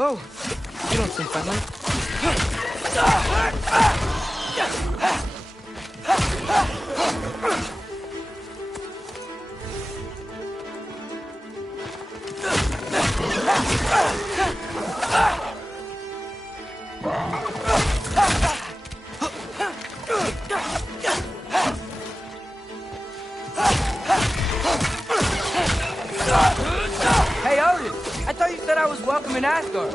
Oh, you don't seem friendly. Hey, Odin! I thought you said I was welcome in Asgard.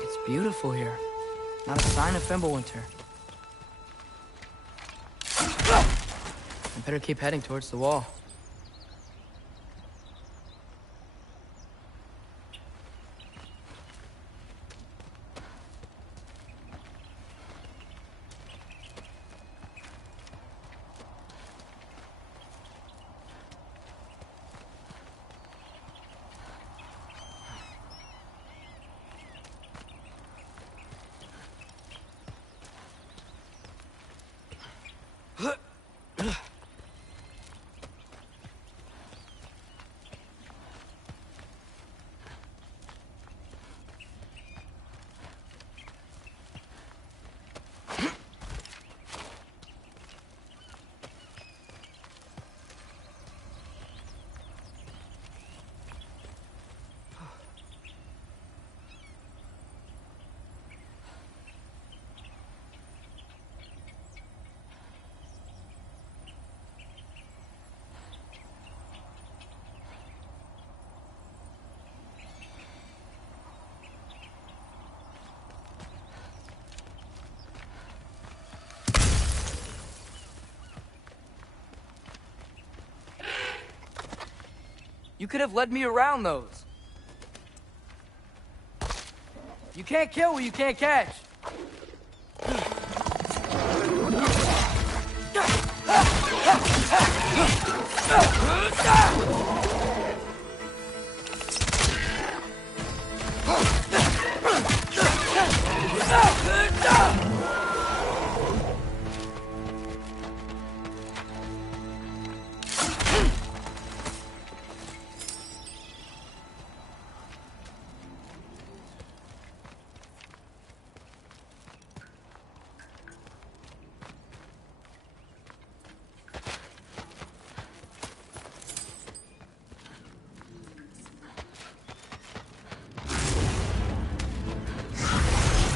It's beautiful here. Not a sign of Fimbulwinter. I better keep heading towards the wall. You could have led me around those. You can't kill what you can't catch.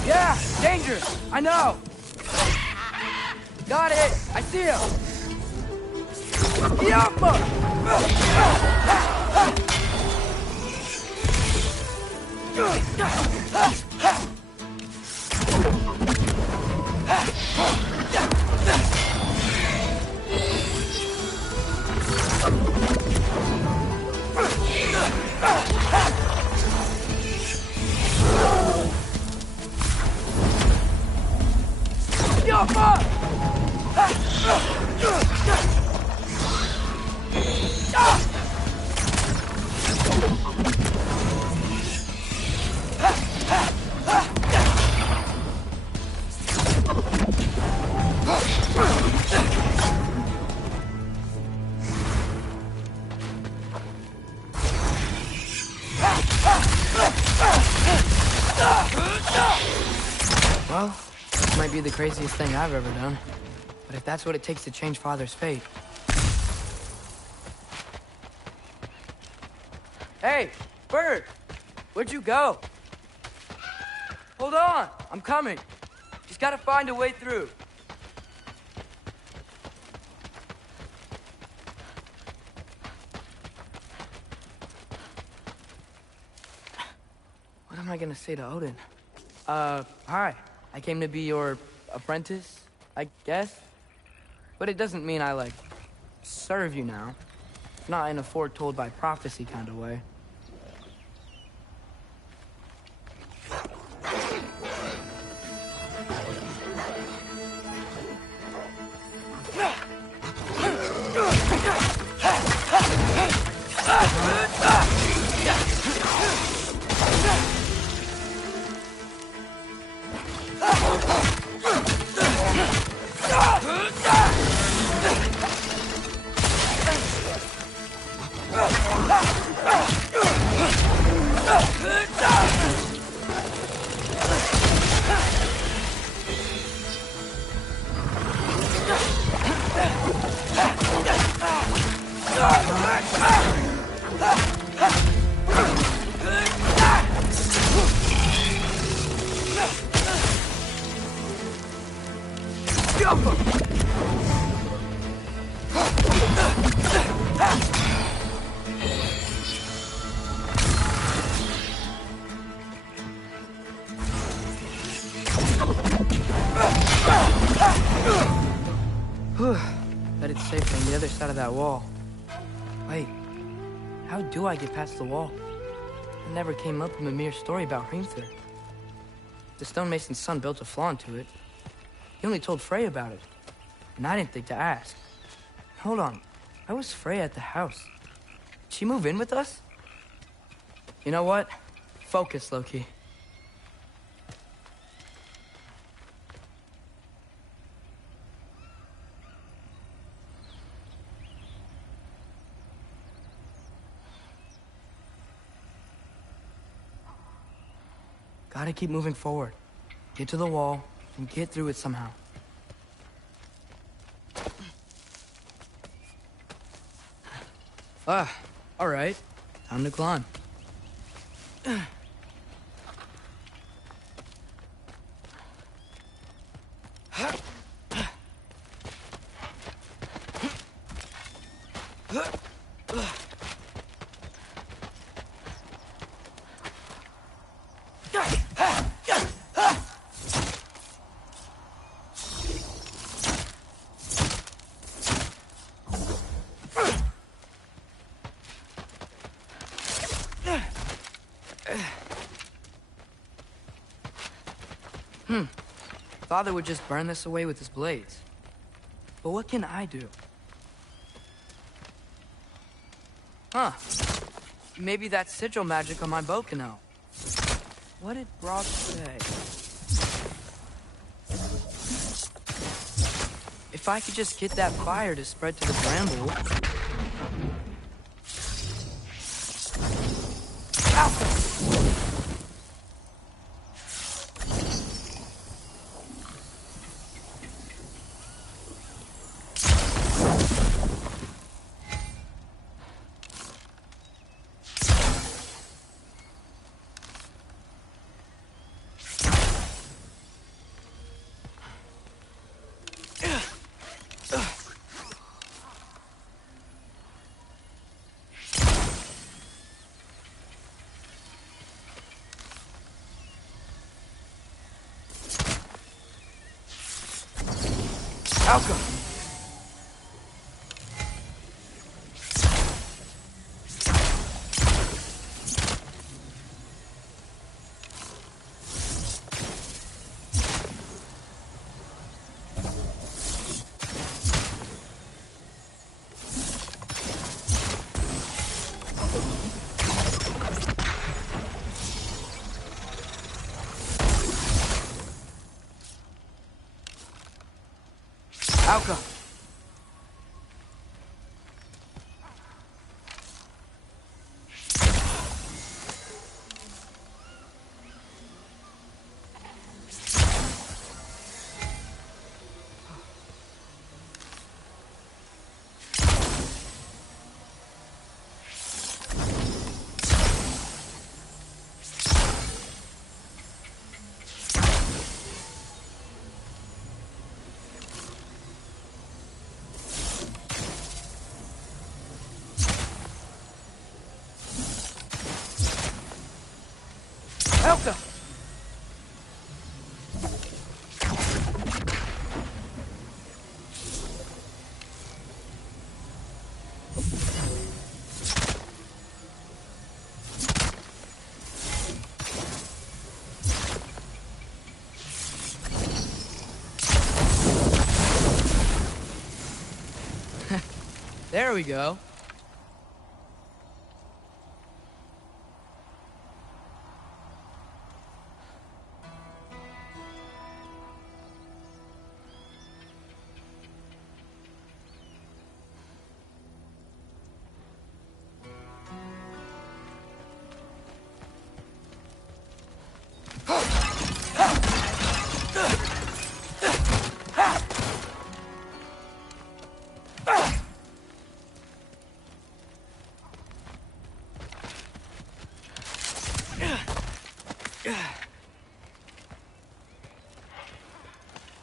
Yeah, dangerous. I know. Got it. I see him. Well, this might be the craziest thing I've ever done. But if that's what it takes to change Father's fate... Hey, Bird! Where'd you go? Hold on, I'm coming. Just gotta find a way through. What am I gonna say to Odin? Hi. I came to be your apprentice, I guess? But it doesn't mean I, like, serve you now. Not in a foretold by prophecy kind of way. Bet it's safe on the other side of that wall. Wait, how do I get past the wall? It never came up in Mimir's story about Hrimthur. The stonemason's son built a flaw into it. He only told Frey about it, and I didn't think to ask. Hold on, why was Frey at the house? Did she move in with us? You know what? Focus, Loki. Gotta keep moving forward. Get to the wall, and get through it somehow. All right. Time to climb. Father would just burn this away with his blades. But what can I do? Huh. Maybe that sigil magic on my bow can help. What did Brock say? If I could just get that fire to spread to the bramble... Ow! Malcolm! Alka! Alka! There we go.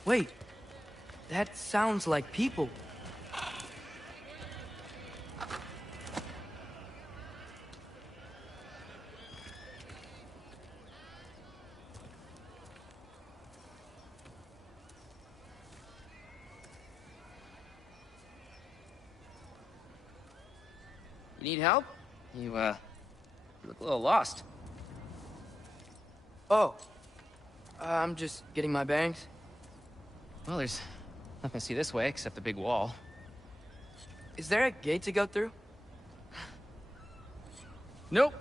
Wait, that sounds like people. You need help? You look a little lost. Oh, I'm just getting my bearings. Well, there's nothing to see this way except the big wall. Is there a gate to go through? Nope.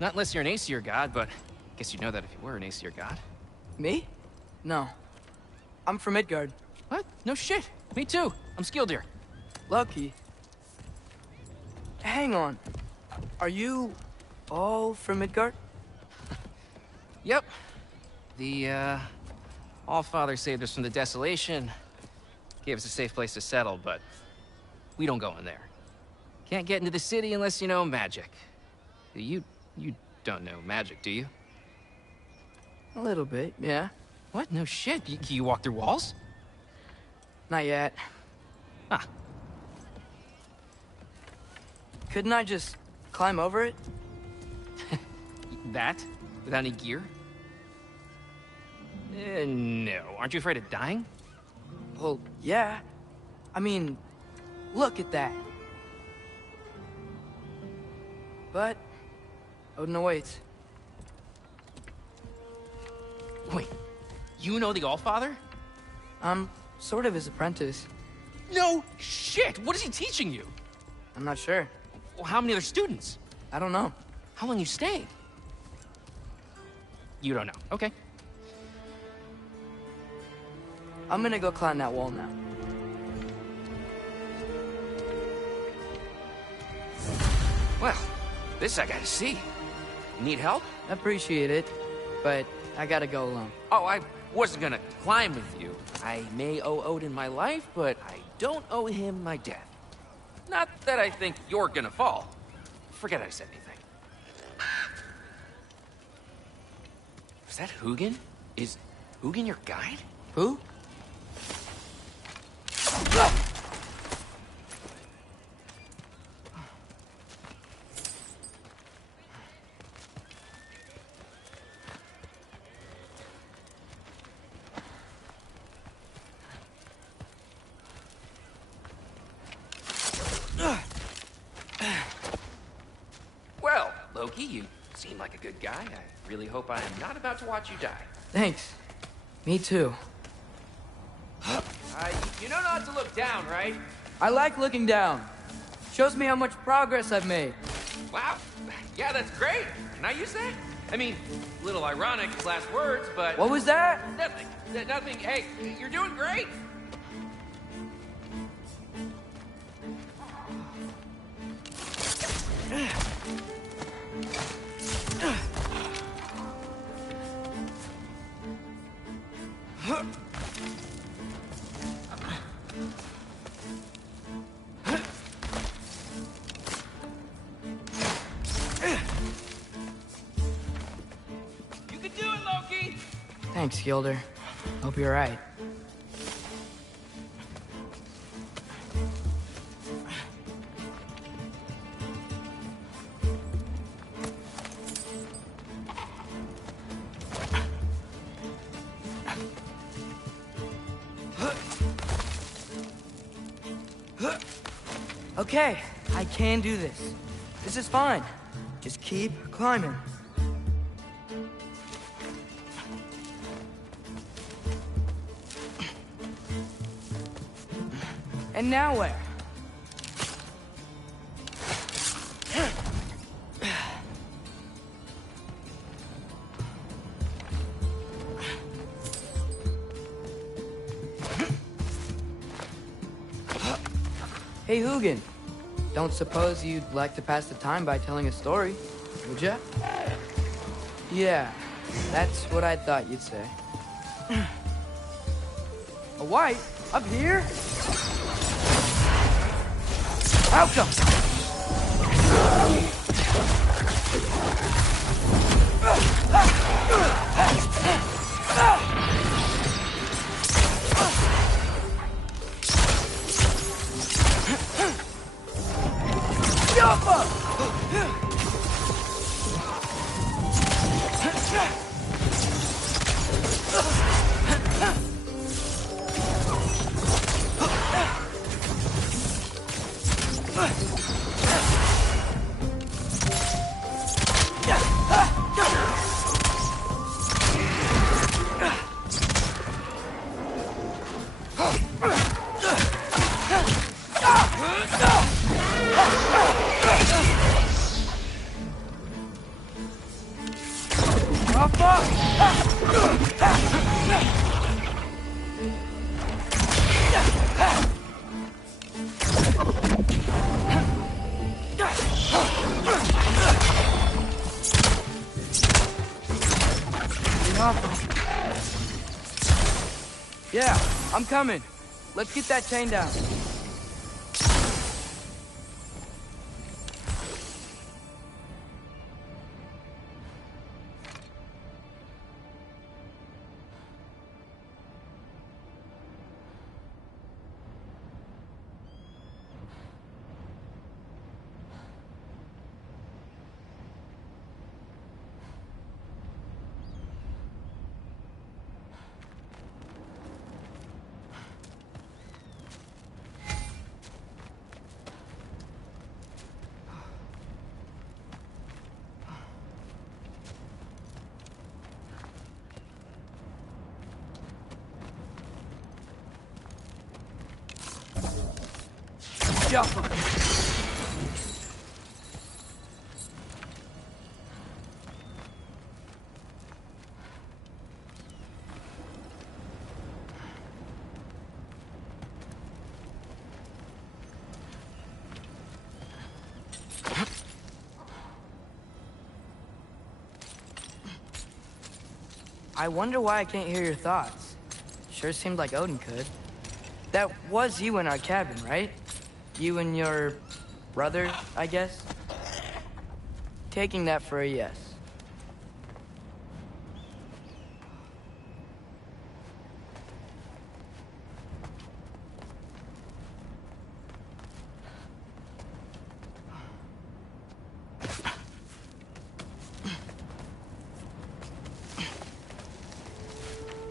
Not unless you're an Aesir god, but I guess you'd know that if you were an Aesir god. Me? No. I'm from Midgard. What? No shit. Me too. I'm Skildir. Lucky. Hang on. Are you all from Midgard? Yep. The, Allfather saved us from the desolation. Gave us a safe place to settle, but we don't go in there. Can't get into the city unless you know magic. You don't know magic, do you? A little bit, yeah. What? No shit. You walk through walls? Not yet. Ah. Couldn't I just climb over it? That? Without any gear? No. Aren't you afraid of dying? Well, yeah. I mean, look at that. But Odin awaits. Wait, you know the Allfather? I'm sort of his apprentice. No shit! What is he teaching you? I'm not sure. Well, how many other students? I don't know. How long you stayed? You don't know. Okay. I'm gonna go climb that wall now. Well, this I gotta see. Need help? Appreciate it, but I gotta go alone. Oh, I wasn't gonna climb with you. I may owe Odin my life, but I don't owe him my death. Not that I think you're gonna fall. Forget I said anything. Was that Hugin? Is Hugin your guide? Who? Well, Loki, you seem like a good guy. I really hope I am not about to watch you die. Thanks. Me too. You know not to look down, right? I like looking down. Shows me how much progress I've made. Wow. Yeah, that's great. Can I use that? I mean, a little ironic, his last words, but... What was that? Nothing. Nothing. Hey, you're doing great. You can do it, Loki! Thanks, Gilder. Hope you're right. Okay, I can do this. This is fine. Just keep climbing. And now where? Hey, Hugin. Don't suppose you'd like to pass the time by telling a story, would ya? Yeah, that's what I thought you'd say. A wife? Up here? Outcome! Yeah, I'm coming. Let's get that chain down. I wonder why I can't hear your thoughts. Sure seemed like Odin could. That was you in our cabin, right? You and your brother, I guess? Taking that for a yes.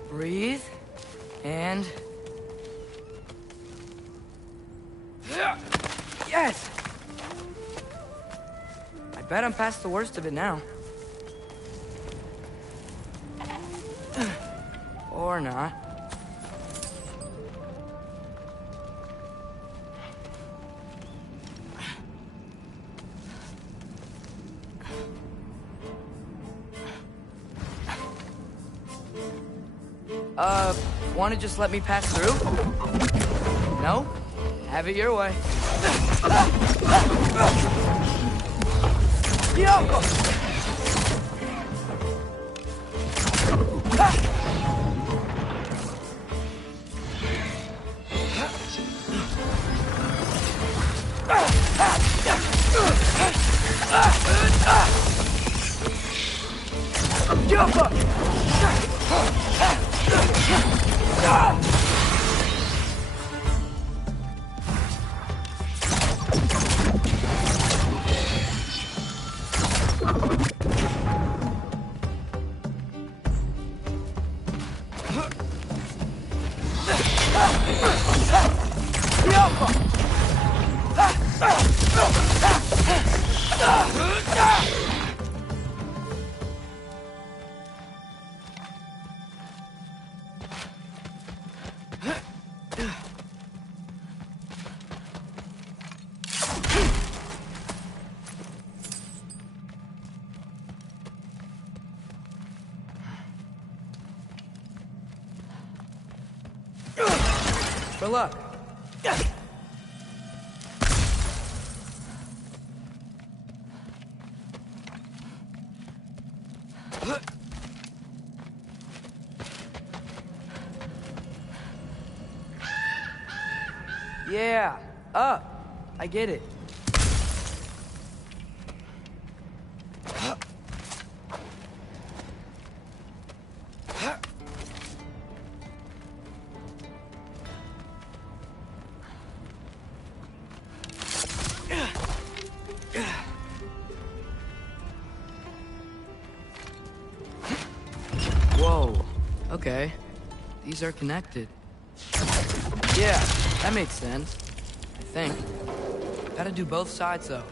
Breathe, and... Yes! I bet I'm past the worst of it now. Or not. wanna just let me pass through? No? Have it your way. For luck. Yeah, up. I get it. Whoa. Okay. These are connected. Yeah, that makes sense. I think. Gotta do both sides, though.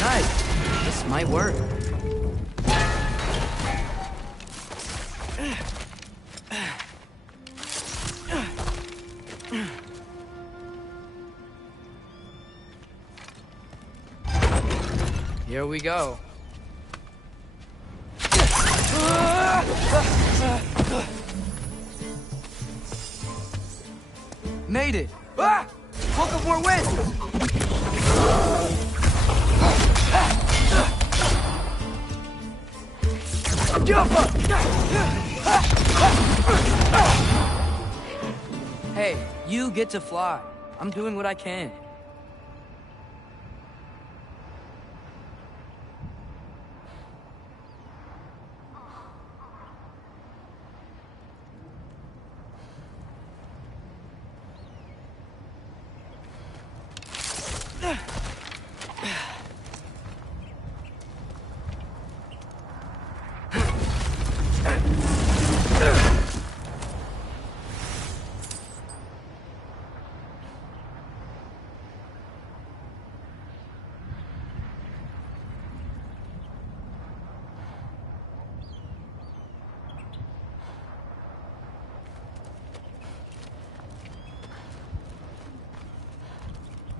Nice. This might work. Here we go. Made it! Ah! Book of more wins! Hey, you get to fly. I'm doing what I can.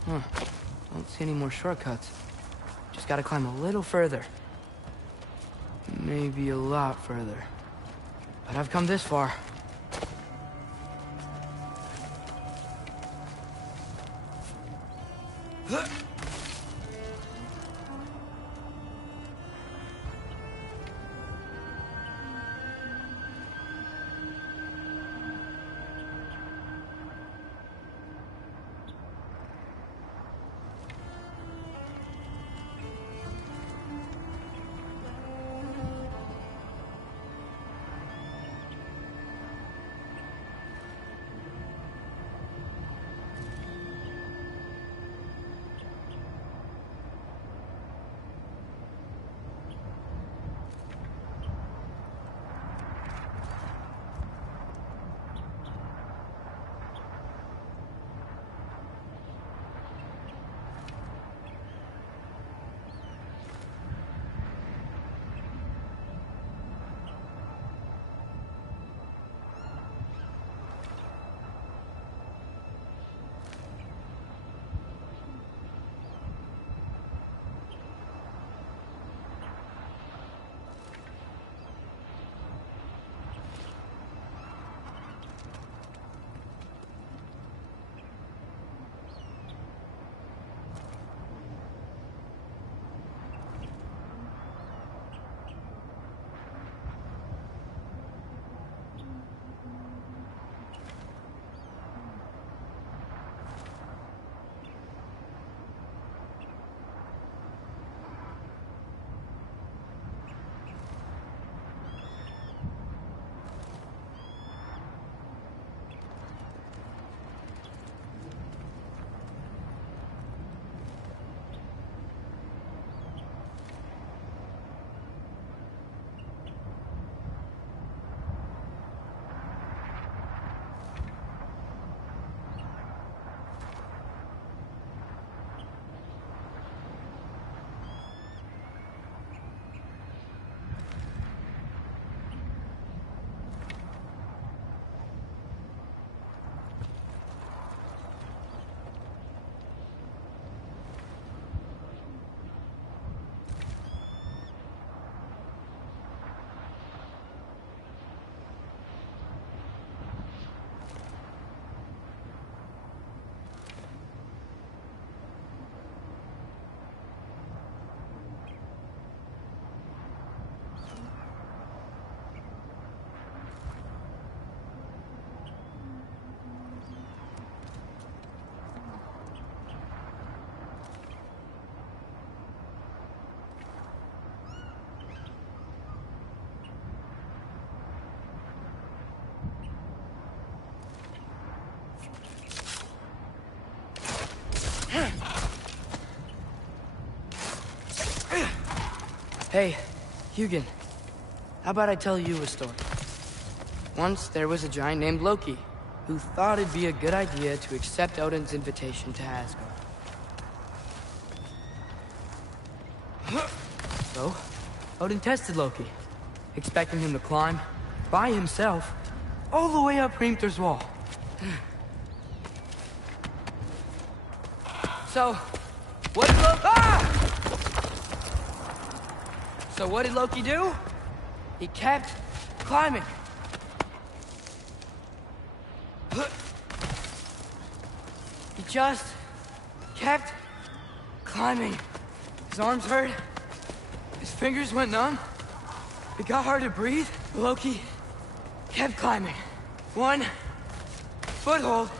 Huh. Don't see any more shortcuts. Just gotta climb a little further. Maybe a lot further. But I've come this far. Hey, Hugin, how about I tell you a story? Once there was a giant named Loki, who thought it'd be a good idea to accept Odin's invitation to Asgard. So, Odin tested Loki, expecting him to climb, by himself, all the way up Hrimthur's wall. So, what did Loki... So what did Loki do? He kept climbing. He just kept climbing. His arms hurt. His fingers went numb. It got hard to breathe. Loki kept climbing. One foothold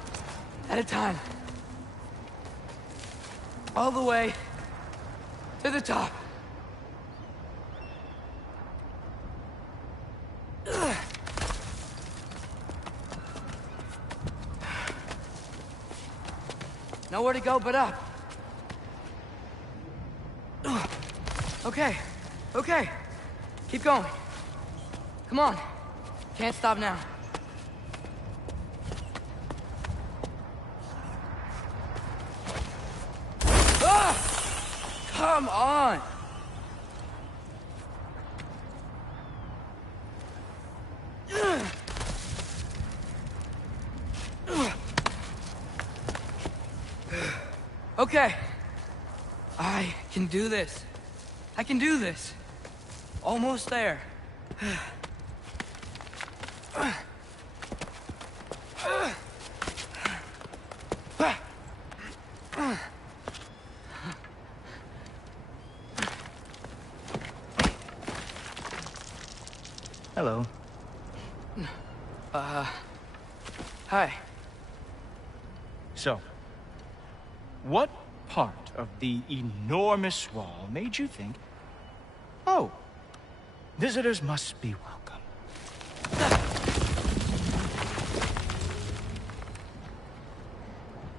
at a time. All the way to the top. Nowhere to go but up. Okay, okay. Keep going. Come on. Can't stop now. Come on! Okay. I can do this. I can do this. Almost there. Hello. Hi. So, what part of the enormous wall made you think, oh, visitors must be welcome?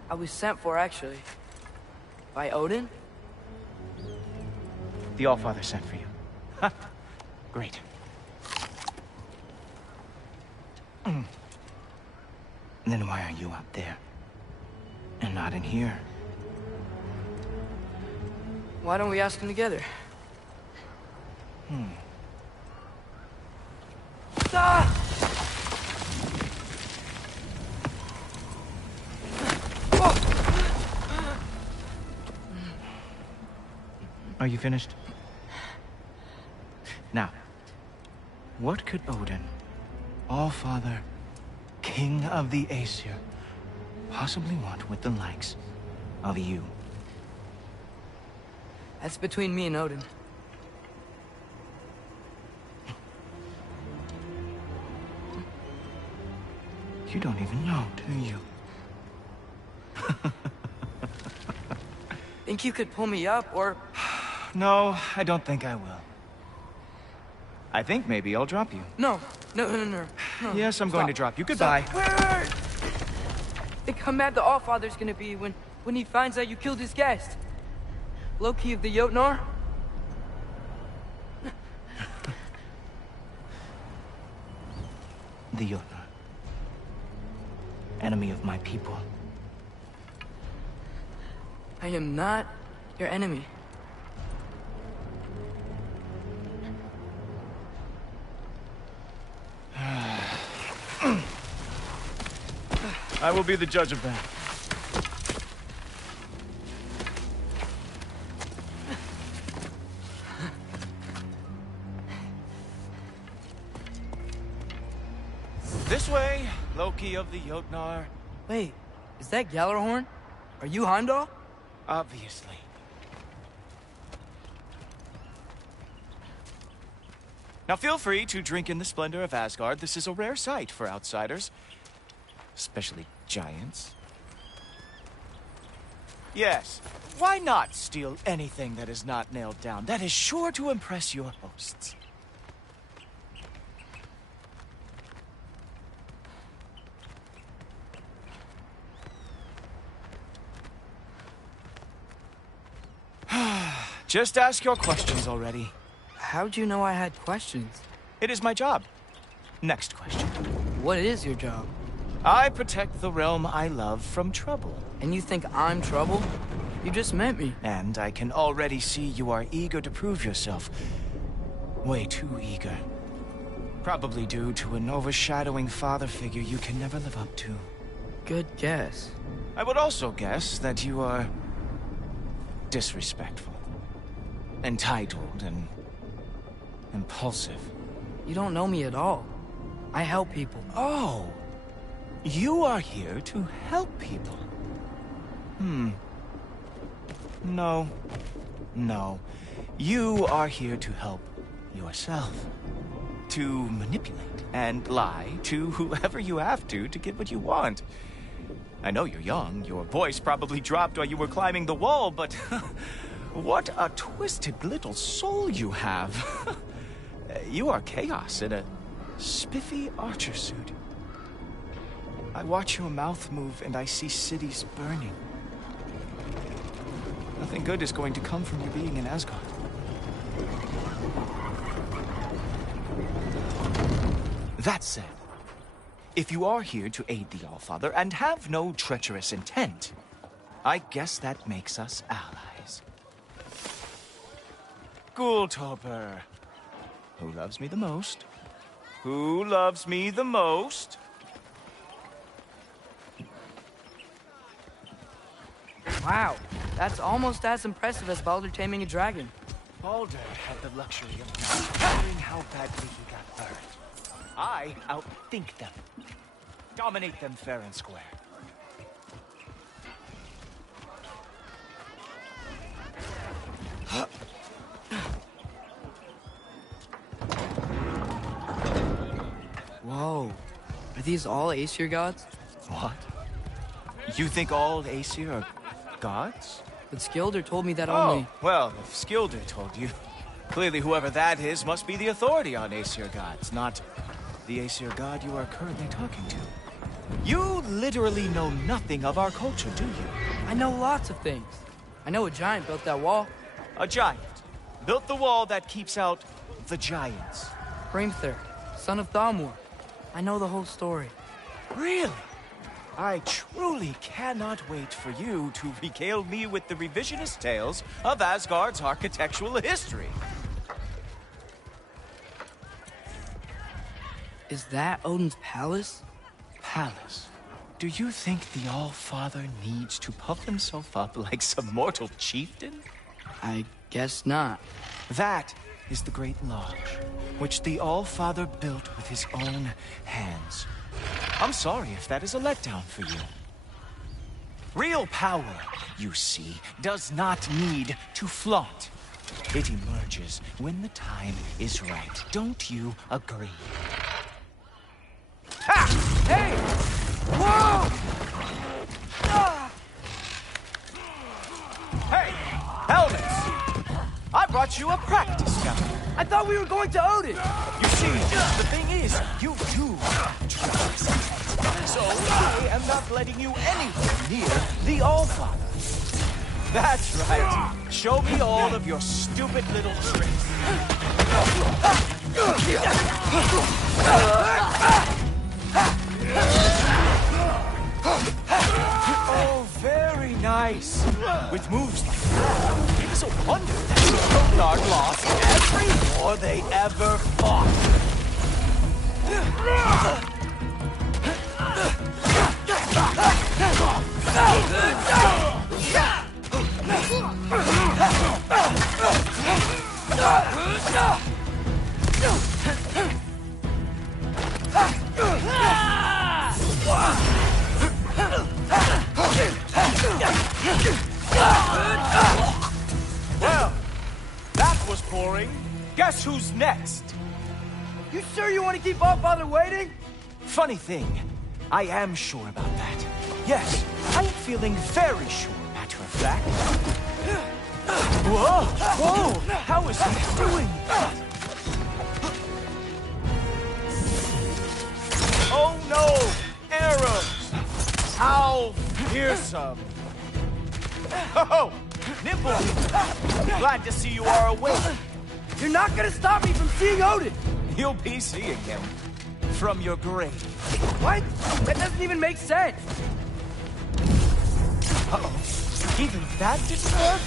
I was sent for, actually. By Odin? The Allfather sent for you. Ha! Great. Then why are you out there? And not in here? Why don't we ask him together? Ah! Are you finished? Now, what could Odin, Allfather, King of the Aesir, possibly want with the likes of you? That's between me and Odin. You don't even know, do you? Think you could pull me up, or... No, I don't think I will. I think maybe I'll drop you. No. Yes, I'm going to drop you. Goodbye. Wait. Think how mad the Allfather's gonna be when he finds out you killed his guest. Loki of the Jotnar? The Jotnar. Enemy of my people. I am not your enemy. I will be the judge of that. This way, Loki of the Jotnar. Wait, is that Gjallarhorn? Are you Heimdall? Obviously. Now feel free to drink in the splendor of Asgard. This is a rare sight for outsiders. Especially giants. Yes, why not steal anything that is not nailed down? That is sure to impress your hosts. Just ask your questions already. How'd you know I had questions? It is my job. Next question. What is your job? I protect the realm I love from trouble. And you think I'm trouble? You just met me. And I can already see you are eager to prove yourself. Way too eager. Probably due to an overshadowing father figure you can never live up to. Good guess. I would also guess that you are disrespectful, entitled, and impulsive. You don't know me at all. I help people. Oh, you are here to help people. No. No. You are here to help yourself. To manipulate and lie to whoever you have to get what you want. I know you're young. Your voice probably dropped while you were climbing the wall, but what a twisted little soul you have. You are chaos in a spiffy archer suit. I watch your mouth move and I see cities burning. Nothing good is going to come from you being in Asgard. That said, if you are here to aid the Allfather and have no treacherous intent, I guess that makes us allies. Gultoper. Who loves me the most? Who loves me the most? Wow, that's almost as impressive as Baldur taming a dragon. Baldur had the luxury of not caring how badly he got burned. I outthink them. Dominate them fair and square. Whoa. Are these all Aesir gods? What? You think all Aesir are gods? But Skilder told me that Oh, only... well, if Skilder told you, clearly whoever that is must be the authority on Aesir gods, not the Aesir god you are currently talking to. You literally know nothing of our culture, do you? I know lots of things. I know a giant built that wall. A giant built the wall that keeps out the giants. Hrimthur, son of Thalmor. I know the whole story. Really? I truly cannot wait for you to regale me with the revisionist tales of Asgard's architectural history. Is that Odin's palace? Palace? Do you think the All-Father needs to puff himself up like some mortal chieftain? I guess not. That is the Great Lodge, which the All-Father built with his own hands. I'm sorry if that is a letdown for you. Real power, you see, does not need to flaunt. It emerges when the time is right. Don't you agree? Ha! Hey! Whoa! Ah! Hey! Helmets! I brought you a practice gun. I thought we were going to Odin! You see, the thing is, you do have tricks. So I am not letting you anywhere near the Allfather. That's right. Show me all of your stupid little tricks. Oh, very nice. With moves like that, it is a wonder that Stonard lost every war they ever fought. Well, that was boring. Guess who's next? You sure you want to keep Allfather waiting? Funny thing, I am sure about that. Yes, I am feeling very sure, matter of fact. Whoa! Whoa! How is he doing that? Oh no! Arrows! How fearsome! Oh! Nimble! Glad to see you are awake. You're not gonna stop me from seeing Odin! You'll be seeing him from your grave. What? That doesn't even make sense! Uh-oh. Even that didn't work?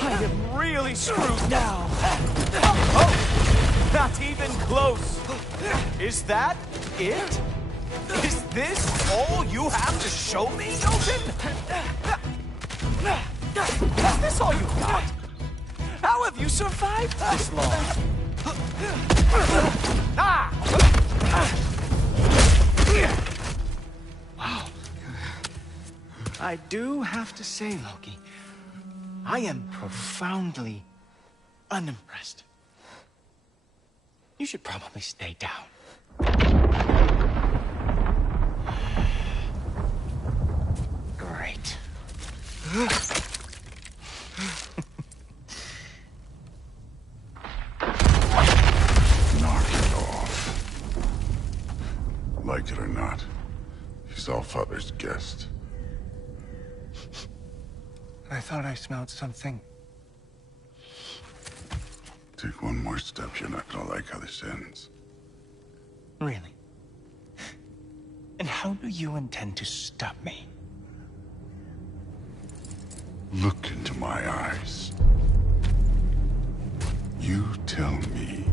I am really screwed now. Oh, not even close. Is that it? Is this all you have to show me, Odin? Is this all you got? How have you survived this long? Ah! Wow. I do have to say, Loki, I am profoundly unimpressed. You should probably stay down. Great. Knock it off. Like it or not, he's Allfather's guest. I thought I smelled something. Take one more step, you're not gonna like how this ends. Really? And how do you intend to stop me? Look into my eyes. You tell me.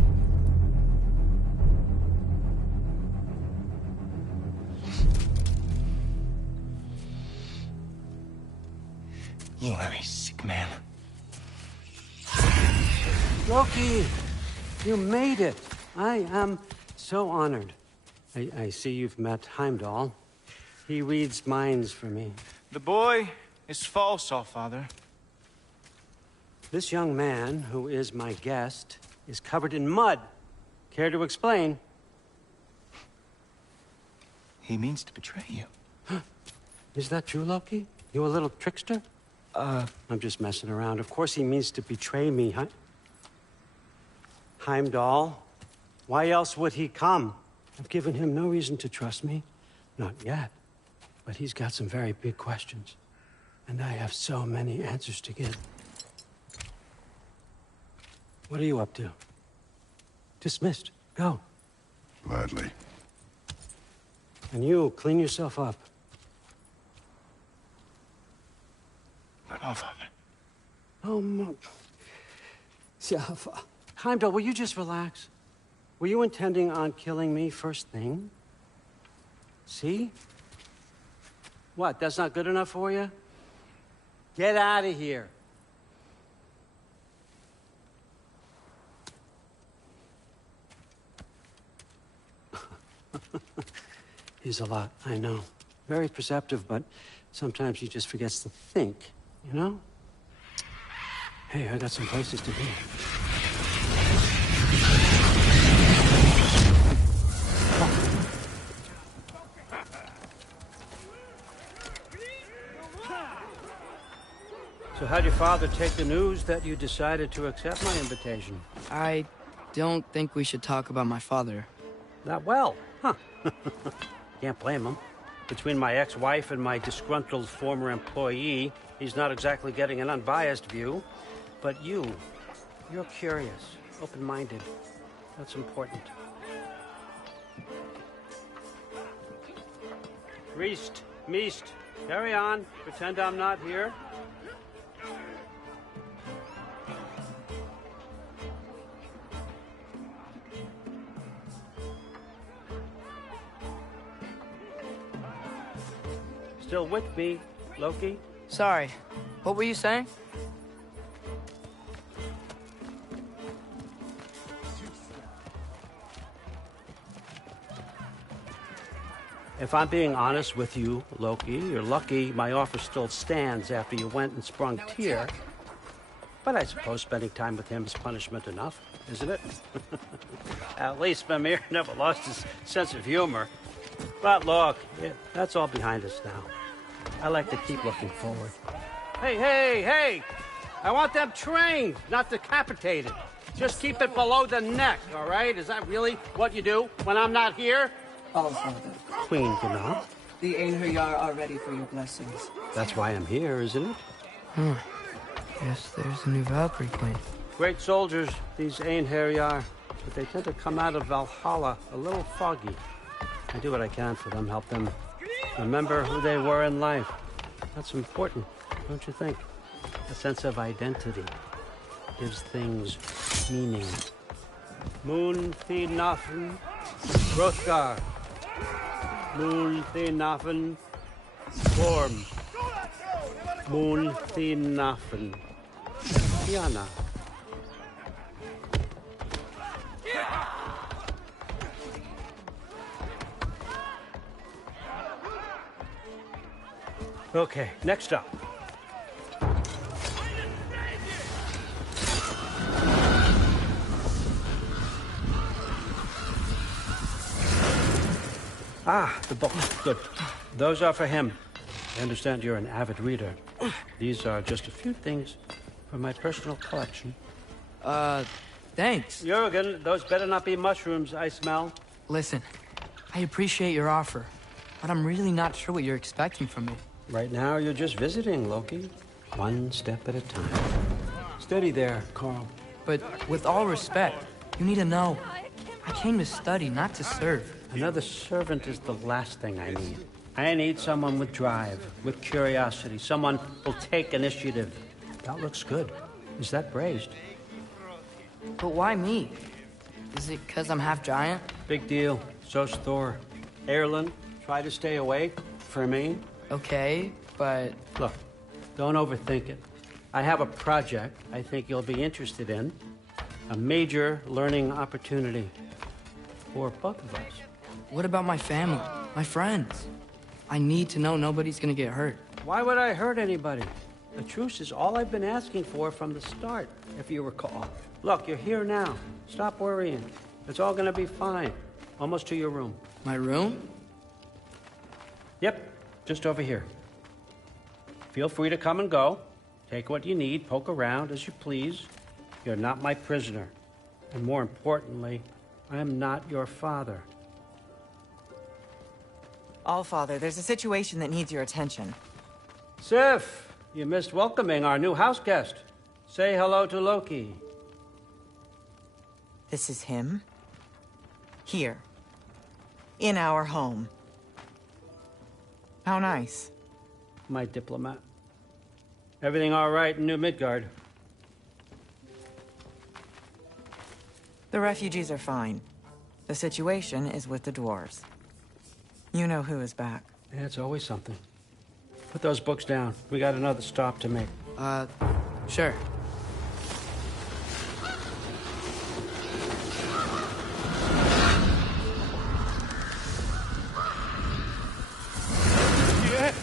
You are a sick man. Loki, you made it. I am so honored. I see you've met Heimdall. He reads minds for me. The boy is false, Allfather. This young man, who is my guest, is covered in mud. Care to explain? He means to betray you. Is that true, Loki? You a little trickster? I'm just messing around. Of course he means to betray me, huh? Heimdall? Why else would he come? I've given him no reason to trust me. Not yet. But he's got some very big questions. And I have so many answers to give. What are you up to? Dismissed. Go. Gladly. And you, clean yourself up. But Allfather. Oh, Heimdall, will you just relax? Were you intending on killing me first thing? See? What, that's not good enough for you? Get out of here. He's a lot, I know. Very perceptive, but sometimes he just forgets to think, you know? Hey, I got some places to be. So how'd your father take the news that you decided to accept my invitation? I don't think we should talk about my father. Not well, huh? Can't blame him. Between my ex-wife and my disgruntled former employee, he's not exactly getting an unbiased view. But you're curious, open-minded. That's important. Reist, Meest, carry on. Pretend I'm not here. Still with me, Loki? Sorry. What were you saying? If I'm being honest with you, Loki, you're lucky my offer still stands after you went and sprung Tyr. But I suppose spending time with him is punishment enough, isn't it? At least Mimir never lost his sense of humor. But look, that's all behind us now. I like to keep looking forward. Hey! I want them trained, not decapitated. Just keep it below the neck, all right? Is that really what you do when I'm not here? Allfather, Queen Gná. the Einherjar are ready for your blessings. That's why I'm here, isn't it? Guess there's a new Valkyrie Queen. Great soldiers, these Einherjar, but they tend to come out of Valhalla a little foggy. I do what I can for them, help them remember who they were in life. That's important, don't you think? A sense of identity gives things meaning. Moon Thinafen, Hrothgar. Moon Thinafen, Gorm. Moon Thinafen, Tiana. Okay, next up. Ah, the book. Good. Those are for him. I understand you're an avid reader. These are just a few things from my personal collection. Thanks. Jurgen, those better not be mushrooms I smell. Listen, I appreciate your offer, but I'm really not sure what you're expecting from me. Right now, you're just visiting, Loki. One step at a time. Steady there, Carl. But with all respect, you need to know, I came to study, not to serve. Another servant is the last thing I need. I need someone with drive, with curiosity, someone who'll take initiative. That looks good. Is that braised? But why me? Is it because I'm half giant? Big deal. So's Thor. Erlen, try to stay awake for me. Okay, but... Look, don't overthink it. I have a project I think you'll be interested in. A major learning opportunity for both of us. What about my family, my friends? I need to know nobody's gonna get hurt. Why would I hurt anybody? The truce is all I've been asking for from the start, if you recall. Look, you're here now. Stop worrying. It's all gonna be fine. Almost to your room. My room? Yep, just over here. Feel free to come and go. Take what you need, poke around as you please. You're not my prisoner. And more importantly, I am not your father. Allfather, there's a situation that needs your attention. Sif, you missed welcoming our new house guest. Say hello to Loki. This is him? Here. In our home. How nice. My diplomat. Everything all right in New Midgard? The refugees are fine. The situation is with the dwarves. You know who is back. Yeah, it's always something. Put those books down. We got another stop to make. Sure. Yeah.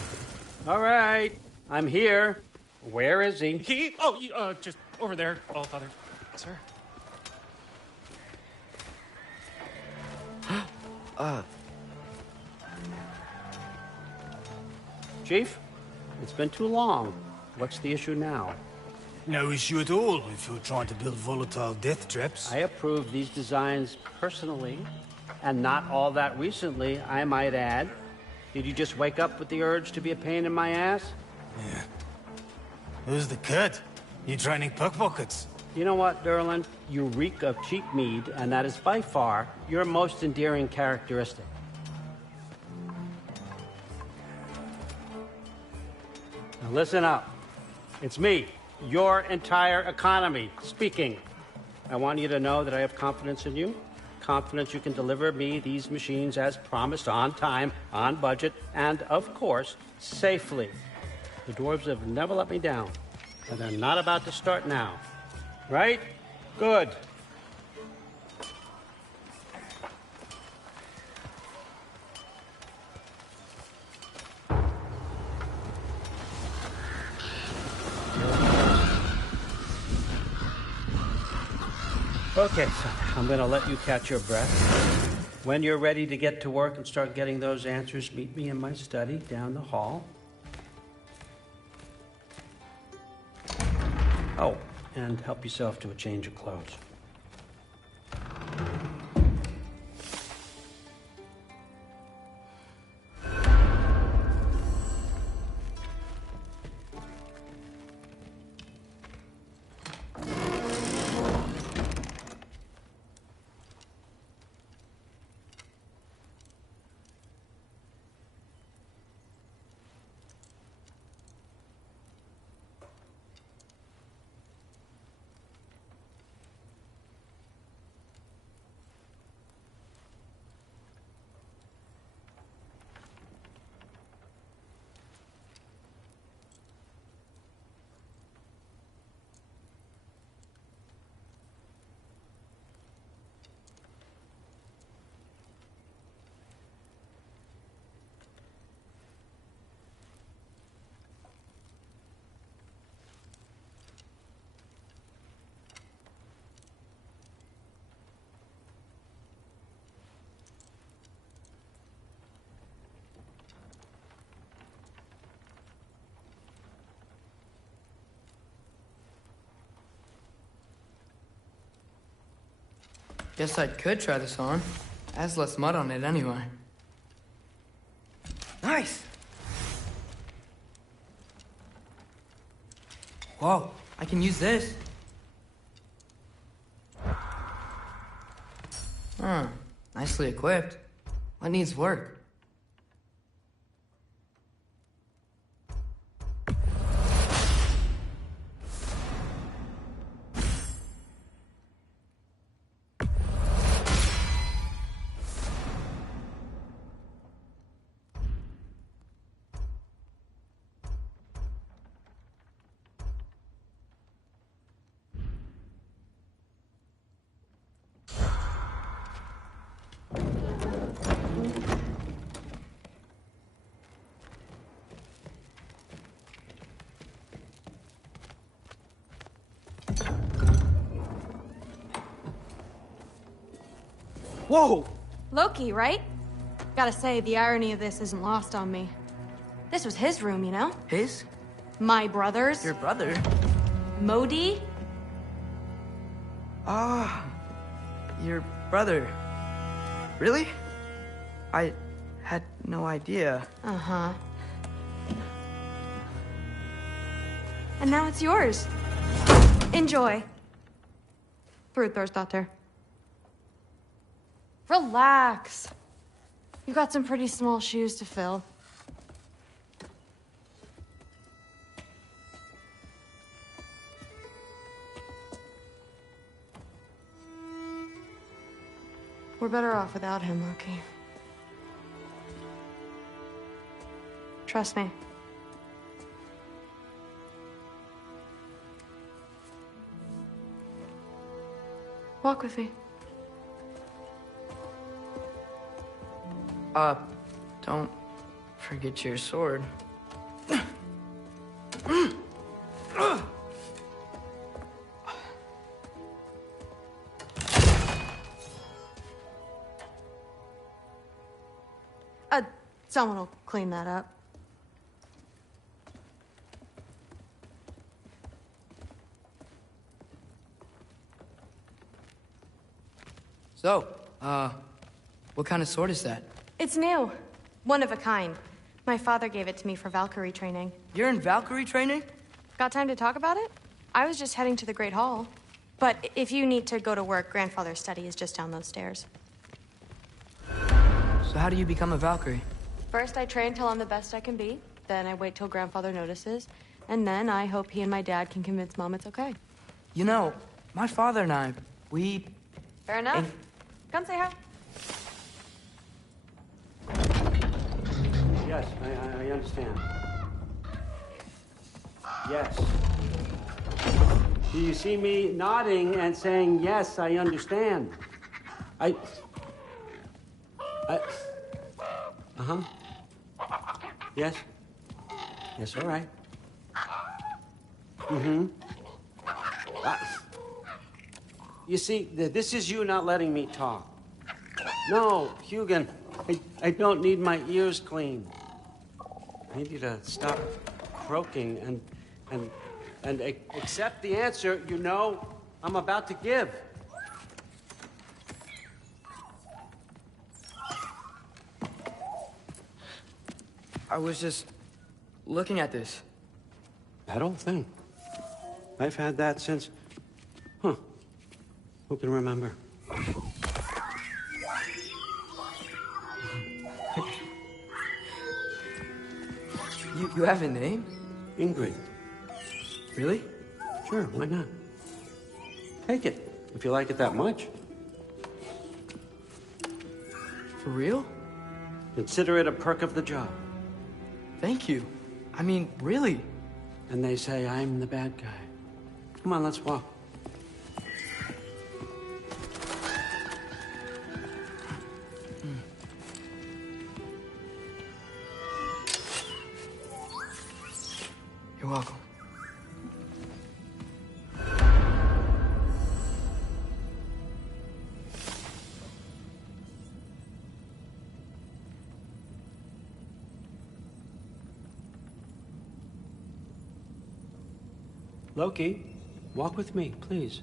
All right. I'm here. Where is he? Just over there, Allfather. Sir? Chief, it's been too long. What's the issue now? No issue at all if you're trying to build volatile death traps. I approve these designs personally, and not all that recently, I might add. Did you just wake up with the urge to be a pain in my ass? Yeah. Who's the cut? You training pickpockets? You know what, Derlin? You reek of cheap mead, and that is by far your most endearing characteristic. Now listen up. It's me, your entire economy, speaking. I want you to know that I have confidence in you. Confidence you can deliver me these machines as promised, on time, on budget, and, of course, safely. The dwarves have never let me down, and they're not about to start now. Right? Good. Okay, so I'm gonna let you catch your breath. When you're ready to get to work and start getting those answers, meet me in my study down the hall. Oh, and help yourself to a change of clothes. Guess I could try this on. Has less mud on it anyway. Nice! Whoa, I can use this. Huh, nicely equipped. What needs work? Whoa! Loki, right? Gotta say, the irony of this isn't lost on me. This was his room, you know? His? My brother's. Your brother? Modi? Ah, your brother. Really? I had no idea. Uh-huh. And now it's yours. Enjoy. Brudthor's Relax. You've got some pretty small shoes to fill. We're better off without him, Loki. Trust me. Walk with me. Don't forget your sword. Someone will clean that up. So, what kind of sword is that? It's new. One of a kind. My father gave it to me for Valkyrie training. You're in Valkyrie training? Got time to talk about it? I was just heading to the Great Hall. But if you need to go to work, Grandfather's study is just down those stairs. So how do you become a Valkyrie? First, I train till I'm the best I can be. Then I wait till Grandfather notices. And then I hope he and my dad can convince Mom it's okay. You know, my father and I, we... Fair enough. Come say hi. Yes, I understand. Yes. Do you see me nodding and saying, yes, I understand? Uh-huh. Yes? Yes, all right. Mm-hmm. You see, this is you not letting me talk. No, Hugin, I don't need my ears cleaned. I need you to stop croaking and accept the answer you know I'm about to give. I was just looking at this. That old thing. I've had that since... Huh. Who can remember? You have a name? Ingrid. Really? Sure, why not? Take it, if you like it that much. For real? Consider it a perk of the job. Thank you. I mean, really. And they say I'm the bad guy. Come on, let's walk. You're welcome. Loki, walk with me, please.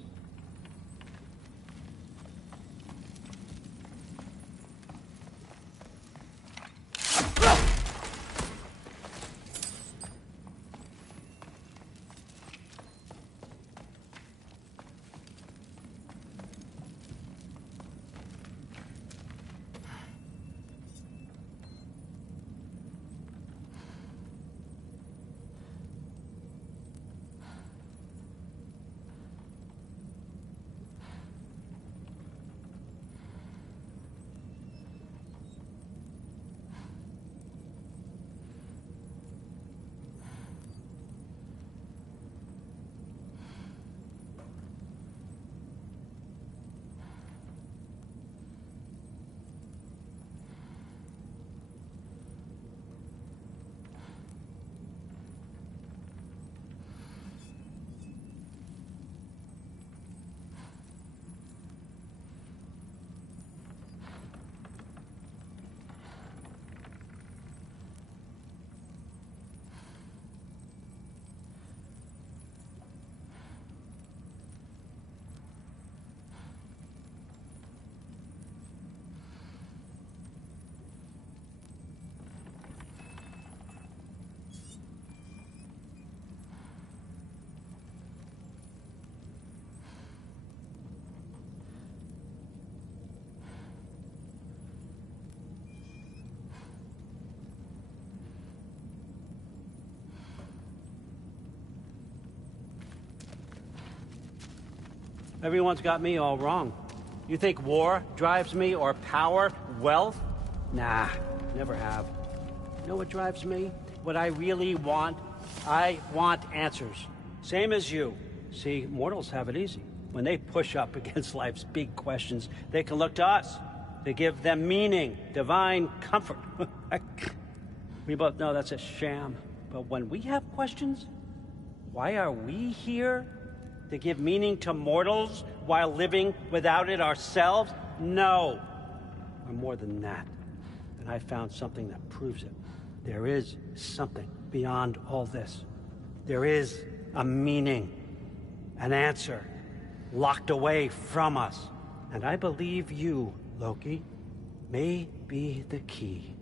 Everyone's got me all wrong. You think war drives me, or power, wealth? Nah, never have. You know what drives me? What I really want? I want answers. Same as you. See, mortals have it easy. When they push up against life's big questions, they can look to us to give them meaning, divine comfort. We both know that's a sham. But when we have questions, why are we here? To give meaning to mortals while living without it ourselves? No. We're more than that. And I found something that proves it. There is something beyond all this. There is a meaning, an answer, locked away from us. And I believe you, Loki, may be the key.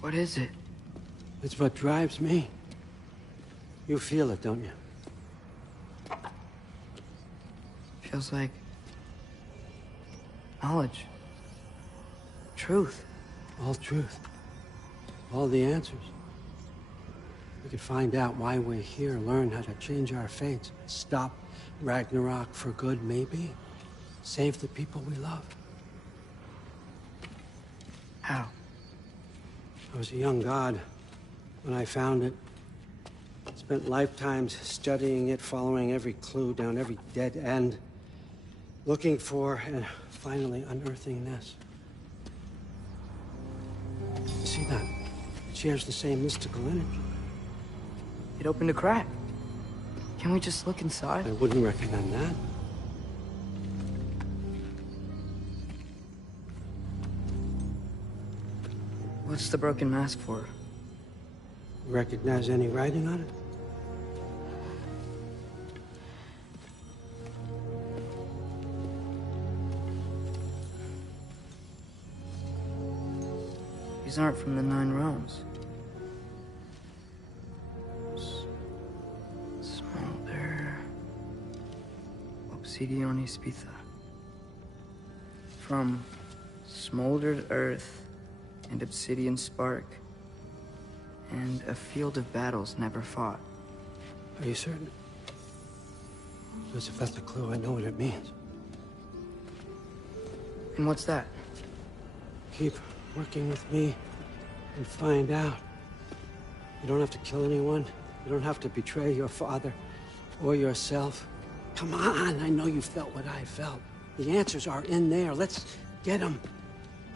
What is it? It's what drives me. You feel it, don't you? Feels like knowledge. Truth. All truth. All the answers. We could find out why we're here, learn how to change our fates, stop Ragnarok for good, maybe. Save the people we love. How? I was a young god when I found it. Spent lifetimes studying it, following every clue down every dead end, looking for and finally unearthing this. You see that? It shares the same mystical energy. It opened a crack. Can we just look inside? I wouldn't recommend that. What's the broken mask for? Recognize any writing on it? These aren't from the Nine Realms. Smolder. Obsidione Spitha. From smoldered earth and obsidian spark, and a field of battles never fought. Are you certain? Because if that's a clue, I know what it means. And what's that? Keep working with me and find out. You don't have to kill anyone. You don't have to betray your father or yourself. Come on, I know you felt what I felt. The answers are in there. Let's get them.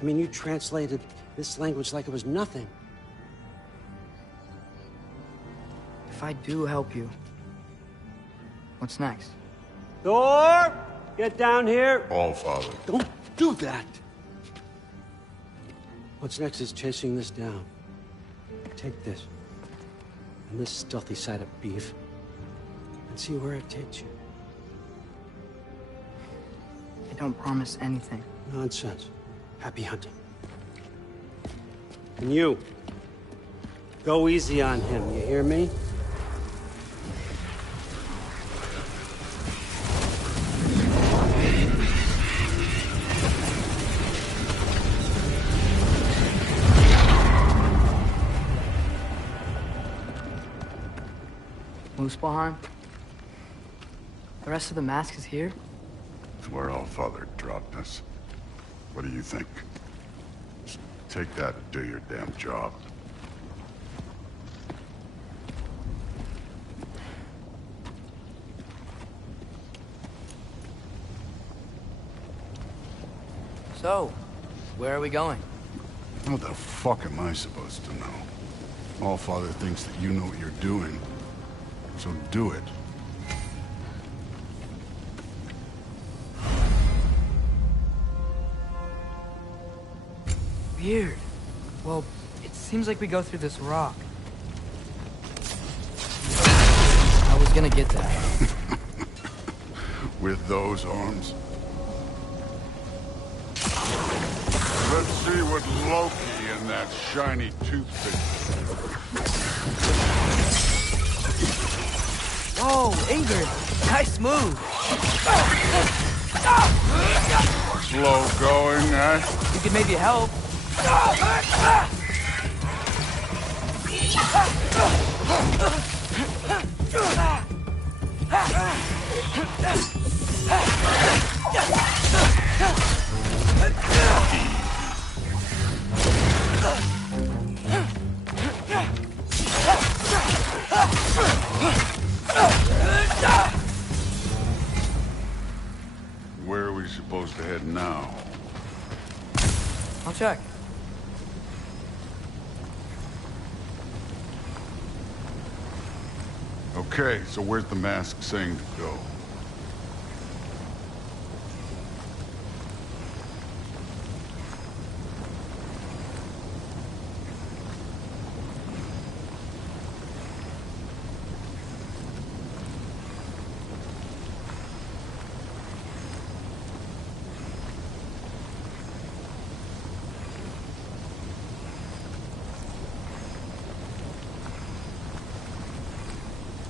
I mean, you translated this language like it was nothing. If I do help you, what's next? Thor! Get down here! All Father. Don't do that! What's next is chasing this down. Take this, and this stealthy side of beef, and see where it takes you. I don't promise anything. Nonsense. Happy hunting. And you, go easy on him, you hear me? Muspelheim? The rest of the mask is here? It's where Allfather dropped us. What do you think? Just take that and do your damn job. So, where are we going? How the fuck am I supposed to know? Allfather thinks that you know what you're doing, so do it. Weird. Well, it seems like we go through this rock. I was gonna get that. With those arms? Let's see what Loki and that shiny toothpick. Whoa, Ingrid! Nice move! Slow going, eh? You could maybe help. Where are we supposed to head now? I'll check. Okay, so where's the mask saying to go?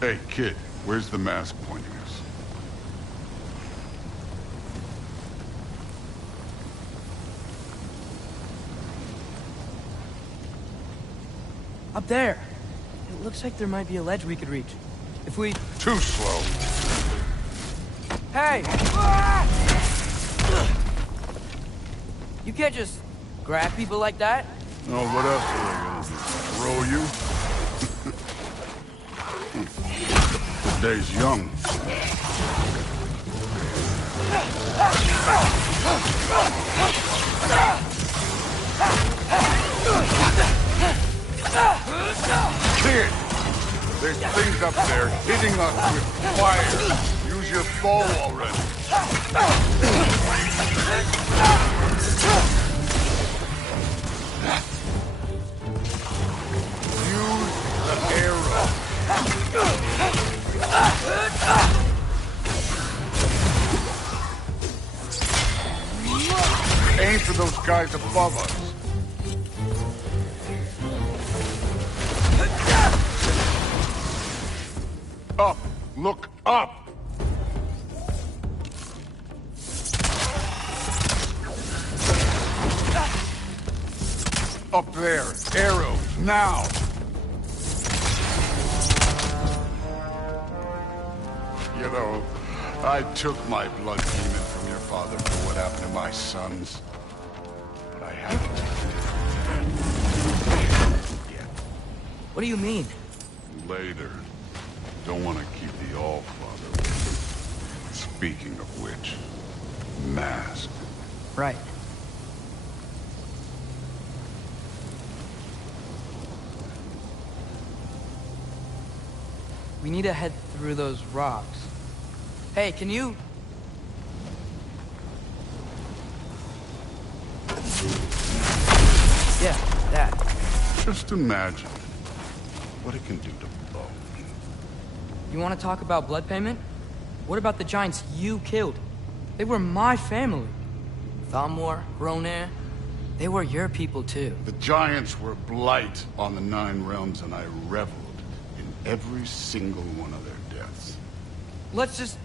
Hey, kid, where's the mask pointing us? Up there. It looks like there might be a ledge we could reach. If we... Too slow. Hey! You can't just grab people like that. Oh, what else are they gonna do? Throw you? The day's young. Kid! There's things up there hitting us with fire. Use your bow already. Use the arrow. Aim for those guys above us. Up! Look up! Up there! Arrows! Now! You know, I took my blood demon from your father for what happened to my sons. But I haven't yet. What do you mean? Later. Don't want to keep the Allfather. Speaking of which, mask. Right. We need to head through those rocks. Hey, can you... Yeah, that. Just imagine what it can do to bone. You want to talk about blood payment? What about the giants you killed? They were my family. Thamor, Ronair, they were your people too. The giants were blight on the Nine Realms, and I reveled in every single one of their deaths. Let's just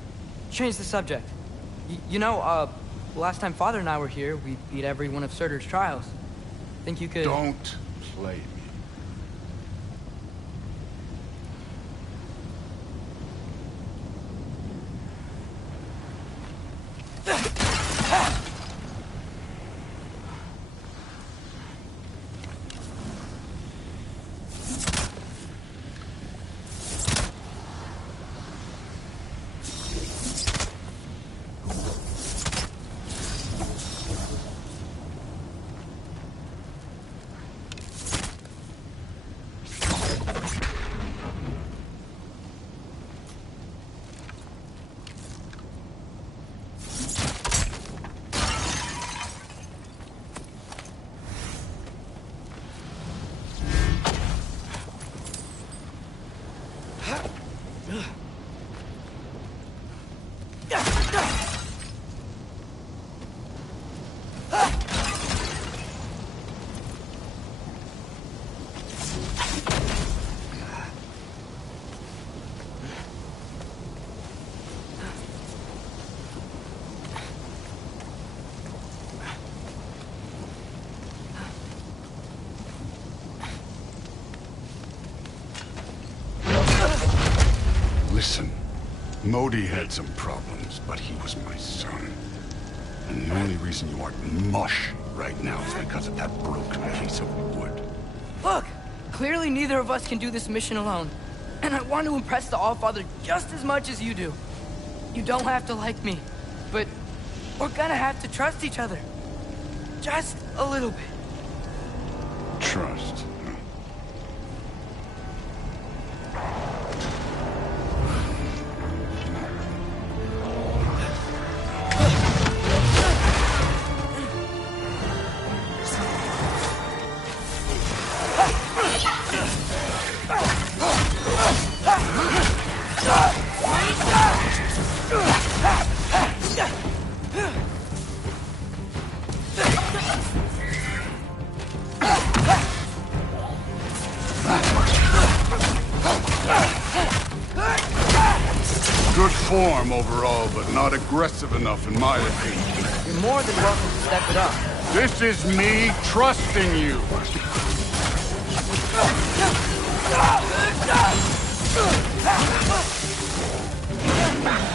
change the subject. You know, last time Father and I were here, we beat every one of Surtur's trials. Think you could... Don't play me. Listen, Modi had some problems, but he was my son. And the only reason you aren't mush right now is because of that broken piece of wood. Look! Clearly neither of us can do this mission alone. And I want to impress the Allfather just as much as you do. You don't have to like me, but we're gonna have to trust each other. Just a little bit. Trust. Good form overall, but not aggressive enough in my opinion. You're more than welcome to step it up. This is me trusting you.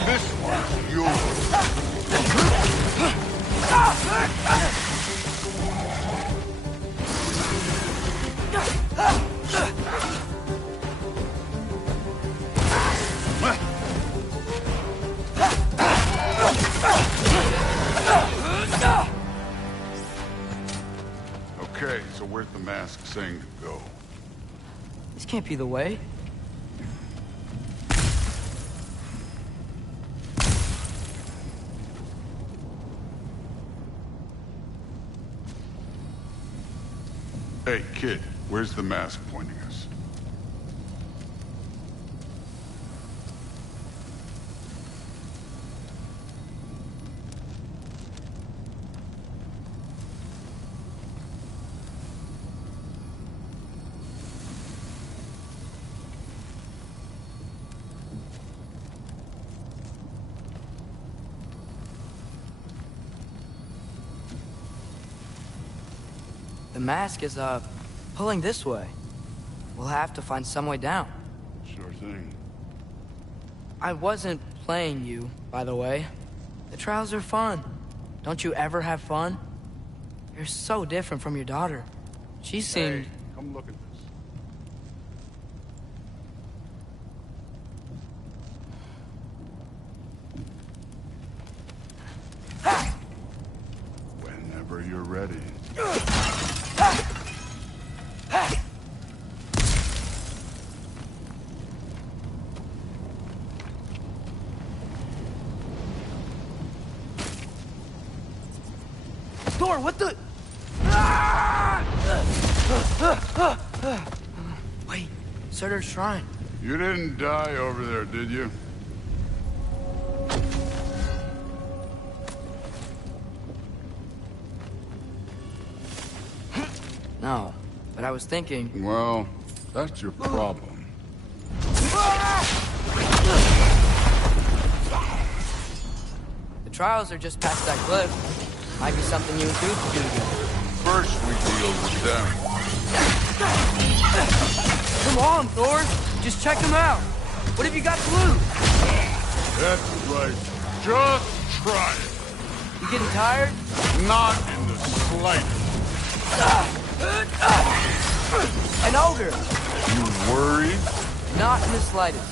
This one's yours. Okay, so where's the mask saying to go? This can't be the way. Hey, kid, where's the mask pointing us? The mask is, pulling this way. We'll have to find some way down. Sure thing. I wasn't playing you, by the way. The trials are fun. Don't you ever have fun? You're so different from your daughter. She seemed... Hey, come look at this. Whenever you're ready. Thor, what the... Wait, Surtur's shrine. You didn't die over there, did you? No, but I was thinking... Well, that's your problem. The trials are just past that cliff. Might be something you and Truth could do together. First we deal with them. Come on, Thor! Just check them out! What have you got to lose? That's right. Just try it. getting tired? Not in the slightest. An ogre! You worried? Not in the slightest.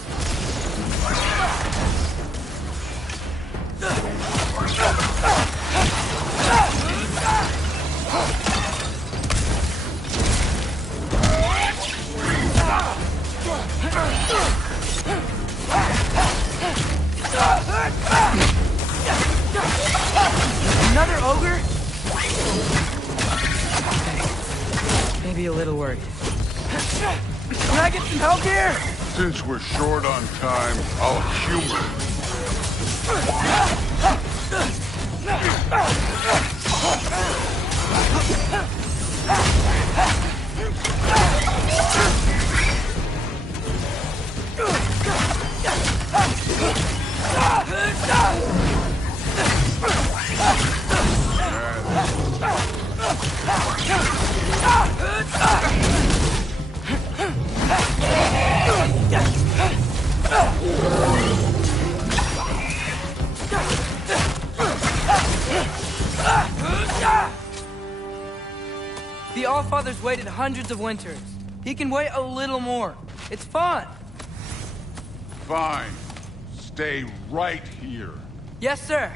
Another ogre? Maybe a little worried. Can I get some help here? Since we're short on time, I'll humor The Allfather's waited hundreds of winters. He can wait a little more. It's fun. Fine. Stay right here. Yes, sir.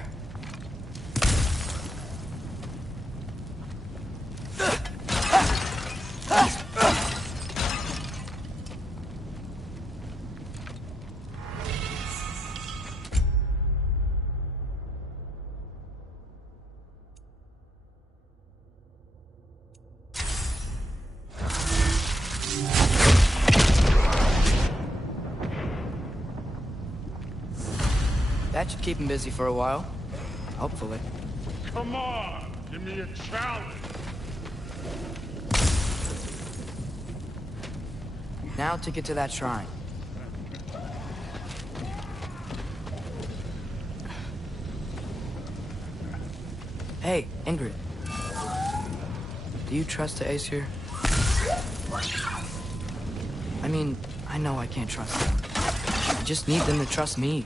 That should keep him busy for a while. Hopefully. Come on, give me a challenge. Now to get to that shrine. Hey, Ingrid. Do you trust the Ace here? I mean, I know I can't trust them. I just need them to trust me.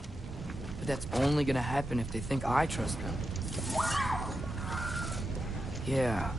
But that's only gonna happen if they think I trust them. Yeah.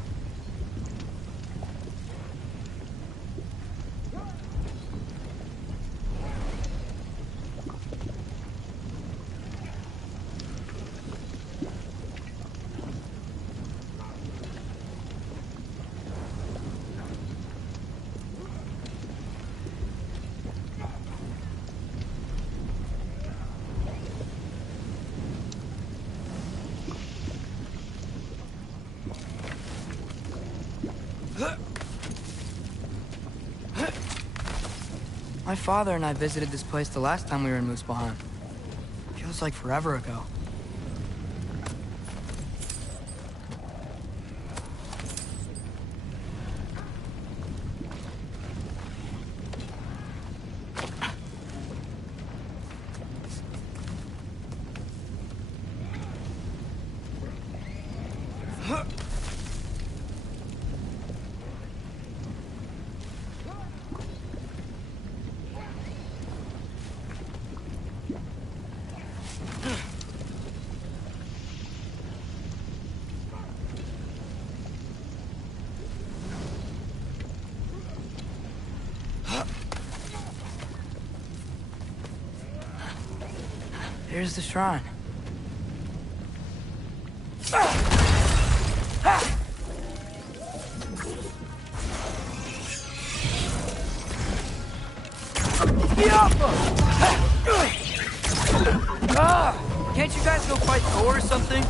My father and I visited this place the last time we were in Muspelheim. Feels like forever ago. Here's the shrine. Can't you guys go fight Thor or something?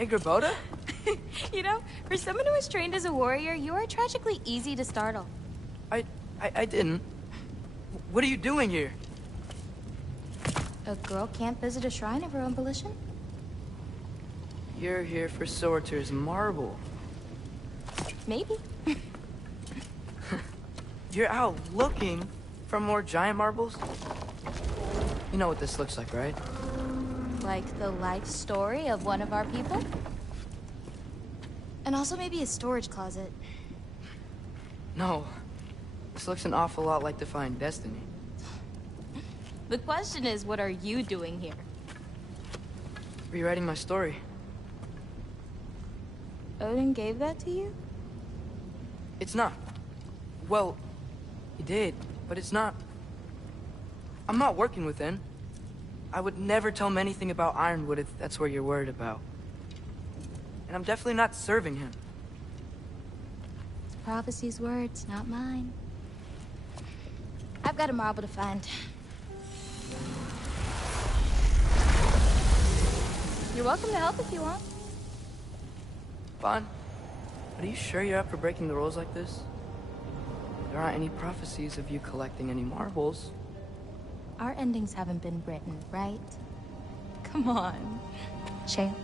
Angerboda? You know, for someone who was trained as a warrior, you are tragically easy to startle. I didn't. What are you doing here? A girl can't visit a shrine of her own volition? You're here for Sorter's marble. Maybe. You're out looking for more giant marbles? You know what this looks like, right? Like the life story of one of our people? And also maybe a storage closet. No. This looks an awful lot like Defying Destiny. The question is, what are you doing here? Rewriting my story. Odin gave that to you? It's not. Well, he did, but it's not. I'm not working with him. I would never tell him anything about Ironwood if that's what you're worried about. And I'm definitely not serving him. It's prophecy's words, not mine. I've got a marble to find. You're welcome to help if you want. Fine. But are you sure you're up for breaking the rules like this? There aren't any prophecies of you collecting any marbles. Our endings haven't been written, right? Come on, champ.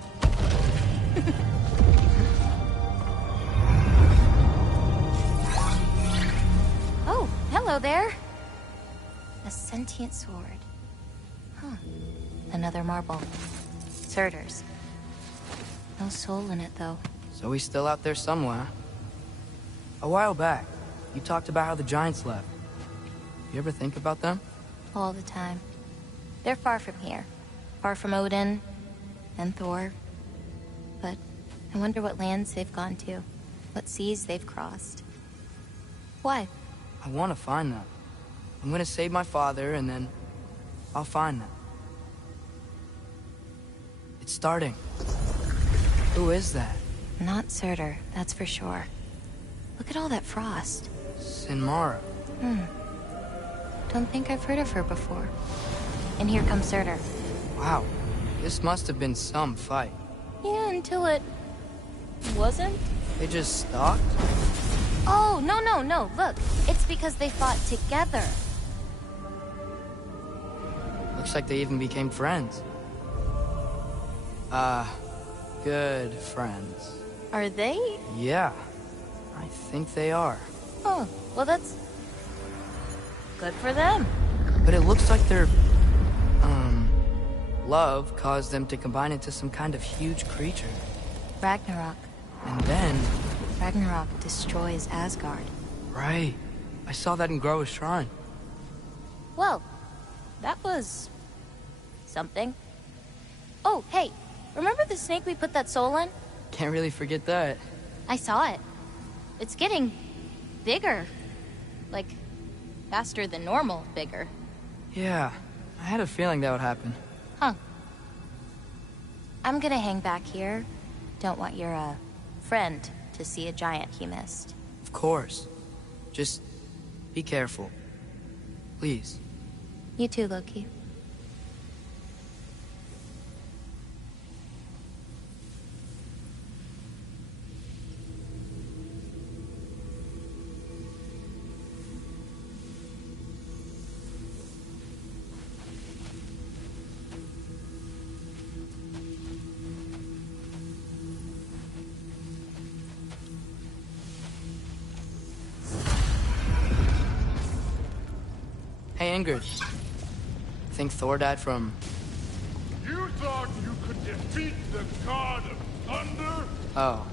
Oh, hello there. A sentient sword. Huh. Another marble. Surtur's. No soul in it, though. So he's still out there somewhere. A while back, you talked about how the giants left. You ever think about them? All the time. They're far from here. Far from Odin and Thor. But I wonder what lands they've gone to. What seas they've crossed. Why? I want to find them. I'm gonna save my father, and then I'll find them. It's starting. Who is that? Not Surtur, that's for sure. Look at all that frost. Sinmara. Don't think I've heard of her before. And here comes Surtur. Wow. This must have been some fight. Yeah, until it... wasn't? They just stalked? Oh, no. Look, it's because they fought together. Looks like they even became friends. Good friends. Are they? Yeah. I think they are. Oh, well that's... good for them. But it looks like their... love caused them to combine into some kind of huge creature. Ragnarok. And then... Ragnarok destroys Asgard. Right. I saw that in Groa's shrine. Well, that was... something. Oh, hey, remember the snake we put that soul in? Can't really forget that. I saw it. It's getting... bigger. Like, faster than normal bigger. Yeah, I had a feeling that would happen. Huh. I'm gonna hang back here. Don't want your, friend to see a giant he missed. Of course. Just be careful. Please. You too, Loki. Hey, Ingrid. Think Thor died from... You thought you could defeat the god of thunder? Oh.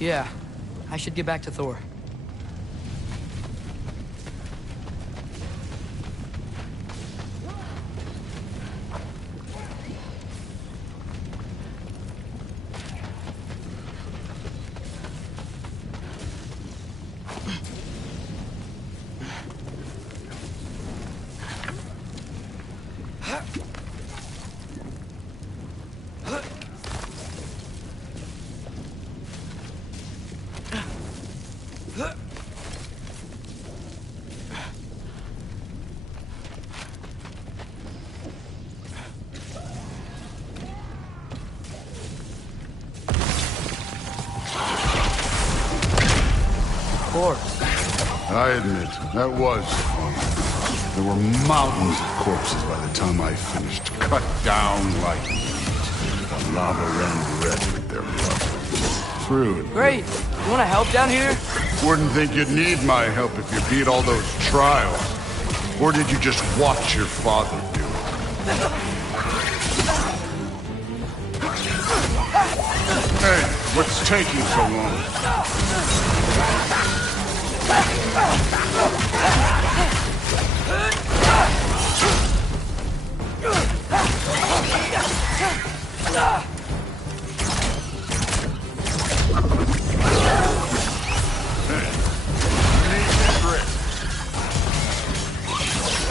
Yeah, I should get back to Thor. I admit, that was fun. There were mountains of corpses by the time I finished, cut down like meat. The lava ran red with their blood. True. Great. You want to help down here? Wouldn't think you'd need my help if you beat all those trials. Or did you just watch your father do it? Hey, what's taking so long?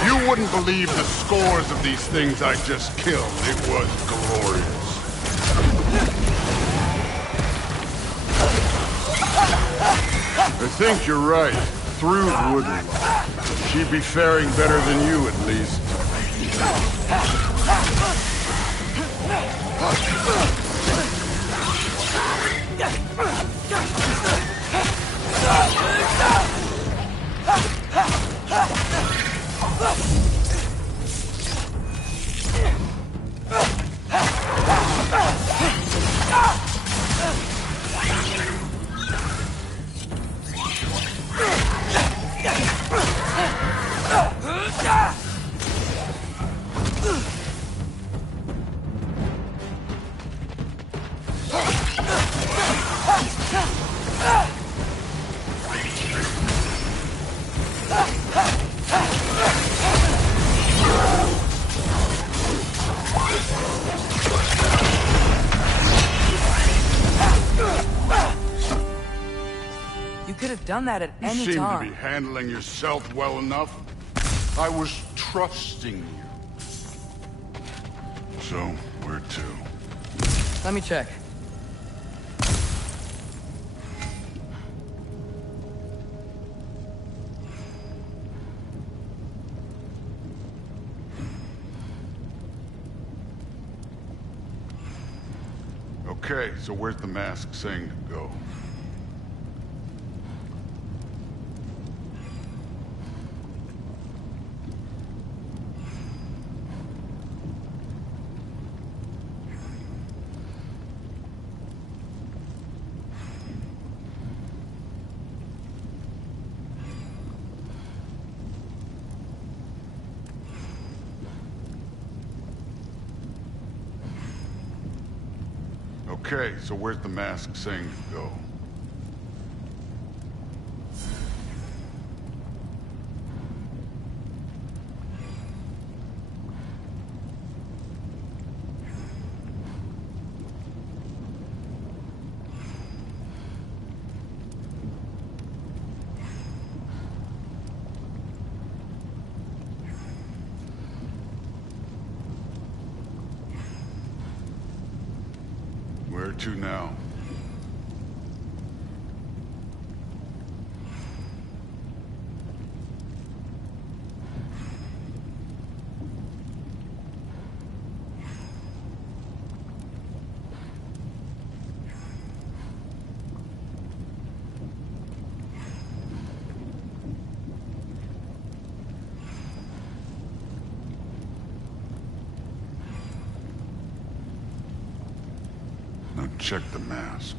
You wouldn't believe the scores of these things I just killed. It was glorious. I think you're right. Through wouldn't. She'd be faring better than you, at least. Done that at any You seem time. to be handling yourself well enough. I was trusting you. So, where to? Let me check. Okay, so where's the mask saying to go? Okay, so where's the mask saying to go? Where to now? Now check the mask.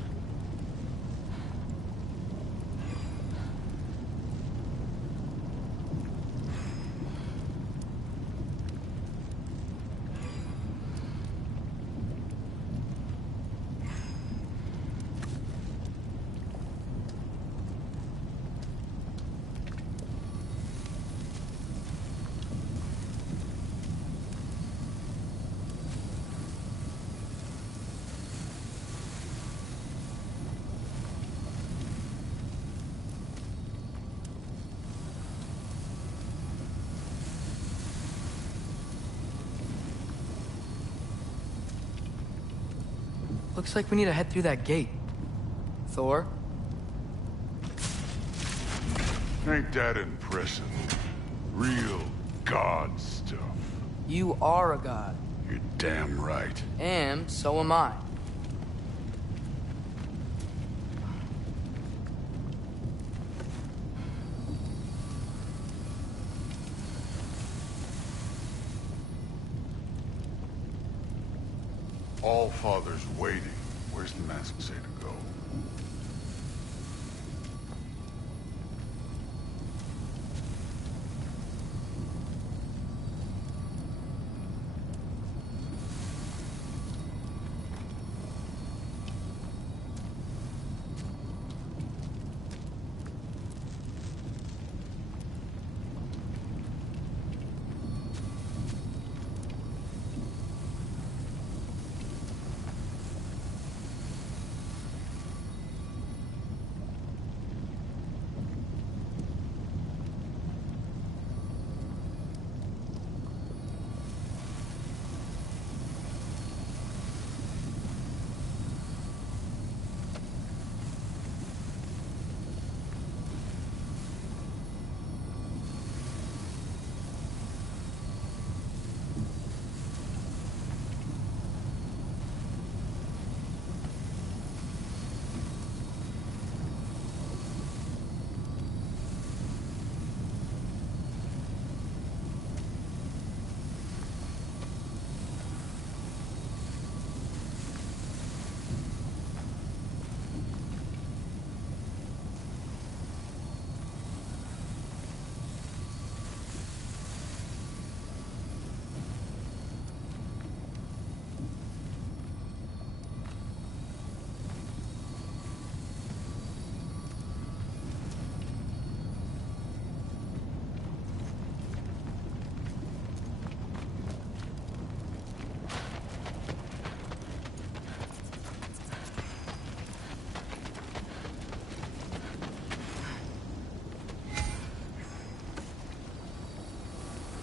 Looks like we need to head through that gate. Thor? Ain't that impressive? Real god stuff. You are a god. You're damn right. And so am I. All Father's waiting. Where's the mask say to go?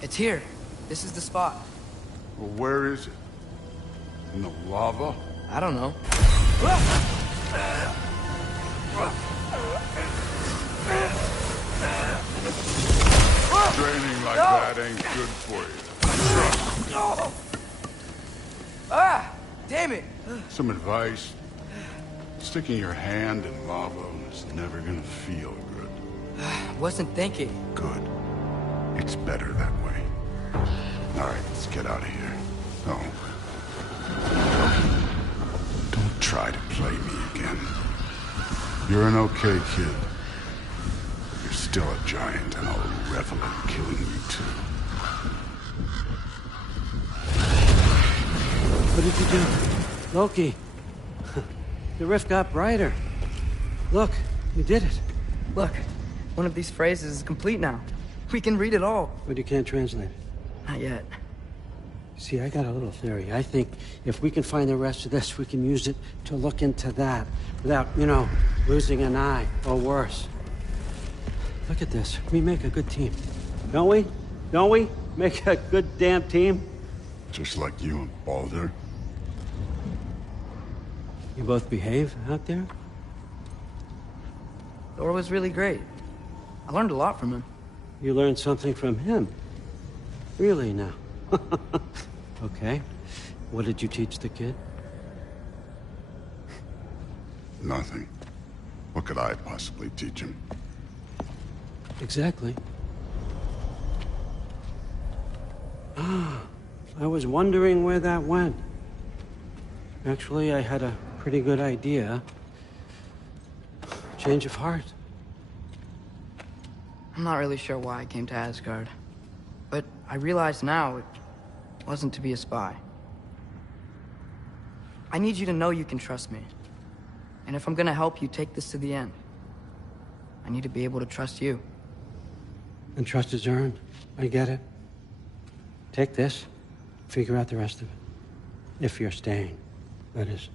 It's here. This is the spot. Well, where is it? In the lava? I don't know. Training like that ain't good for you. Ah! Damn it! Some advice. Sticking your hand in lava is never gonna feel good. Wasn't thinking. Good. It's better that way. All right, let's get out of here. Oh. Don't try to play me again. You're an okay kid. You're still a giant, and I'll revel in killing you too. What did you do? Loki. The rift got brighter. Look, you did it. Look, one of these phrases is complete now. We can read it all. But you can't translate it. Not yet. See, I got a little theory. I think if we can find the rest of this, we can use it to look into that without, losing an eye or worse. Look at this. We make a good team. Don't we? Don't we? Make a good damn team? Just like you and Baldur. You both behave out there? Thor was really great. I learned a lot from him. You learned something from him? Really now? Okay. What did you teach the kid? Nothing. What could I possibly teach him? Exactly. Ah, I was wondering where that went. Actually, I had a pretty good idea. Change of heart. I'm not really sure why I came to Asgard. But I realize now it wasn't to be a spy. I need you to know you can trust me. And if I'm gonna help you take this to the end, I need to be able to trust you. And trust is earned. I get it. Take this, figure out the rest of it. If you're staying, that is.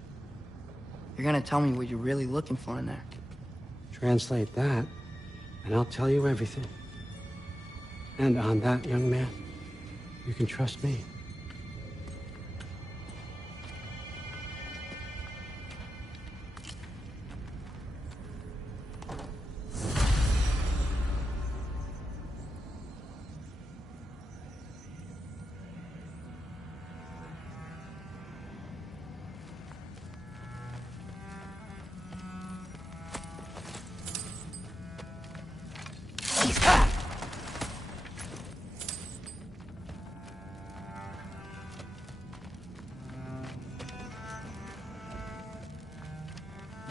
You're gonna tell me what you're really looking for in there. Translate that, and I'll tell you everything. And on that, young man, you can trust me.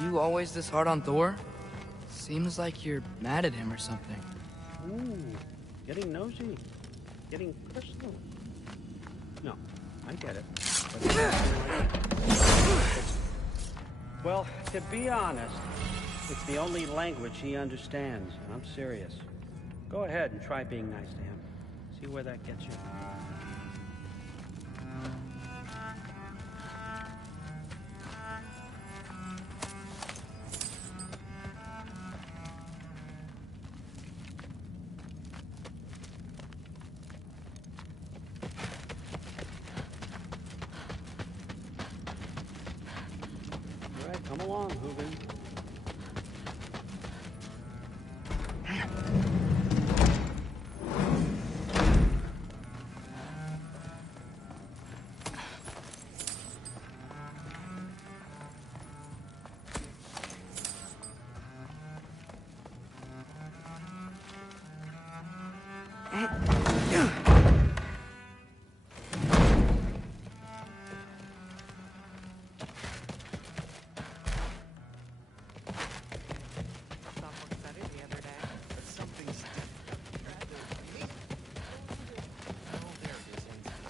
You always this hard on Thor? Seems like you're mad at him or something. Ooh, getting nosy. Getting personal. No, I get it. Well, to be honest, it's the only language he understands, and I'm serious. Go ahead and try being nice to him. See where that gets you. All right, come along, Hooven.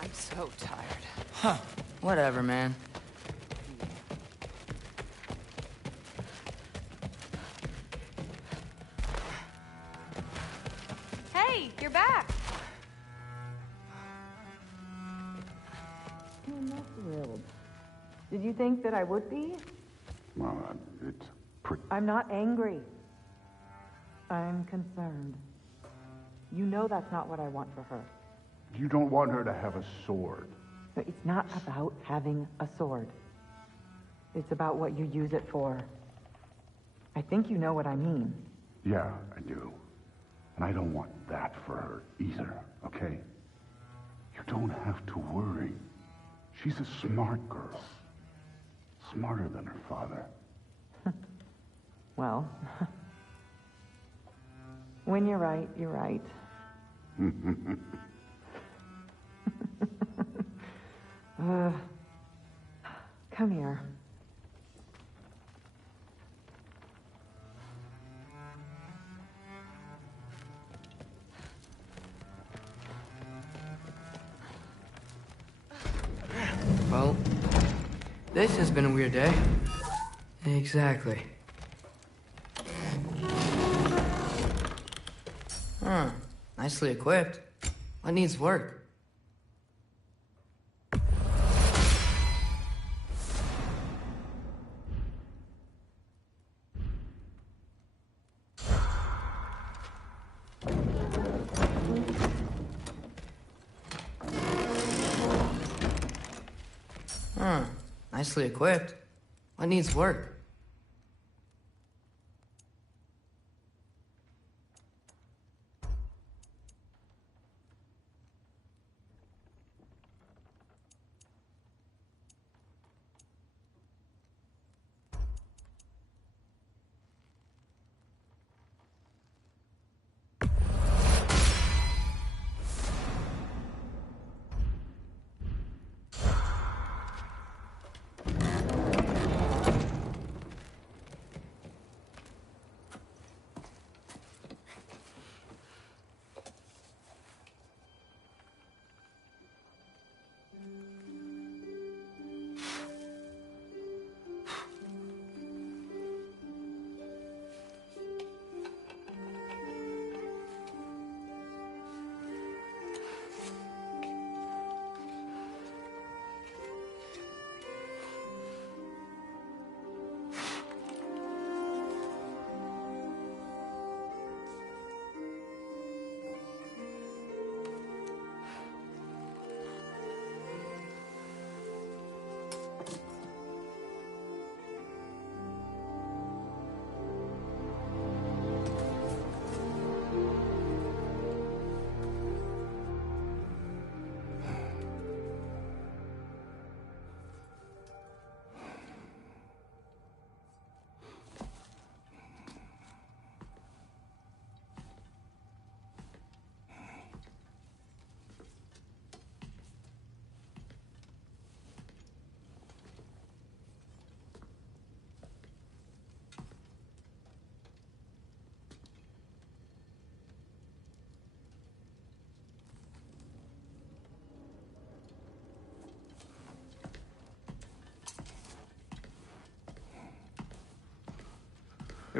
I'm so tired. Huh. Whatever, man. Hey, you're back. I'm not thrilled. Did you think that I would be? Well, it's pretty... I'm not angry. I'm concerned. You know that's not what I want for her. You don't want her to have a sword. But it's not about having a sword. It's about what you use it for. I think you know what I mean. Yeah, I do. And I don't want that for her either, okay? You don't have to worry. She's a smart girl. Smarter than her father. Well, when you're right, you're right. Come here. Well, this has been a weird day. Exactly. Huh. Nicely equipped. What needs work? Huh. Nicely equipped. What needs work?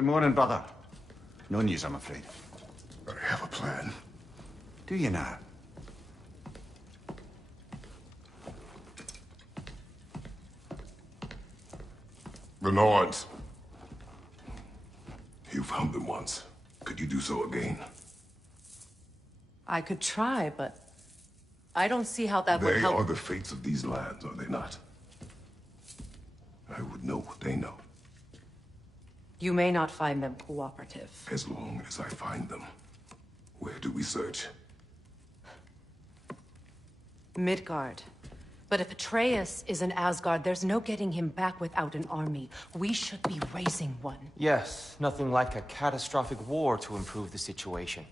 Good morning, brother. No news, I'm afraid. I have a plan. Do you now? The Norns. You found them once. Could you do so again? I could try, but I don't see how that would They help. are the fates of these lands, are they not? I would know what they know, You may not find them cooperative. as long as I find them. Where do we search? Midgard. But if Atreus is in Asgard, there's no getting him back without an army. We should be raising one. Yes, nothing like a catastrophic war to improve the situation.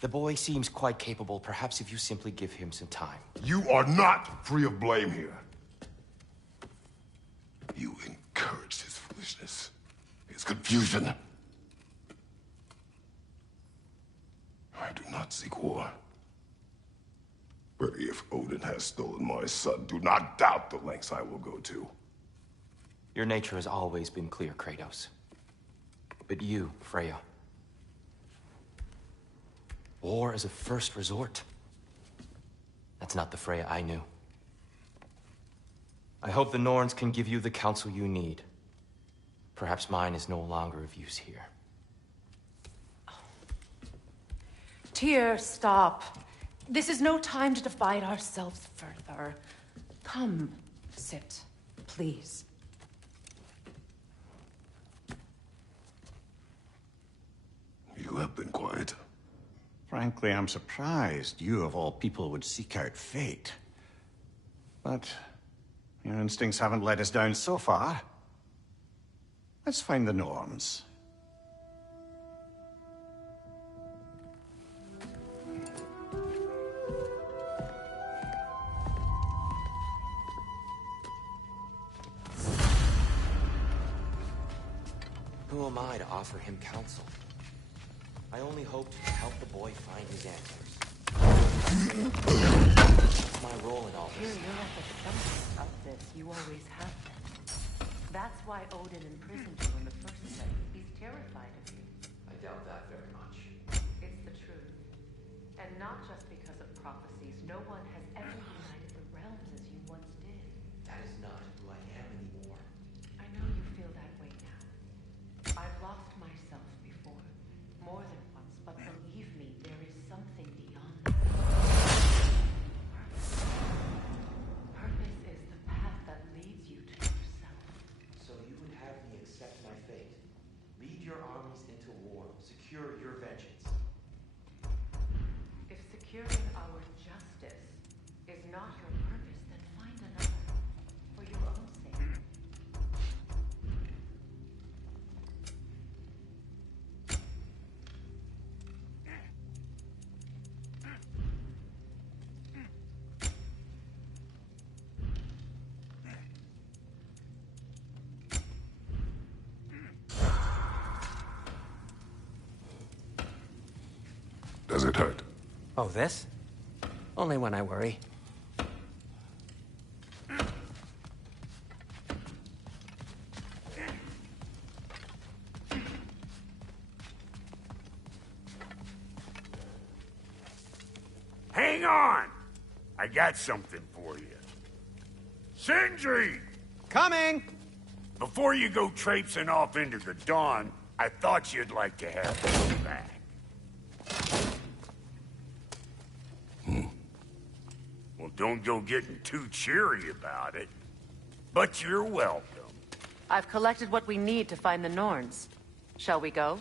The boy seems quite capable. Perhaps if you simply give him some time. You are not free of blame here. You encouraged his foolishness, his confusion. I do not seek war. But if Odin has stolen my son, do not doubt the lengths I will go to. Your nature has always been clear, Kratos. But you, Freya. War is a first resort. That's not the Freya I knew. I hope the Norns can give you the counsel you need. Perhaps mine is no longer of use here. Tyr, stop. This is no time to divide ourselves further. Come, sit, please. You have been quiet. Frankly, I'm surprised you, of all people, would seek out fate. But your instincts haven't let us down so far. Let's find the Norns. Who am I to offer him counsel? I only hoped to help the boy find his answers. What's my role in all Tyr, this? you're at the center of this. You always have been. That's why Odin imprisoned you in the first place. He's terrified of you. I doubt that very much. It's the truth. And not just because of prophecies. No one has ever united the realms as you once did. That is not who I am anymore. I know you feel that way now. I've lost myself before, more than once, but believe me, there is something beyond that. Purpose is the path that leads you to yourself. So you would have me accept my fate, lead your armies into war, secure your vengeance. If securing our justice is not your purpose, then find another, for your own sake. Does it hurt? Oh, this? Only when I worry. Hang on! I got something for you. Sindri! Coming! Before you go traipsing off into the dawn, I thought you'd like to have this back. Well, don't go getting too cheery about it. But you're welcome. I've collected what we need to find the Norns. Shall we go?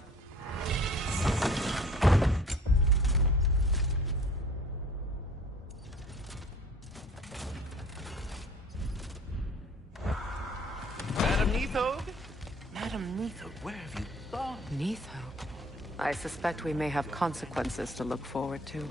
Madam Neathog? Madam Neathog, where have you gone? Neathog. I suspect we may have consequences to look forward to.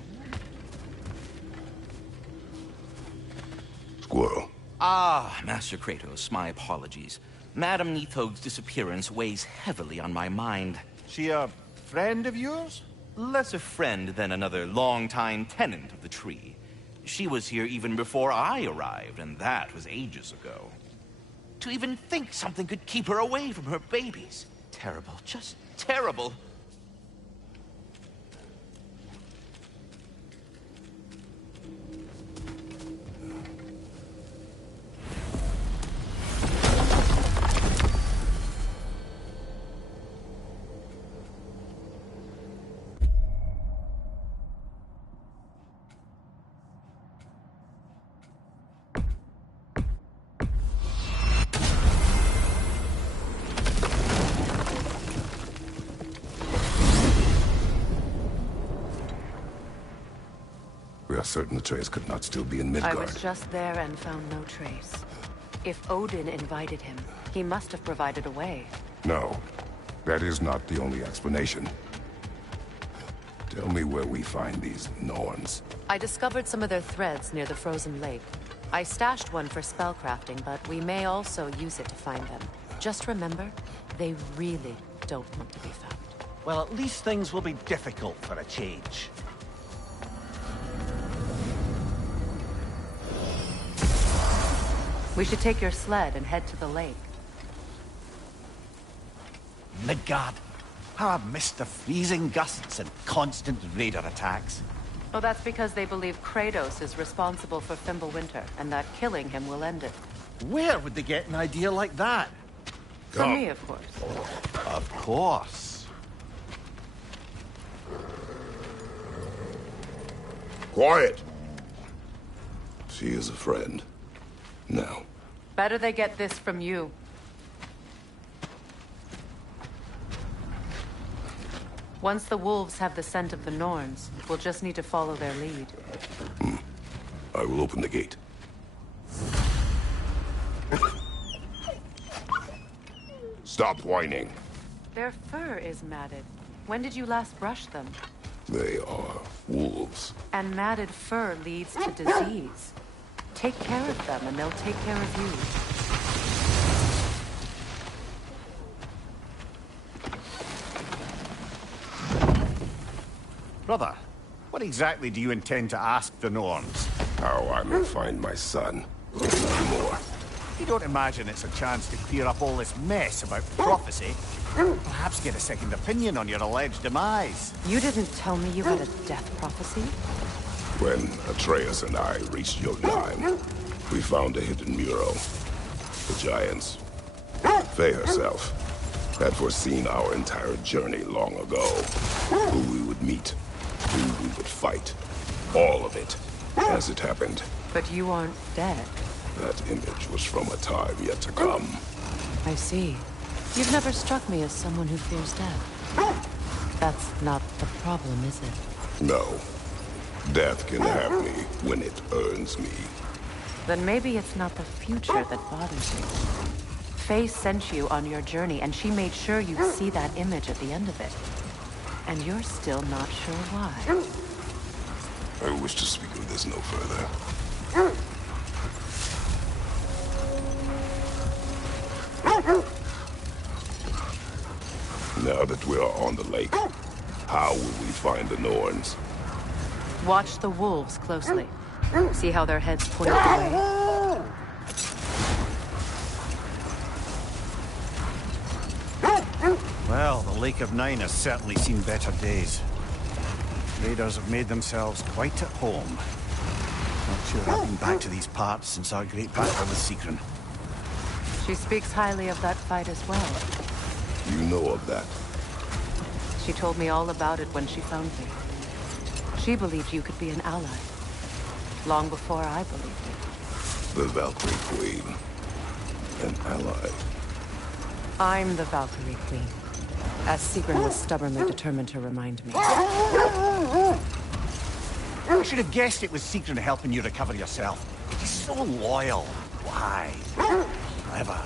Squirrel. Ah, Master Kratos, my apologies. Madam Neathog's disappearance weighs heavily on my mind. She a friend of yours? Less a friend than another longtime tenant of the tree. She was here even before I arrived, and that was ages ago. To even think something could keep her away from her babies. terrible. Just terrible. We are certain the trace could not still be in I Midgard. was just there and found no trace. If Odin invited him, he must have provided a way. No, that is not the only explanation. Tell me where we find these Norns. I discovered some of their threads near the frozen lake. I stashed one for spellcrafting, but we may also use it to find them. Just remember, they really don't want to be found. Well, at least things will be difficult for a change. We should take your sled and head to the lake. Midgard. How I've missed the freezing gusts and constant raider attacks. Oh, that's because they believe Kratos is responsible for Fimbulwinter, and that killing him will end it. Where would they get an idea like that? From me, of course. Of course. Quiet! She is a friend. Now. Better they get this from you. Once the wolves have the scent of the Norns, we'll just need to follow their lead. I will open the gate. Stop whining. Their fur is matted. When did you last brush them? They are wolves. And matted fur leads to disease. Take care of them, and they'll take care of you. Brother, what exactly do you intend to ask the Norns? How I may find my son. Nothing more. You don't imagine it's a chance to clear up all this mess about prophecy? Perhaps get a second opinion on your alleged demise. You didn't tell me you had a death prophecy? When Atreus and I reached Jotunheim, we found a hidden mural. The giants, Faye herself, had foreseen our entire journey long ago. Who we would meet, who we would fight. All of it, as it happened. But you aren't dead. That image was from a time yet to come. I see. You've never struck me as someone who fears death. That's not the problem, is it? No. Death can have me when it earns me. Then maybe it's not the future that bothers you. Faye sent you on your journey, and she made sure you'd see that image at the end of it. And you're still not sure why. I wish to speak of this no further. Now that we are on the lake, how will we find the Norns? Watch the wolves closely. See how their heads point away? Well, the Lake of Nine has certainly seen better days. Raiders have made themselves quite at home. Not sure I've been back to these parts since our great battle with Sigrun. She speaks highly of that fight as well. You know of that? She told me all about it when she found me. She believed you could be an ally. Long before I believed it. The Valkyrie Queen. An ally. I'm the Valkyrie Queen. As Sigrun was stubbornly determined to remind me. I should have guessed it was Sigrun helping you recover yourself. He's so loyal. Why? Clever.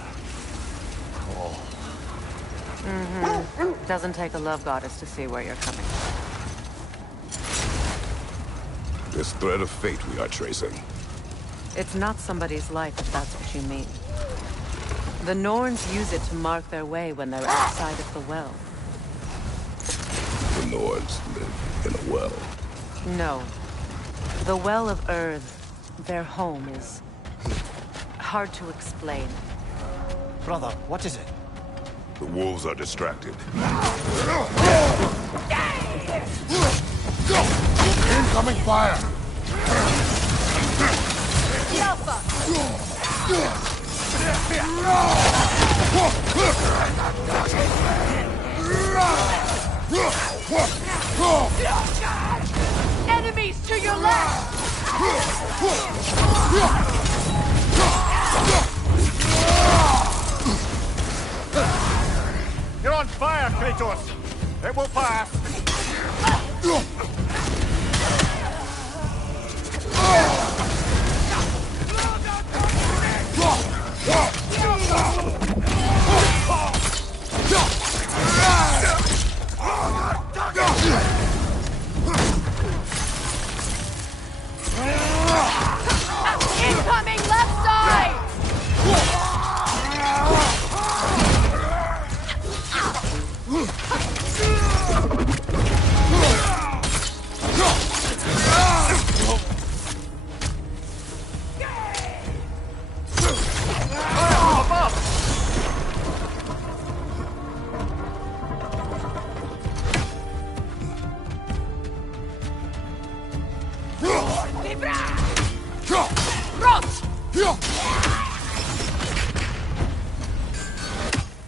Cool. Doesn't take a love goddess to see where you're coming from. This thread of fate we are tracing. It's not somebody's life, if that's what you mean. The Norns use it to mark their way when they're outside of the well. The Norns live in a well. No. The Well of Earth, their home, is hard to explain. Brother, what is it? The wolves are distracted. Incoming fire! Enemies to your left! You're on fire, Kratos! It will pass! Incoming left side!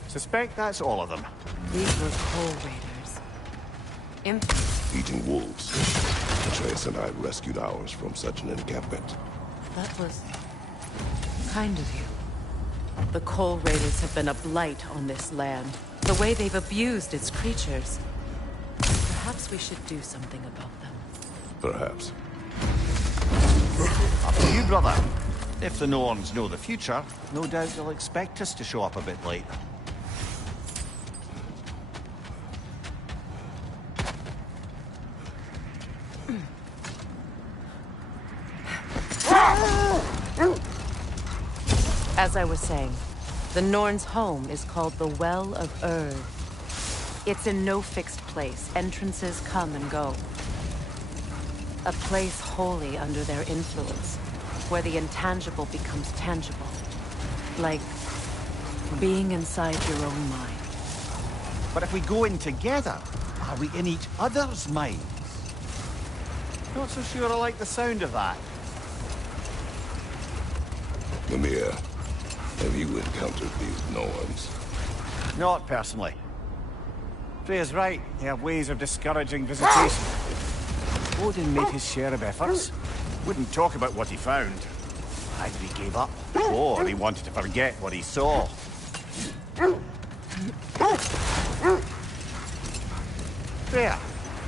Suspect that's all of them. These were Coal Raiders. Eating wolves. Atreus and I rescued ours from such an encampment. That was kind of you. The Coal Raiders have been a blight on this land. The way they've abused its creatures. Perhaps we should do something about them. Perhaps. Up to you, brother. If the Norns know the future, no doubt they'll expect us to show up a bit late. As I was saying, the Norn's home is called the Well of Erd. It's in no fixed place. Entrances come and go. A place wholly under their influence, where the intangible becomes tangible. Like being inside your own mind. But if we go in together, are we in each other's minds? Not so sure I like the sound of that. Mimir, have you encountered these Norns? Not personally. Freya's right. They have ways of discouraging visitation. Odin made his share of efforts. Wouldn't talk about what he found. Either he gave up, or he wanted to forget what he saw. Freya,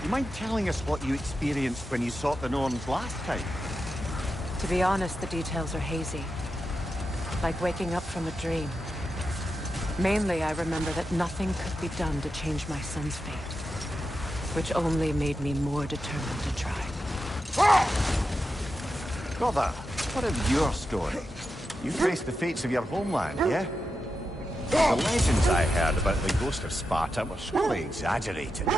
you mind telling us what you experienced when you sought the Norns last time? To be honest, the details are hazy. Like waking up from a dream. Mainly, I remember that nothing could be done to change my son's fate. Which only made me more determined to try. Brother, what of your story? You faced the fates of your homeland, yeah? The legends I heard about the ghost of Sparta were surely exaggerated.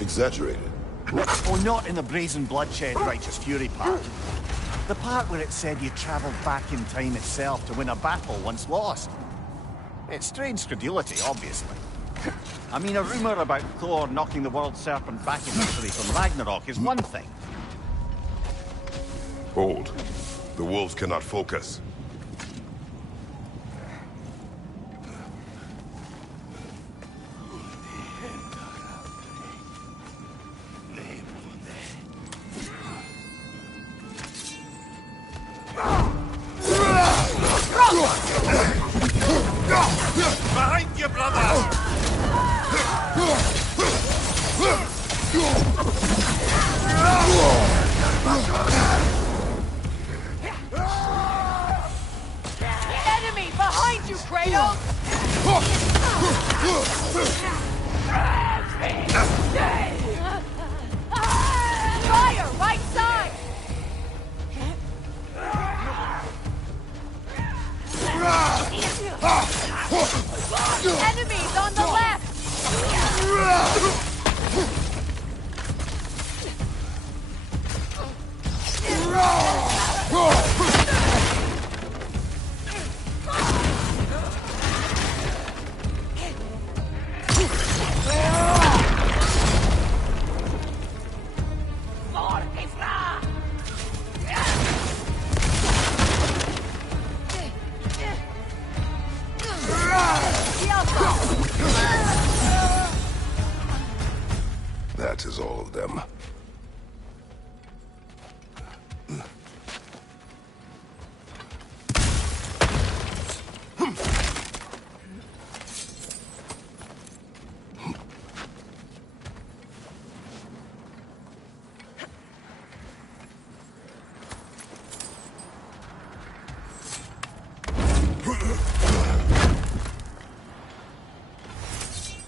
Exaggerated? Oh, not in the brazen bloodshed righteous fury part. The part where it said you travelled back in time itself to win a battle once lost. It's strange credulity, obviously. I mean, a rumour about Thor knocking the world serpent back in history from Ragnarok is one thing. Hold. The wolves cannot focus. Behind you, brother! Enemy behind you, Kratos! Fire, right side! Enemies on the left! is all of them.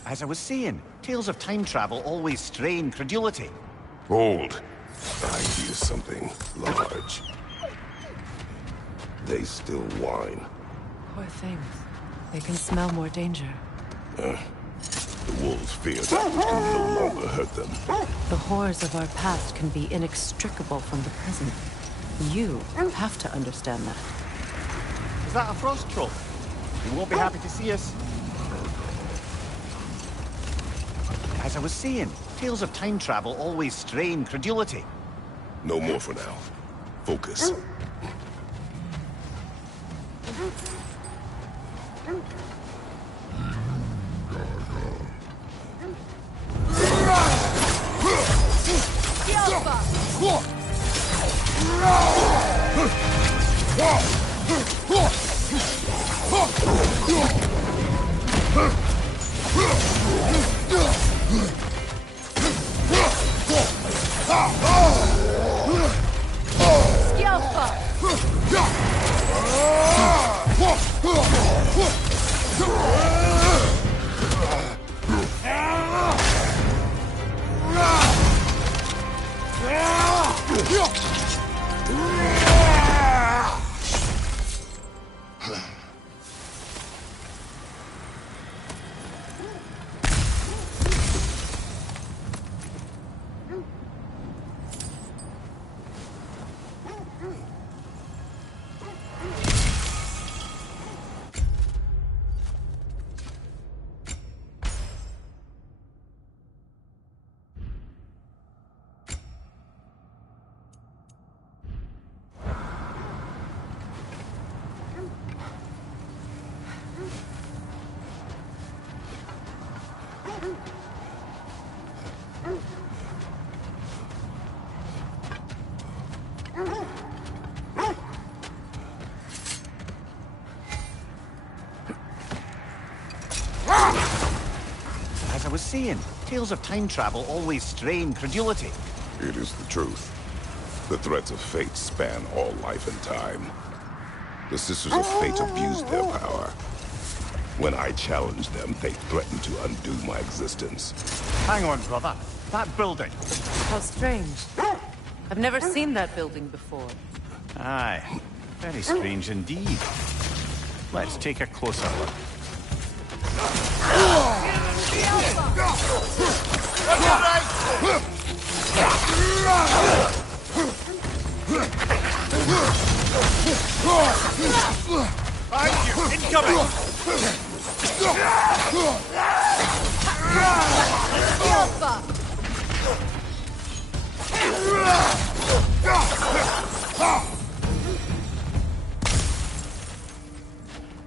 As I was saying, tales of time travel always strain credulity. Hold. I hear something large. They still whine. Poor things. They can smell more danger. The wolves fear that which can no longer hurt them. The horrors of our past can be inextricable from the present. You have to understand that. Is that a frost troll? You won't be happy to see us. As I was saying, tales of time travel always strain credulity. No more for now. Focus. As I was saying, tales of time travel always strain credulity. It is the truth. The threats of fate span all life and time. The Sisters of Fate abused their power. When I challenged them, they threatened to undo my existence. Hang on, brother. That building. How strange. I've never seen that building before. Aye. Very strange indeed. Let's take a closer look. Behind you! Incoming!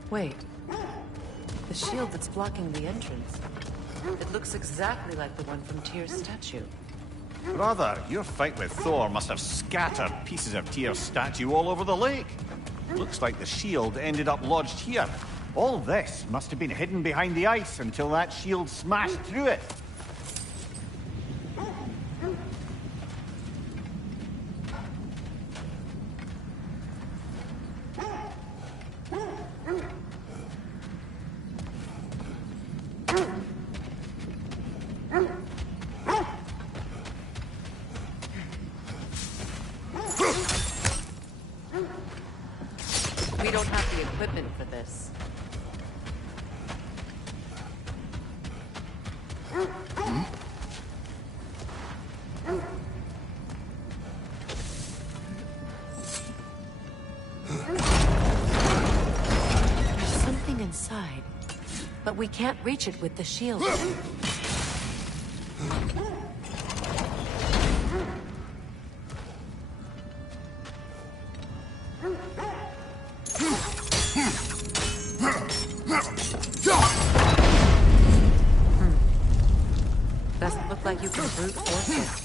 Wait. The shield that's blocking the entrance. It looks exactly like the one from Tyr's statue. Brother, your fight with Thor must have scattered pieces of Tyr's statue all over the lake. Looks like the shield ended up lodged here. All this must have been hidden behind the ice until that shield smashed through it. We don't have the equipment for this. There's something inside, but we can't reach it with the shield. Doesn't look like like you can brute force it.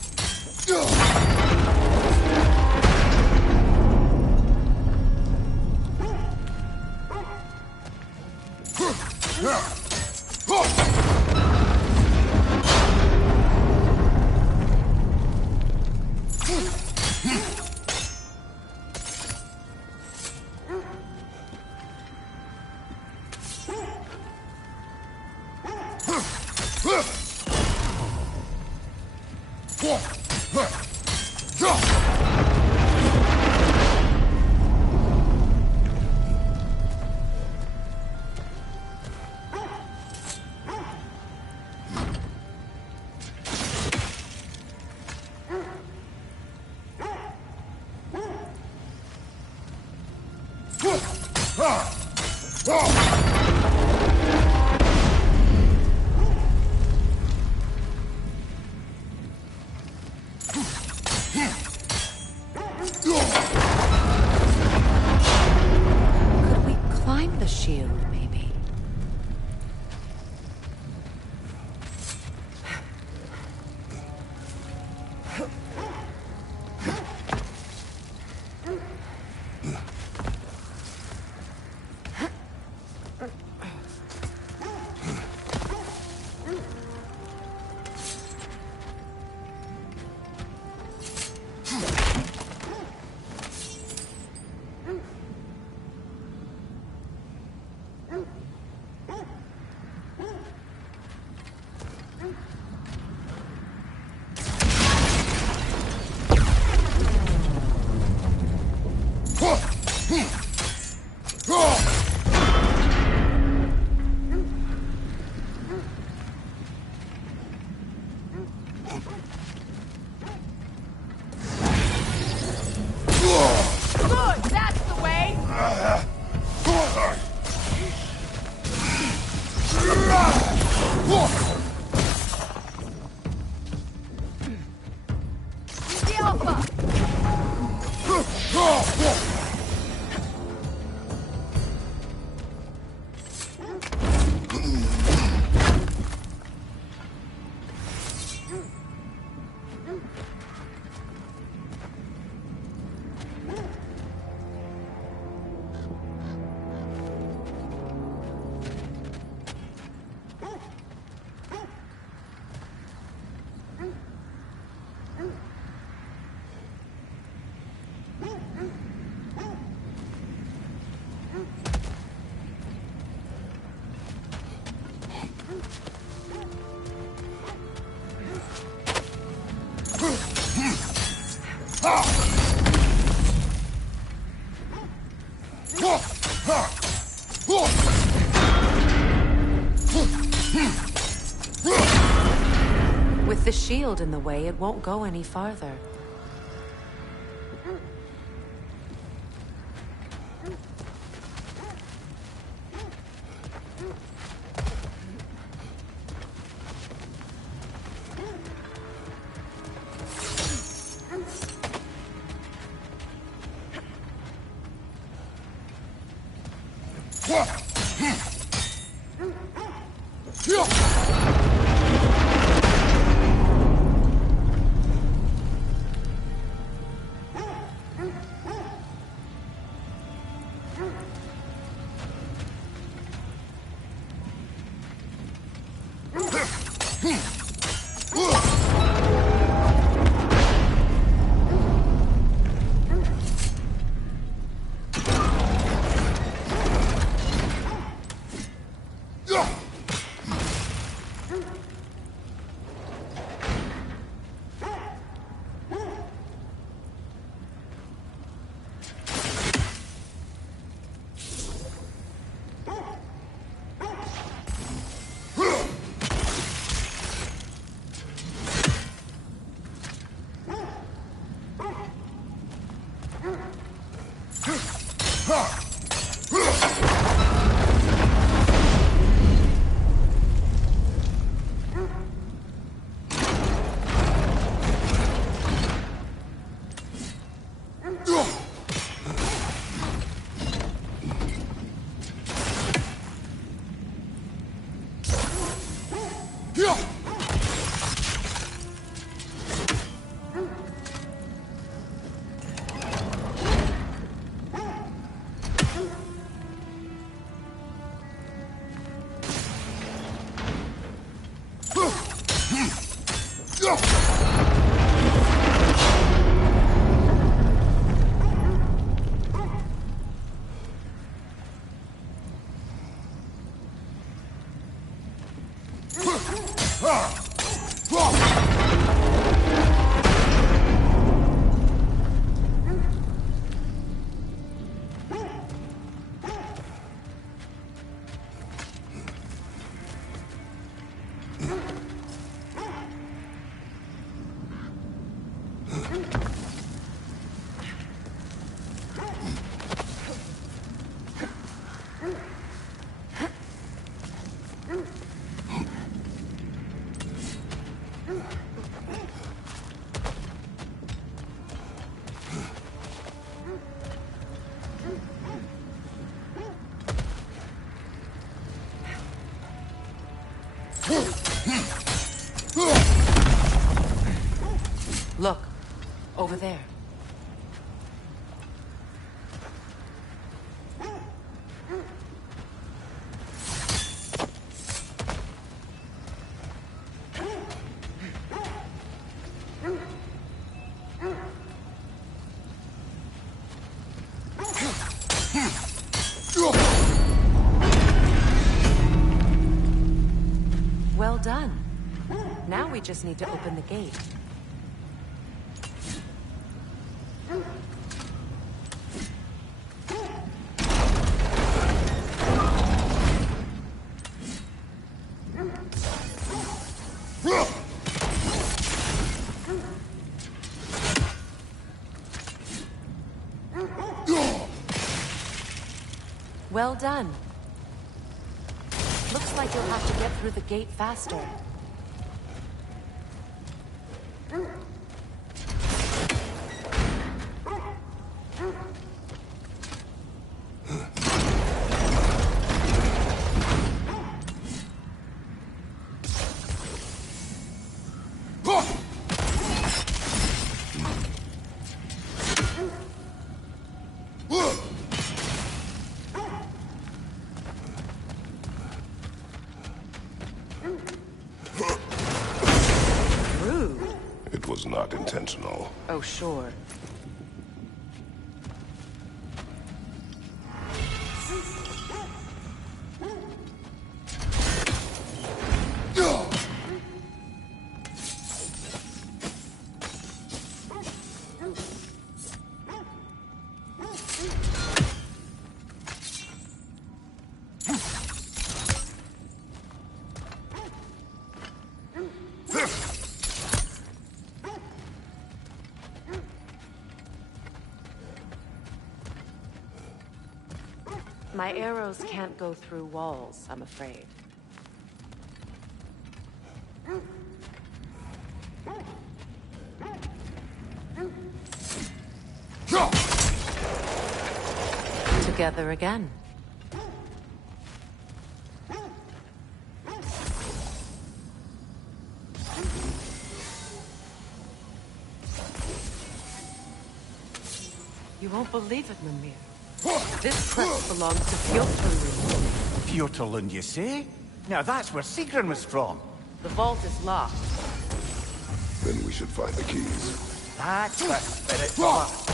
Could we climb the shield, maybe? Good, that's the way! The Alpha! With the shield in the way, it won't go any farther. Look, over there. Well done. Now we just need to open the gate. Well done. Looks like you'll have to get through the gate faster. It was not intentional. Oh, sure. My arrows can't go through walls, I'm afraid. Together again. You won't believe it, Mimir. This crest belongs to Fjöturlund. Fjöturlund, you say? Now that's where Sigrun was from. The vault is locked. Then we should find the keys. That's the spirit of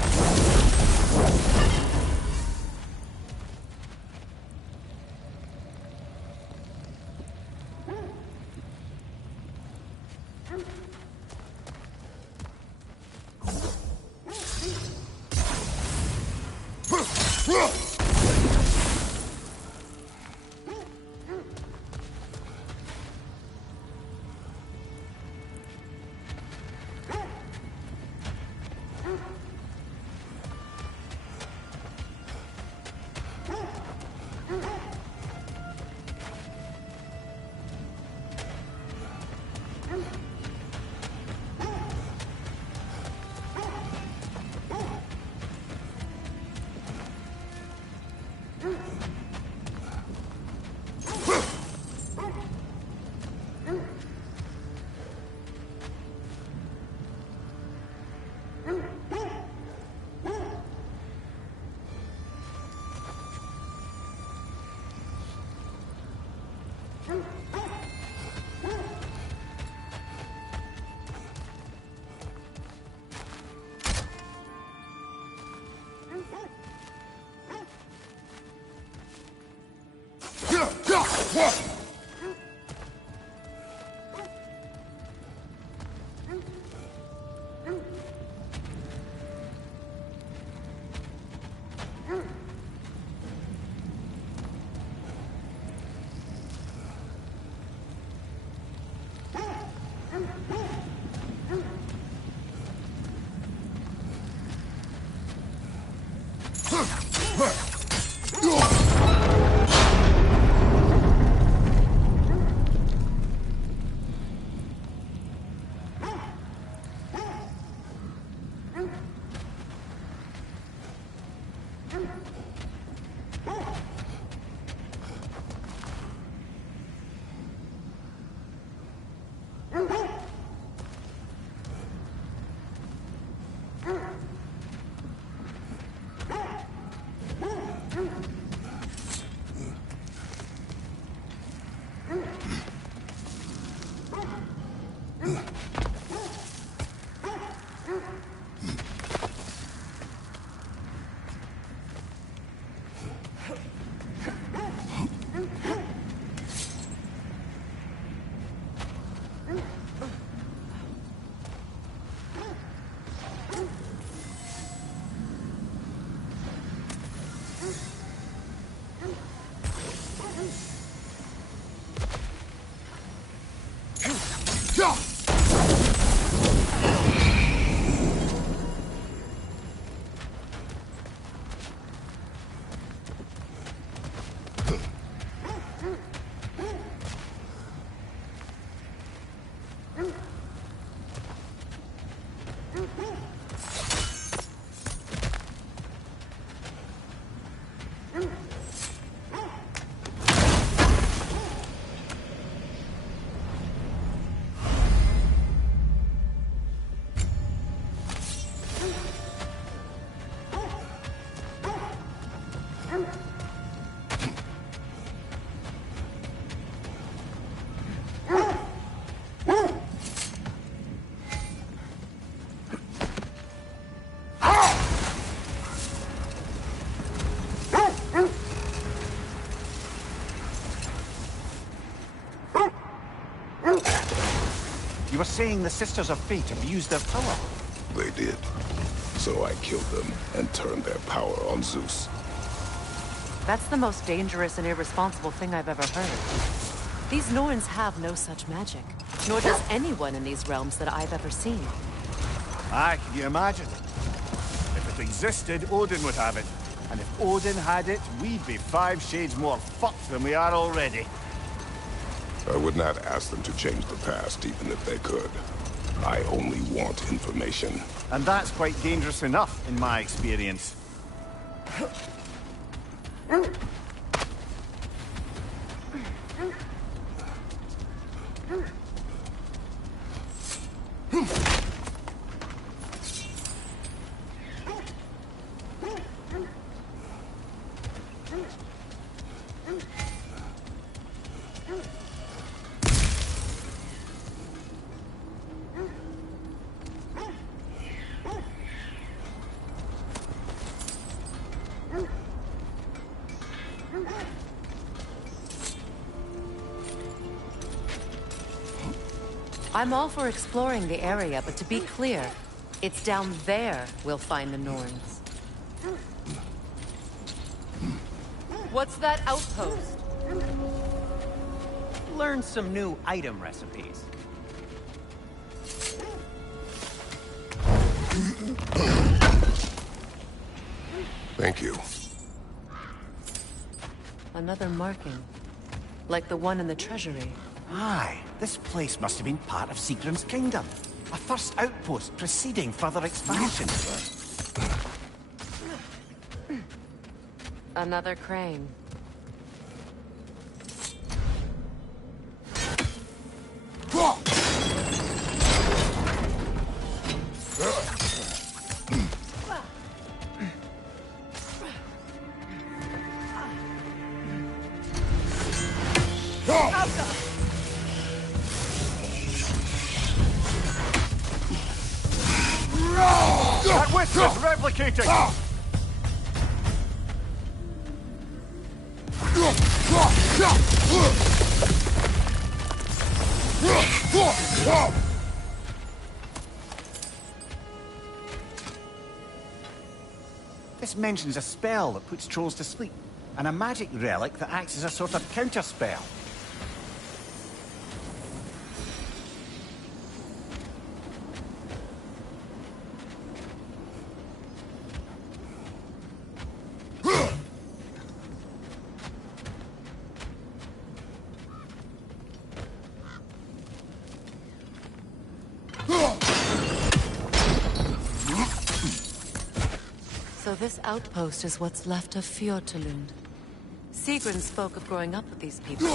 You were saying the Sisters of Fate abused their power? They did. So I killed them and turned their power on Zeus. That's the most dangerous and irresponsible thing I've ever heard. These Norns have no such magic, nor does anyone in these realms that I've ever seen. Aye, can you imagine? If it existed, Odin would have it. And if Odin had it, we'd be 5 shades more fucked than we are already. I would not ask them to change the past, even if they could. I only want information. And that's quite dangerous enough, in my experience. I'm all for exploring the area, but to be clear, it's down there we'll find the Norns. What's that outpost? Learn some new item recipes. Thank you. Another marking. Like the one in the treasury. Aye, this place must have been part of Sigrun's kingdom. A first outpost preceding further expansion. Another crane. That wisp is replicating! This mentions a spell that puts trolls to sleep, and a magic relic that acts as a sort of counter-spell. So this outpost is what's left of Fjordtalund. Sigrun spoke of growing up with these people.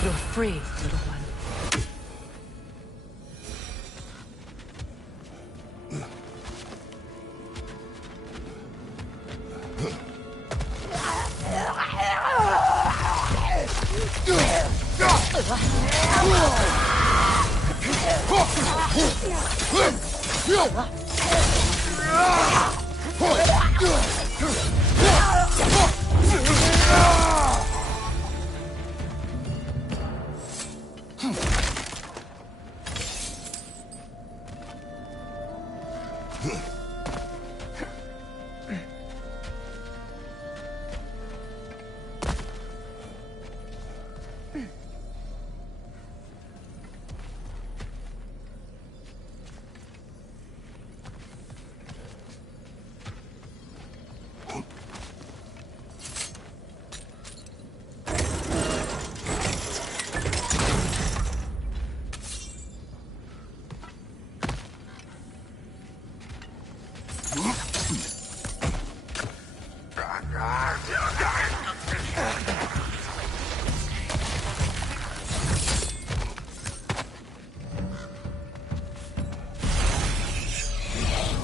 You're free, little one.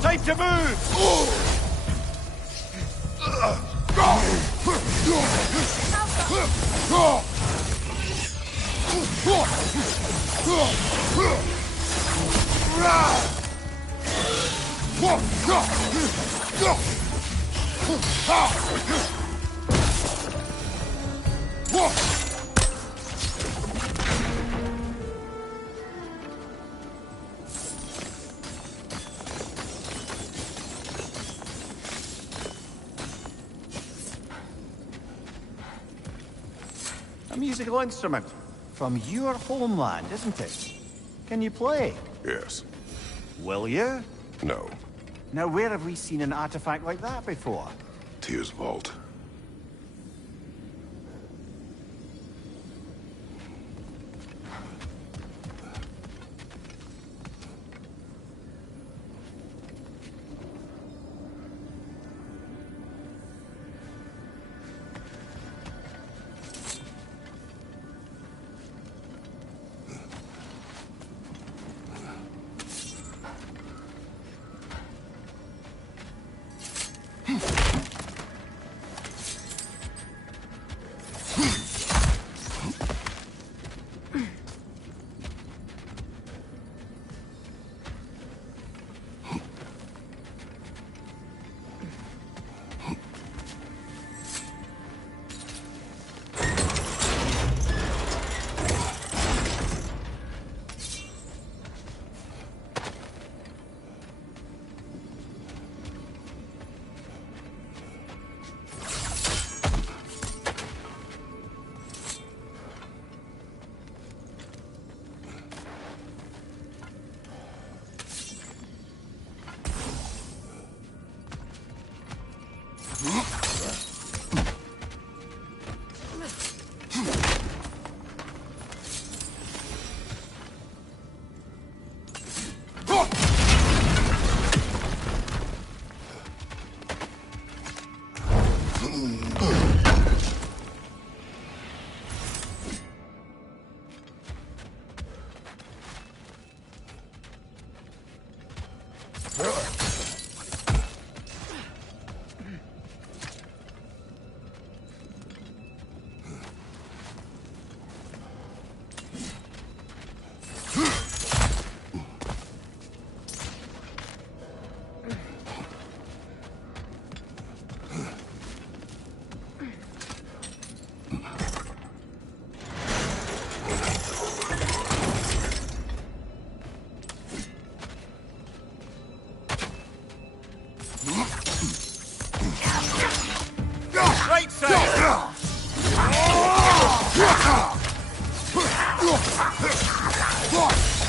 Time to move! A musical instrument from your homeland, isn't it? Can you play? Yes. Will you? No. Now, where have we seen an artifact like that before? Tyr's vault.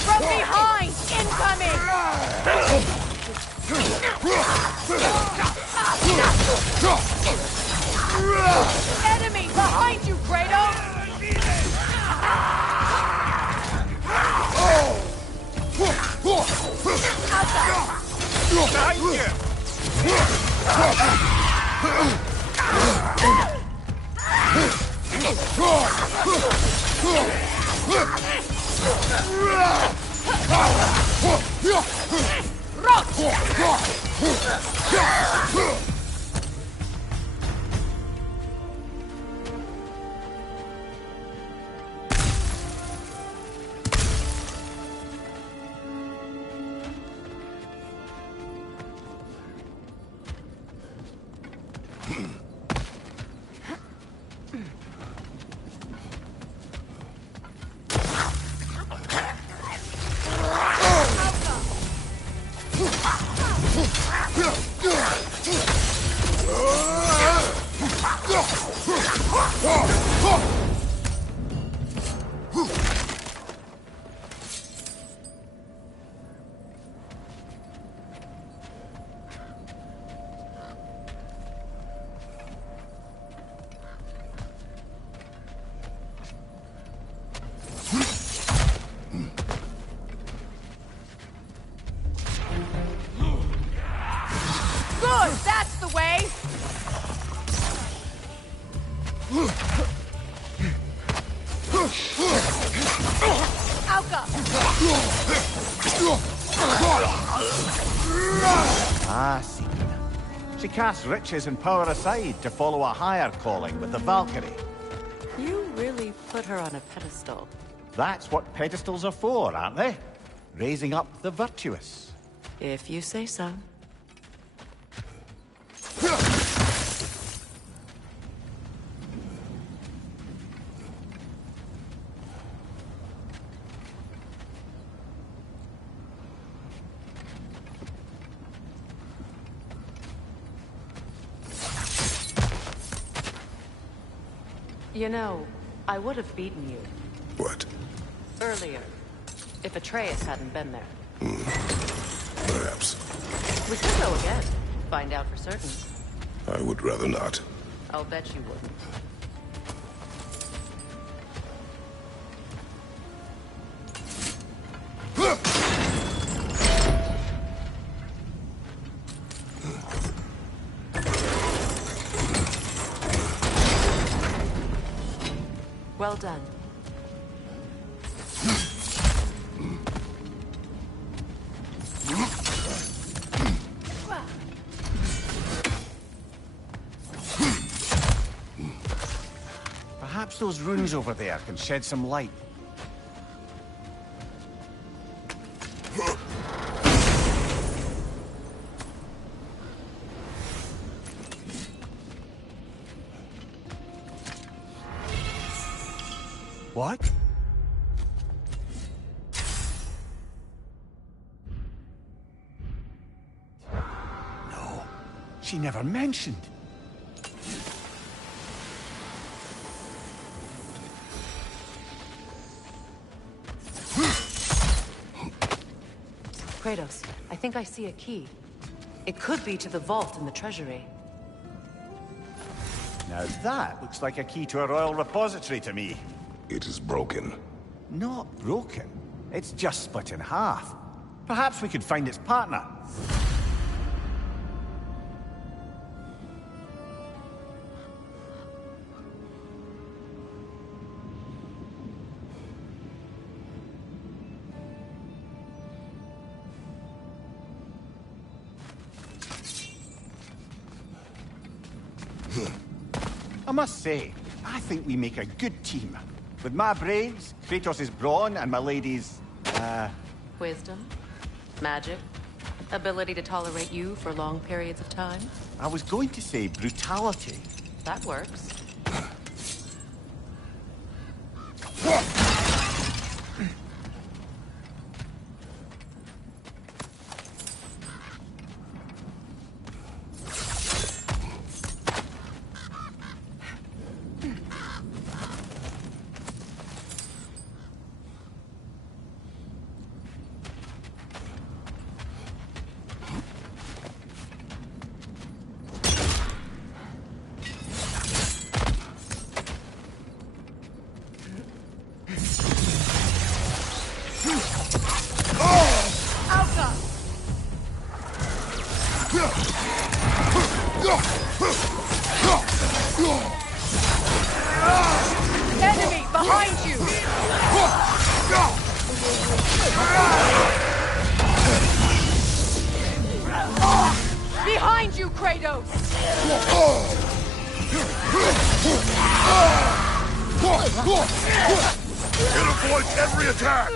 From behind! Incoming! Enemy behind you, Kratos! Behind you! Good! That's the way! Alka! Ah, see. She casts riches and power aside to follow a higher calling with the Valkyrie. You really put her on a pedestal. That's what pedestals are for, aren't they? Raising up the virtuous. If you say so. You know, I would have beaten you. What? Earlier. If Atreus hadn't been there. Perhaps. We could go again. Find out for certain. I would rather not. I'll bet you wouldn't. Well done. Perhaps those runes over there can shed some light. What? No, she never mentioned. Kratos, I think I see a key. It could be to the vault in the treasury. Now that looks like a key to a royal repository to me. It is broken. Not broken. It's just split in half. Perhaps we could find its partner. I must say, I think we make a good team. With my brains, Kratos' brawn, and my lady's, Wisdom, magic, ability to tolerate you for long periods of time. I was going to say brutality. That works. Alka! Enemy behind you! Behind you, Kratos! It avoids every attack!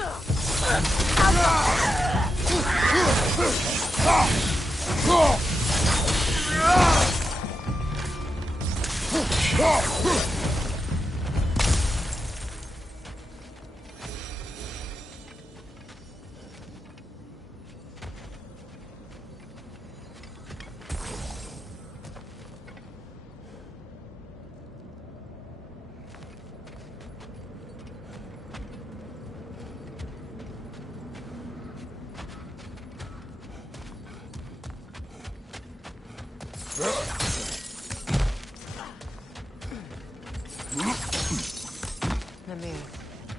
Mimir,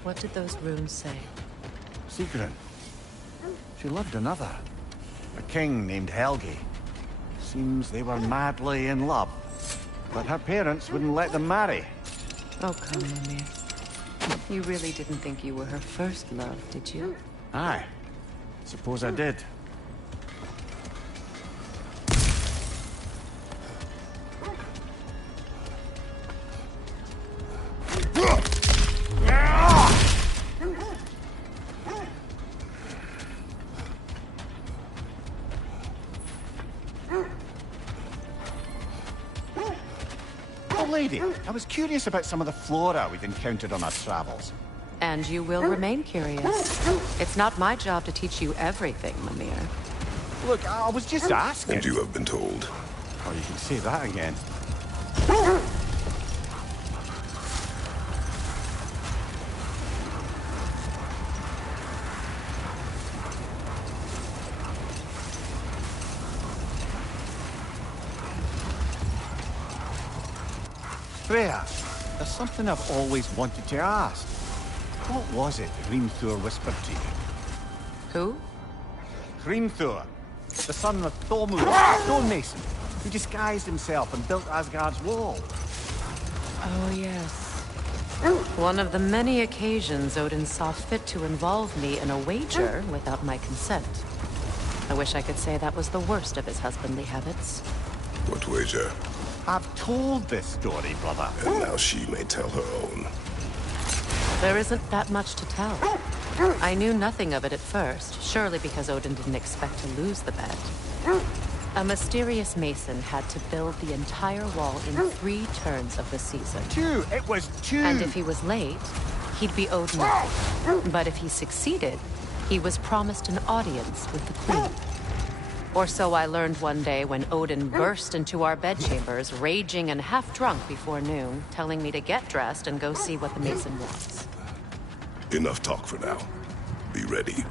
what did those runes say? Sigrun. She loved another. A king named Helgi. Seems they were madly in love. But her parents wouldn't let them marry. Oh, come, Mimir. You really didn't think you were her first love, did you? Aye. Suppose I did. Lady, I was curious about some of the flora we've encountered on our travels. And you will remain curious. It's not my job to teach you everything, Mimir. Look, I was just asking. And you have been told. Oh, you can say that again. Freya, there's something I've always wanted to ask. What was it Hrimthur whispered to you? Who? Hrimthur, the son of Thormund, stonemason, who disguised himself and built Asgard's wall. Oh, yes. One of the many occasions Odin saw fit to involve me in a wager without my consent. I wish I could say that was the worst of his husbandly habits. What wager? I've told this story, brother. And now she may tell her own. There isn't that much to tell. I knew nothing of it at first, surely because Odin didn't expect to lose the bet. A mysterious mason had to build the entire wall in 3 turns of the season. 2! It was 2! And if he was late, he'd be owed nothing. But if he succeeded, he was promised an audience with the queen. Or so I learned one day when Odin burst into our bedchambers, raging and half-drunk before noon, telling me to get dressed and go see what the mason wants. Enough talk for now. Be ready.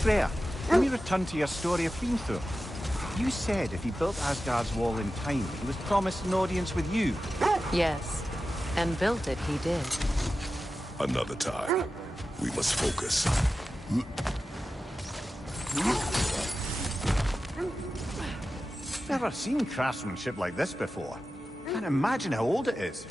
Freya, let me return to your story of Hrimthur. You said if he built Asgard's wall in time, he was promised an audience with you. Yes, and built it he did. Another time. We must focus. Never seen craftsmanship like this before. Can't imagine how old it is.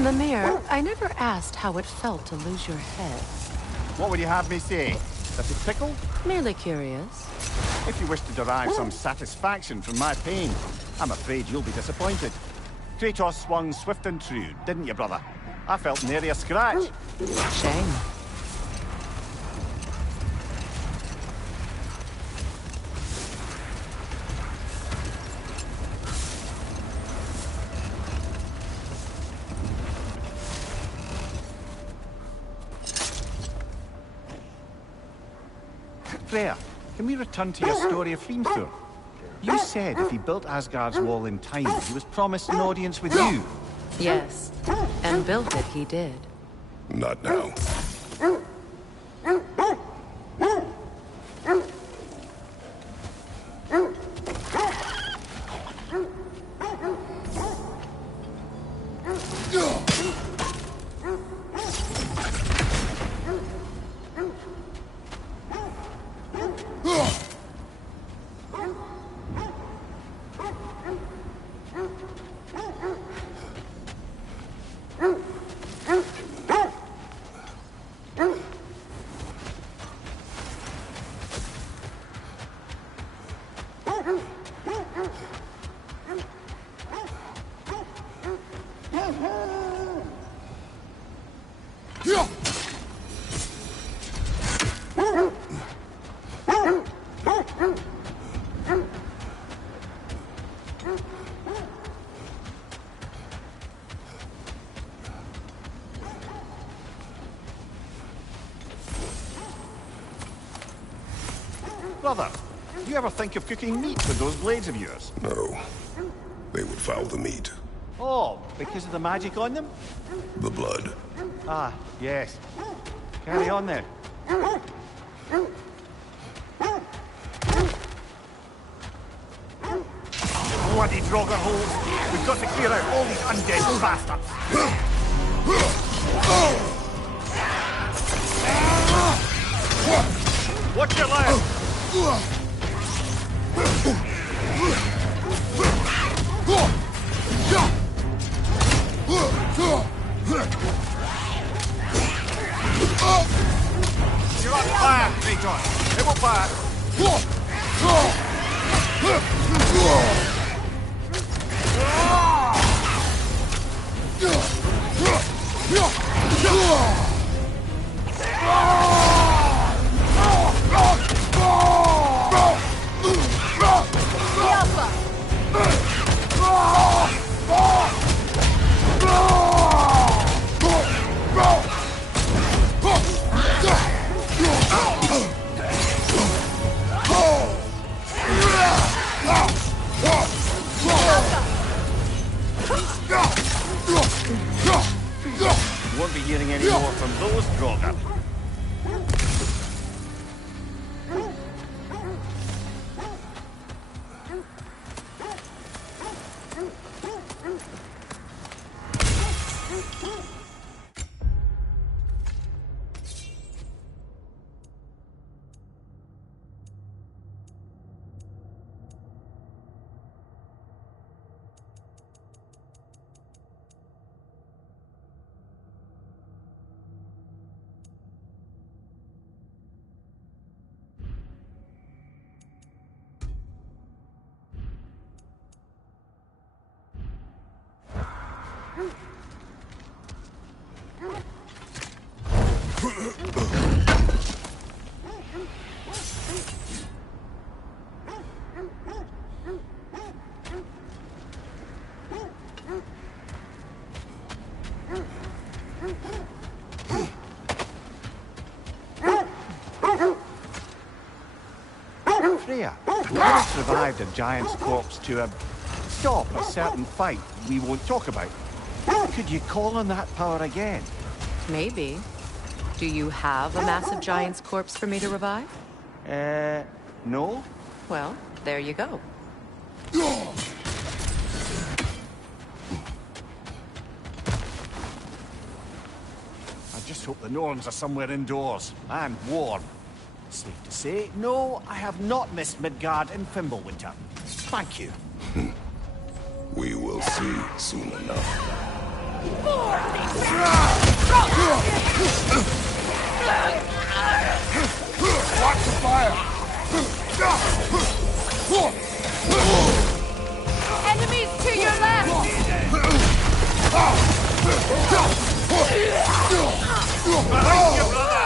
Mimir, I never asked how it felt to lose your head. What would you have me say? That it tickled? Merely curious. If you wish to derive some satisfaction from my pain, I'm afraid you'll be disappointed. Kratos swung swift and true, didn't you, brother? I felt nary a scratch. Shame. Freya, can we return to your story of Hrimthur? You said if he built Asgard's wall in time, he was promised an audience with you. Yes, and built it he did. Not now. Brother, do you ever think of cooking meat with those blades of yours? No. They would foul the meat. Oh, because of the magic on them? The blood. Ah, yes. Carry on then. Bloody Draugr holes! We've got to clear out all these undead bastards! Watch your left! You're on fire, Kratos! It will pass! Won't be hearing any more from those Draugr. Freya, you have survived a giant's corpse to stop a certain fight we won't talk about. Could you call on that power again? Maybe. Do you have a massive giant's corpse for me to revive? No? Well, there you go. I just hope the Norns are somewhere indoors and warm. Safe to say, no, I have not missed Midgard in Fimbulwinter. Thank you. We will see soon enough. Watch the fire! Enemies to your left! Behind you, brother!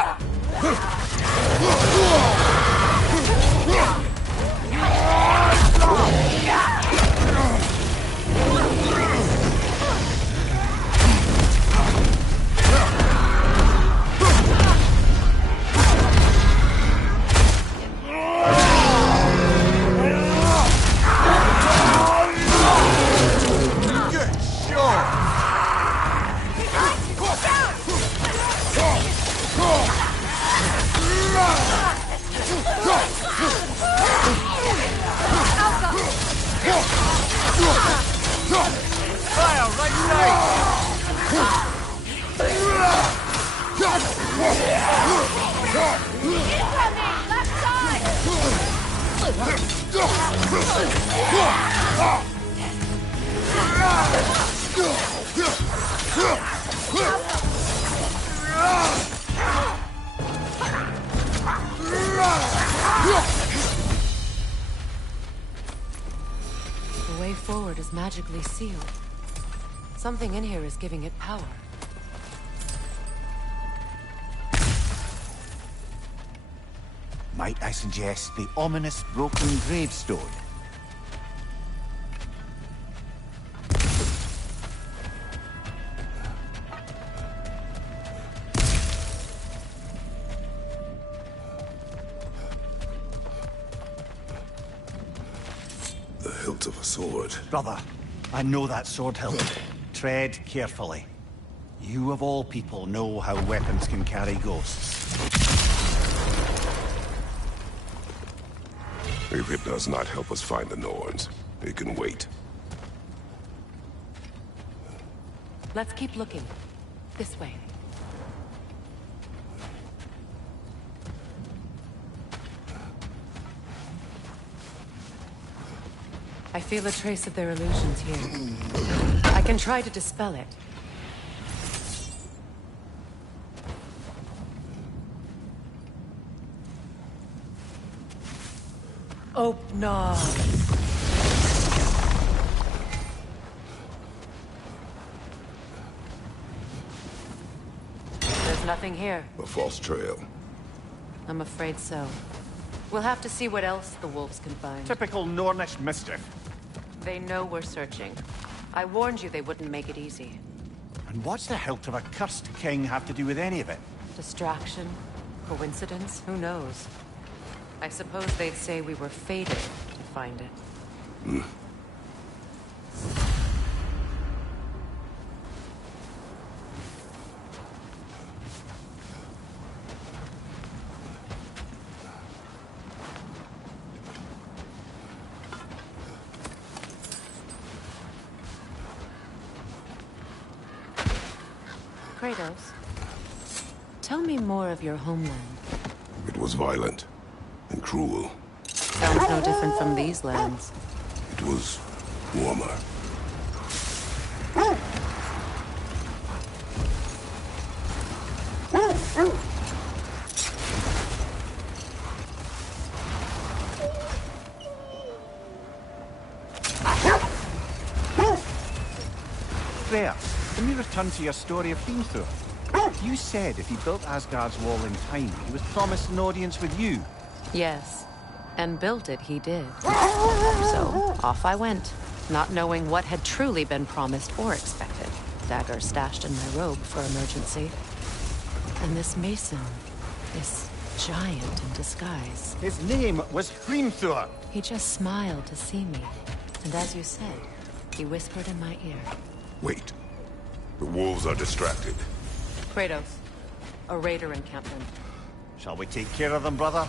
Fire, right side! Incoming! Left The way forward is magically sealed. Something in here is giving it power. Might I suggest the ominous broken gravestone? The hilt of a sword. Brother, I know that sword hilt. Tread carefully. You of all people know how weapons can carry ghosts. If it does not help us find the Norns, it can wait. Let's keep looking. This way. I feel a trace of their illusions here. I can try to dispel it. Oh, no. There's nothing here. A false trail. I'm afraid so. We'll have to see what else the wolves can find. Typical Nornish mischief. They know we're searching. I warned you they wouldn't make it easy. And what's the hilt of a cursed king have to do with any of it? Distraction? Coincidence? Who knows? I suppose they'd say we were fated to find it. Kratos, tell me more of your homeland. It was violent and cruel. Sounds no different from these lands. It was warmer. There, let me return to your story of Hrimthur. You said if he built Asgard's wall in time, he was promised an audience with you. Yes, and built it he did. So, off I went, not knowing what had truly been promised or expected. Dagger stashed in my robe for emergency. And this mason, this giant in disguise. His name was Hrimthur. He just smiled to see me. And as you said, he whispered in my ear. Wait. The wolves are distracted. Kratos, a raider encampment. Shall we take care of them, brother?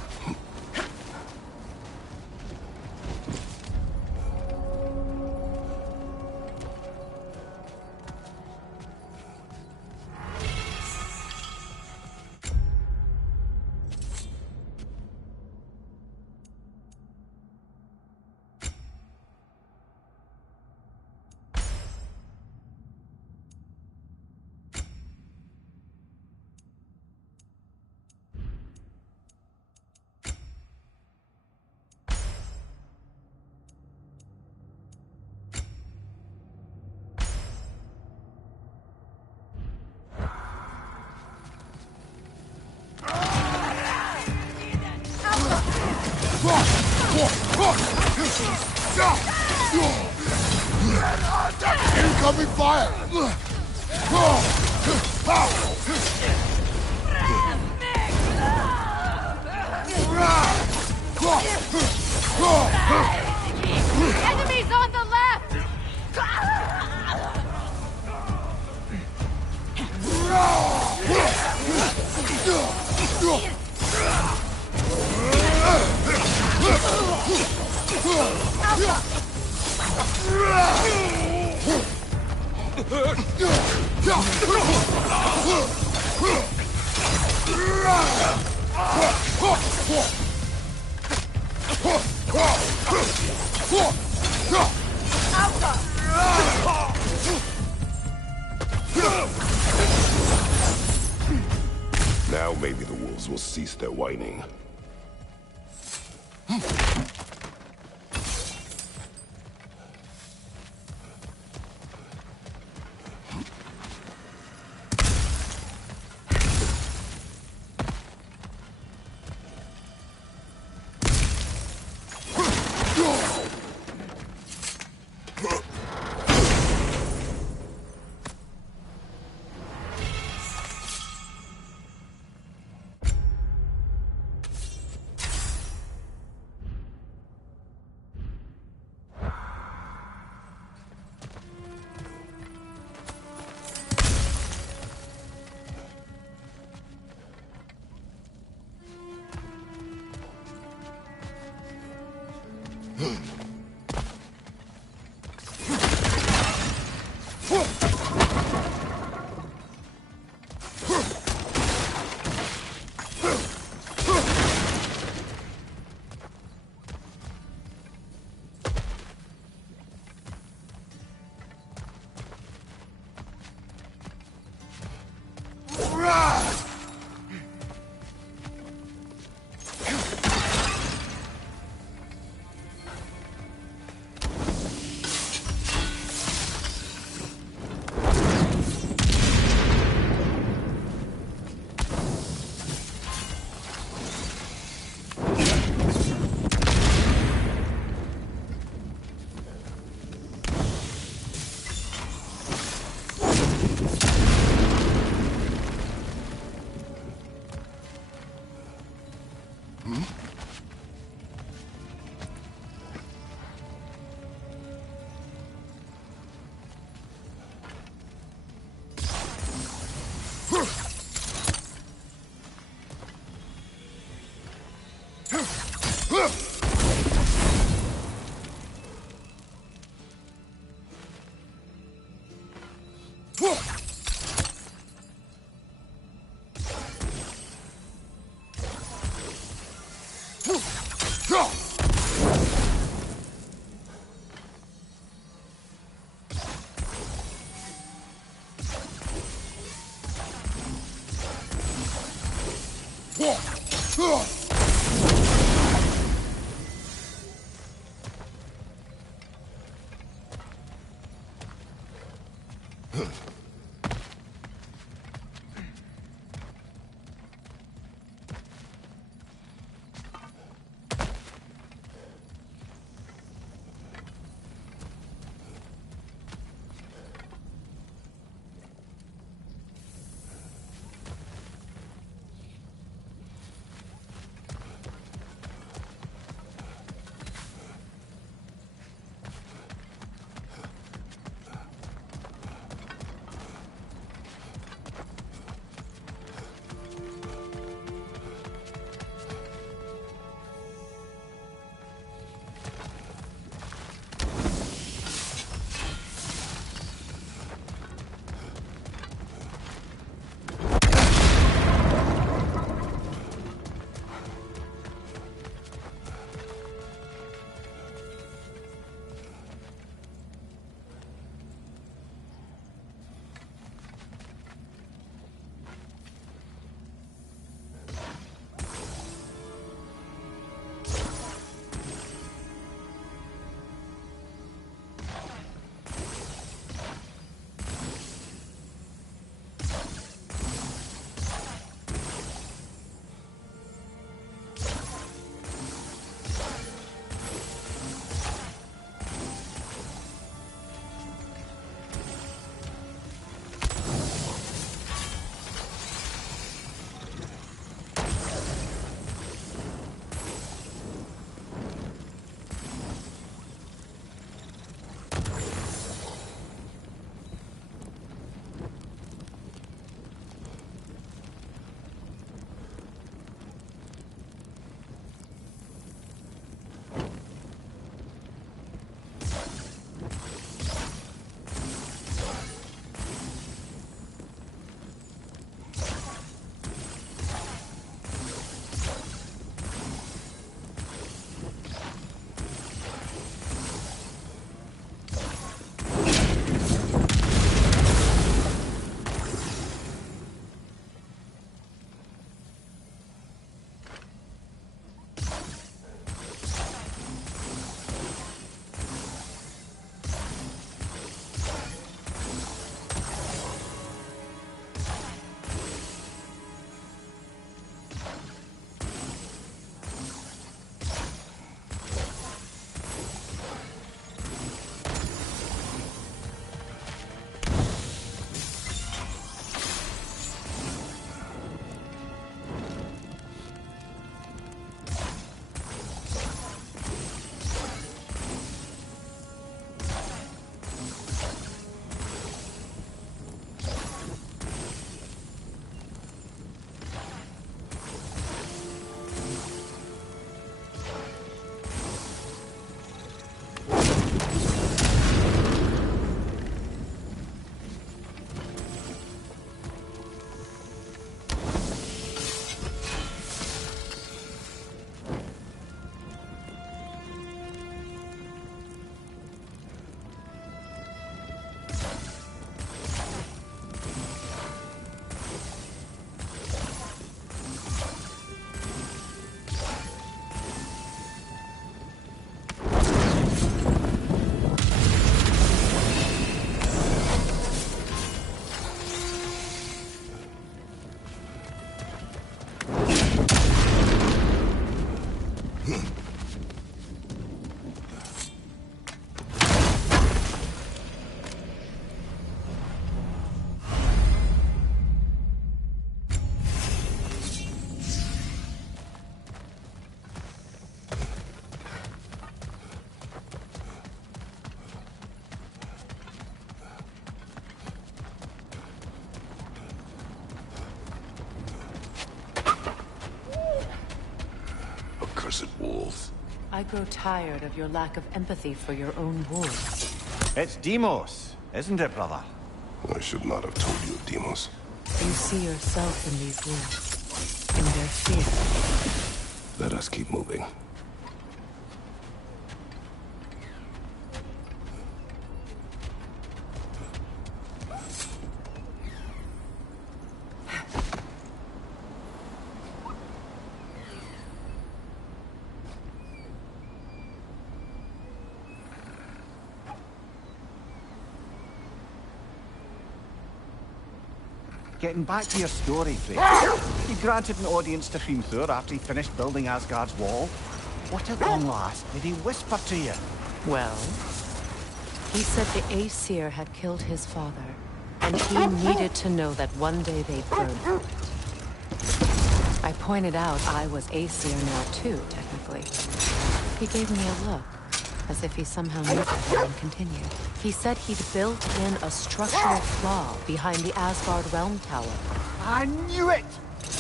Incoming fire! Enemies on the left! Now maybe the wolves will cease their whining. accursed wolves. I grow tired of your lack of empathy for your own wolves. It's Demos, isn't it, brother? I should not have told you of Demos. You see yourself in these wolves, in their fear. Let us keep moving. Getting back to your story, Frey. You granted an audience to Hrimthur after he finished building Asgard's wall. What at long last did he whisper to you? Well, he said the Aesir had killed his father, and he needed to know that one day they'd burn for it. I pointed out I was Aesir now too, technically. He gave me a look, as if he somehow knew that and continued. He said he'd built in a structural flaw behind the Asgard Realm Tower. I knew it!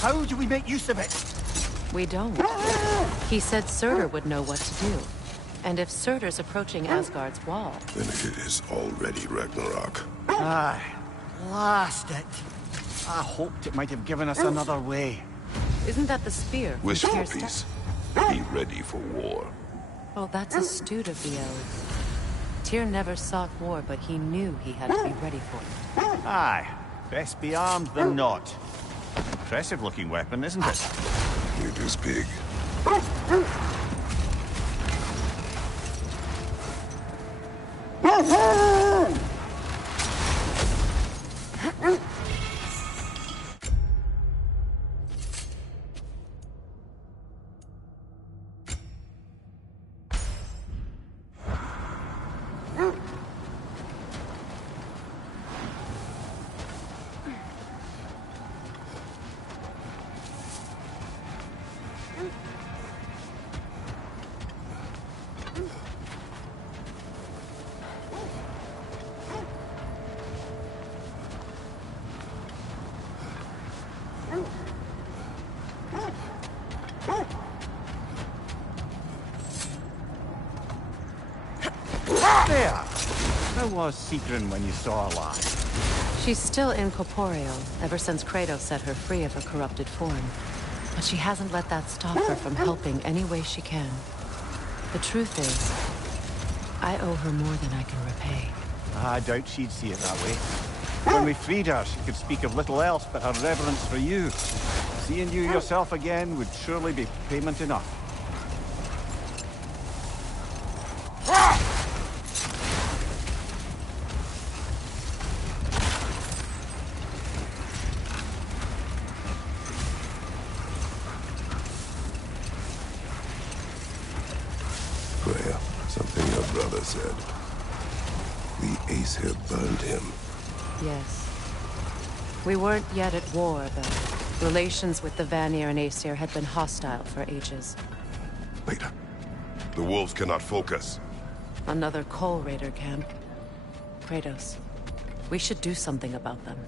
How do we make use of it? We don't. He said Surtur would know what to do. And if Surtur's approaching Asgard's wall... Then it is already Ragnarok. Aye. Blast it. I hoped it might have given us another way. Isn't that the spear? Wish for peace. Be ready for war. Oh, that's astute of the elves. Tyr never sought war, but he knew he had to be ready for it. Aye. Best be armed than not. Impressive-looking weapon, isn't it? It is big. There! How was Sigrun when you saw her last? She's still incorporeal, ever since Kratos set her free of her corrupted form. But she hasn't let that stop her from helping any way she can. The truth is, I owe her more than I can repay. I doubt she'd see it that way. When we freed her, she could speak of little else but her reverence for you. Seeing you yourself again would surely be payment enough. Freya, something your brother said. The Aesir burned him. Yes. We weren't yet at war, though. Relations with the Vanir and Aesir had been hostile for ages. Later. The wolves cannot focus. Another Coal Raider camp. Kratos, we should do something about them.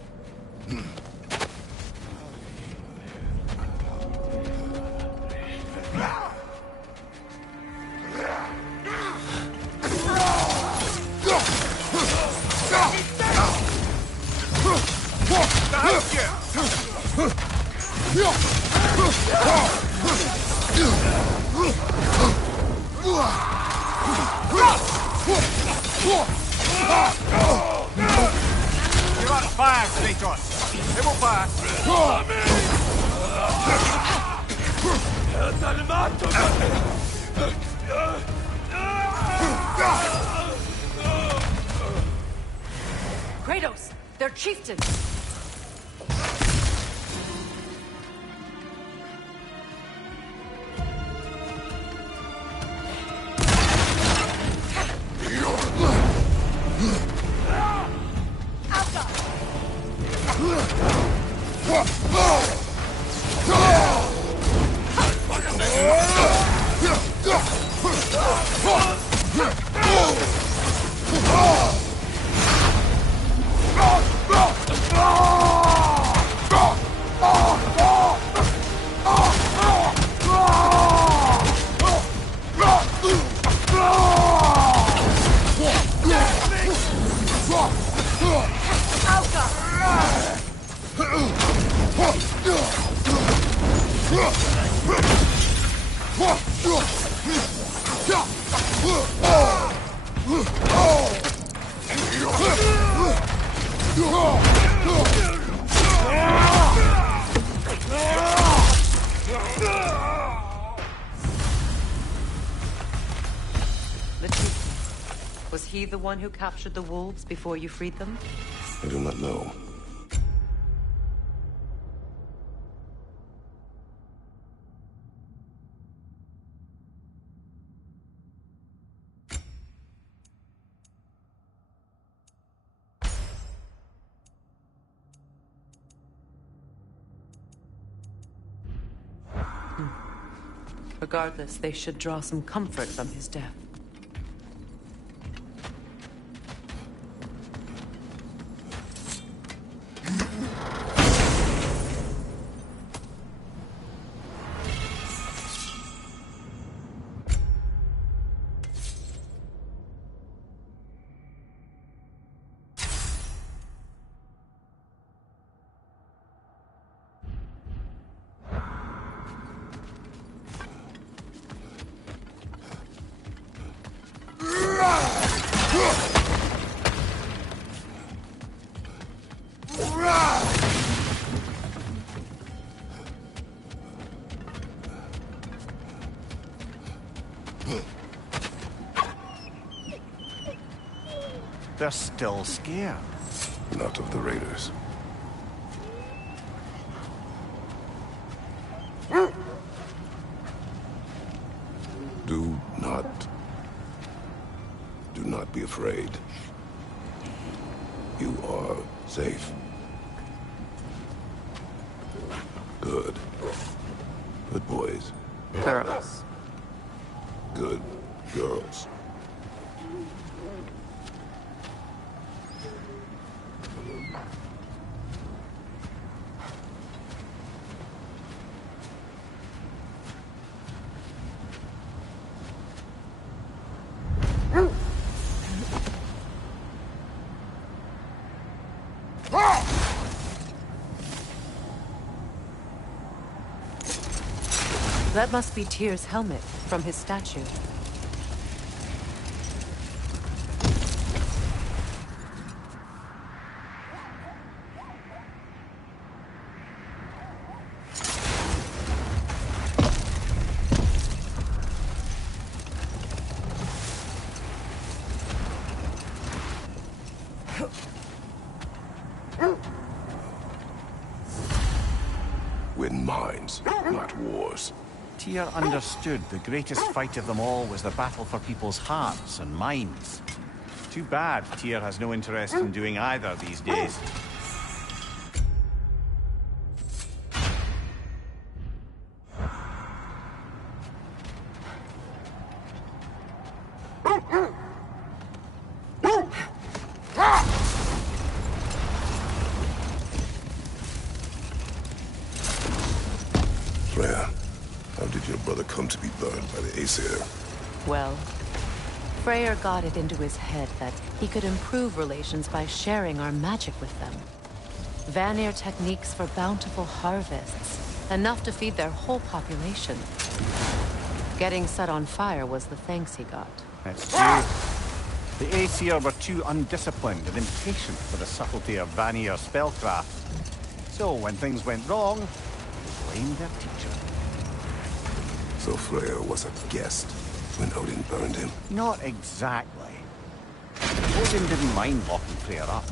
You're on fire, Kratos. It will pass. Kratos! They're chieftains! the one who captured the wolves before you freed them? I do not know. Regardless, they should draw some comfort from his death. They're still scared. Not of the raiders. Do not be afraid. You are safe. Good. Good boys. Girls. Good girls. That must be Tyr's helmet from his statue. Win minds, not wars. Tyr understood the greatest fight of them all was the battle for people's hearts and minds. Too bad Tyr has no interest in doing either these days. Freya, how did your brother come to be burned by the Aesir? Well, Freyr got it into his head that he could improve relations by sharing our magic with them. Vanir techniques for bountiful harvests, enough to feed their whole population. Getting set on fire was the thanks he got. That's true. The Aesir were too undisciplined and impatient for the subtlety of Vanir spellcraft. So when things went wrong, they blamed their teacher. So Freya was a guest when Odin burned him? Not exactly. Odin didn't mind locking Freya up.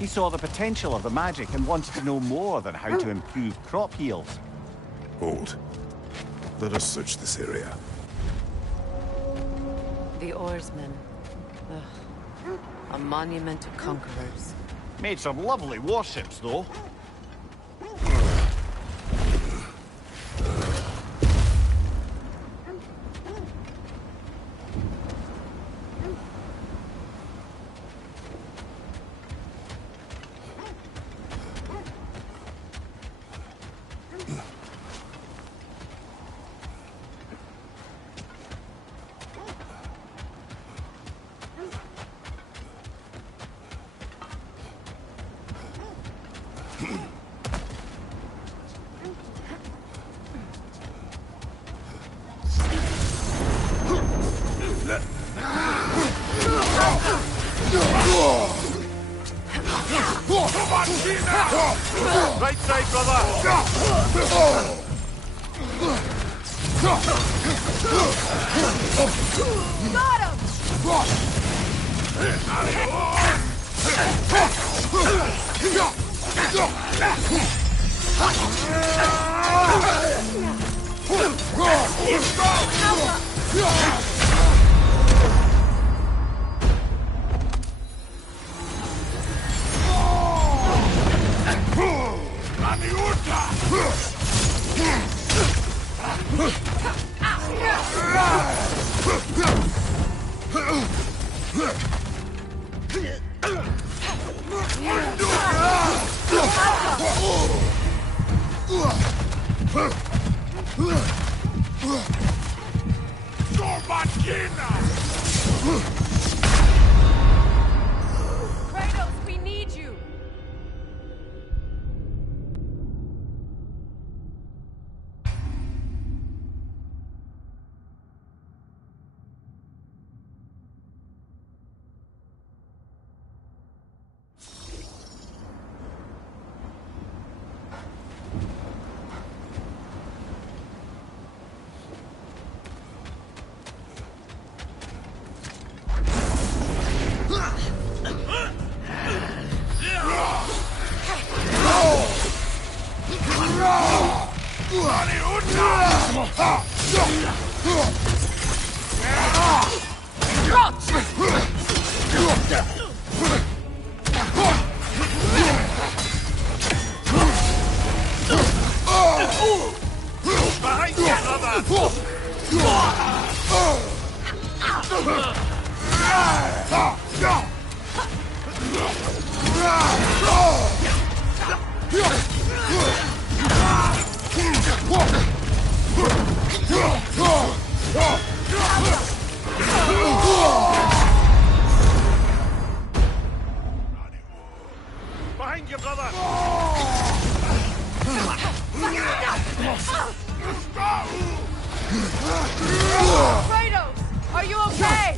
He saw the potential of the magic and wanted to know more than how to improve crop yields. Hold. Let us search this area. The oarsmen. Ugh. A monument to conquerors. Made some lovely warships, though. Right side, brother! Got him! Kratos, we need you! Behind you, brother! Kratos, are you okay?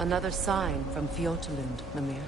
Another sign from Fjotalund, Mimir.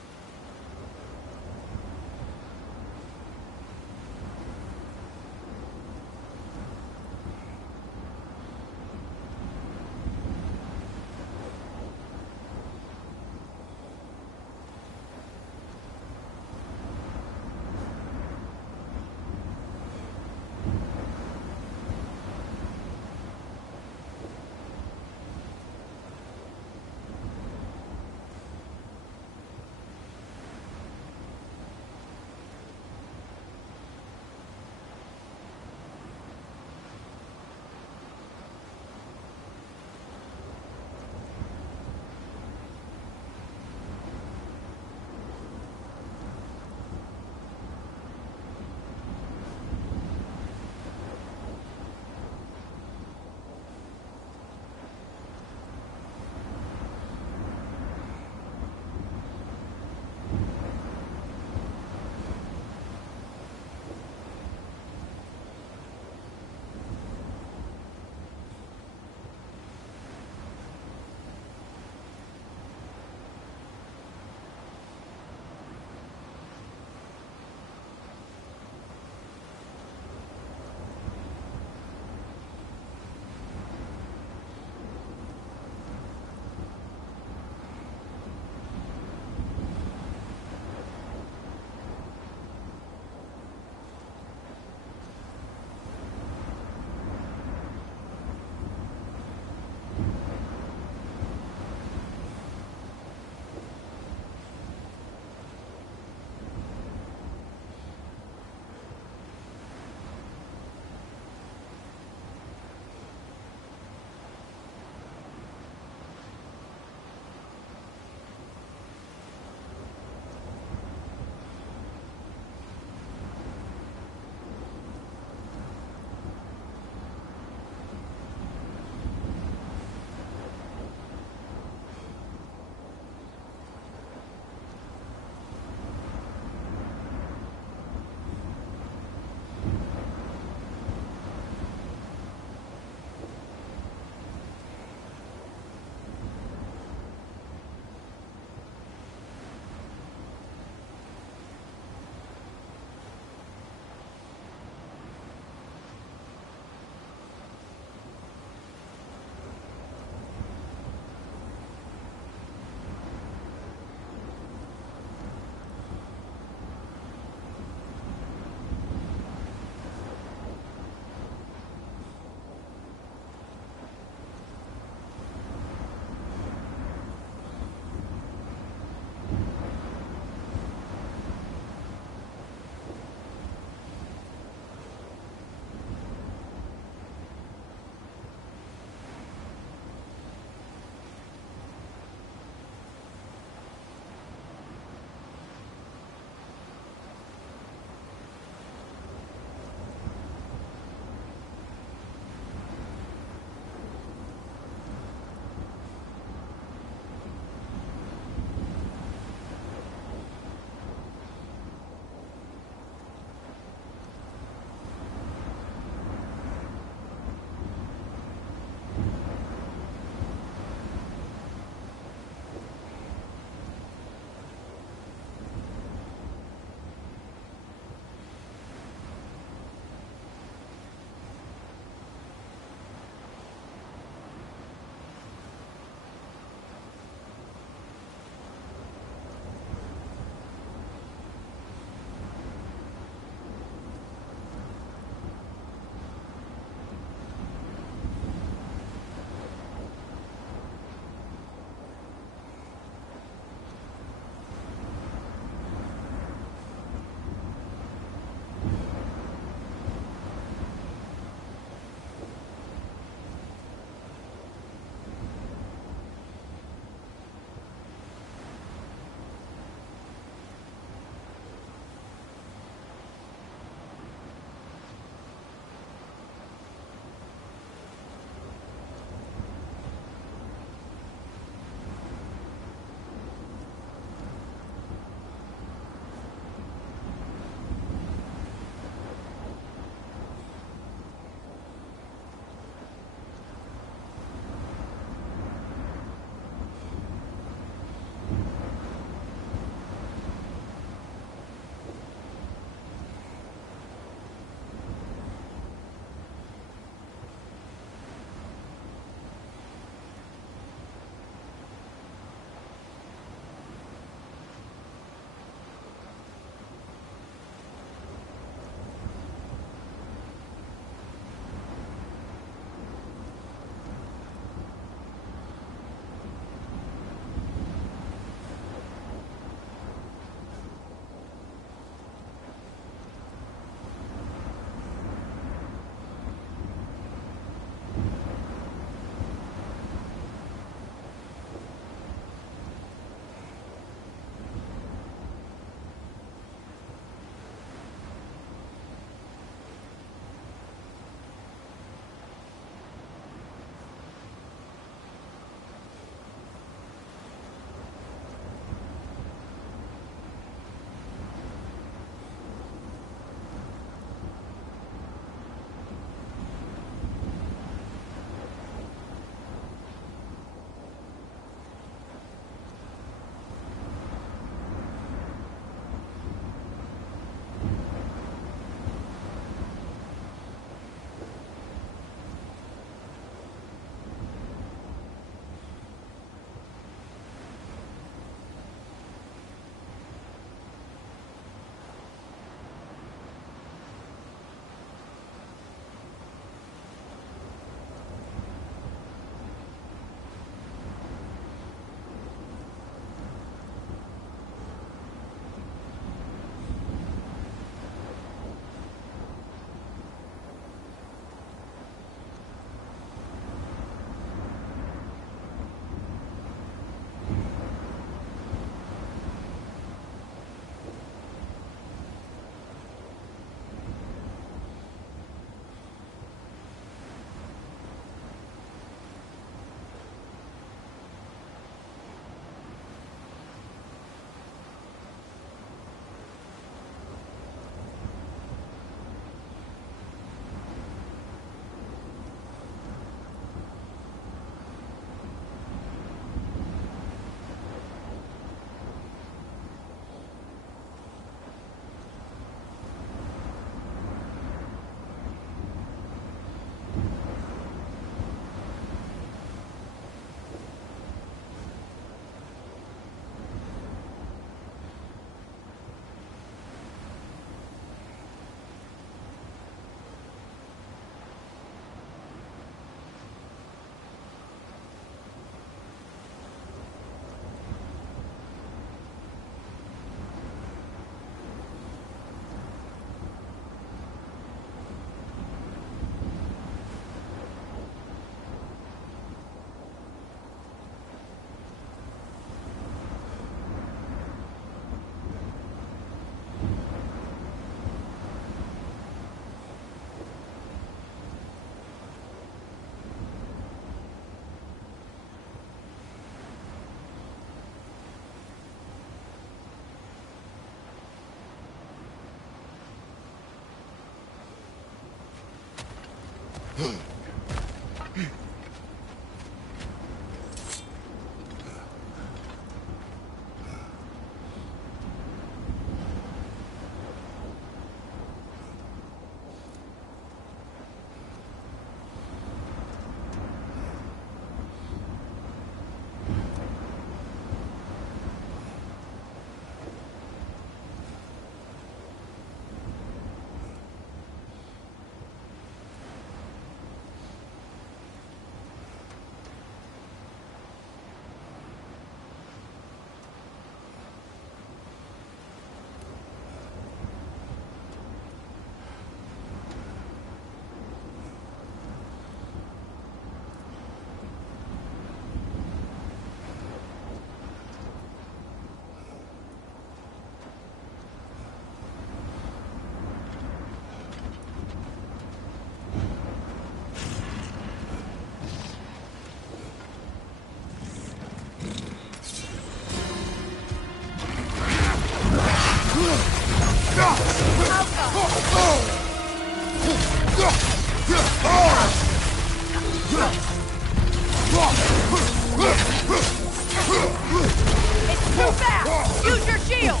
It's too fast! Use your shield!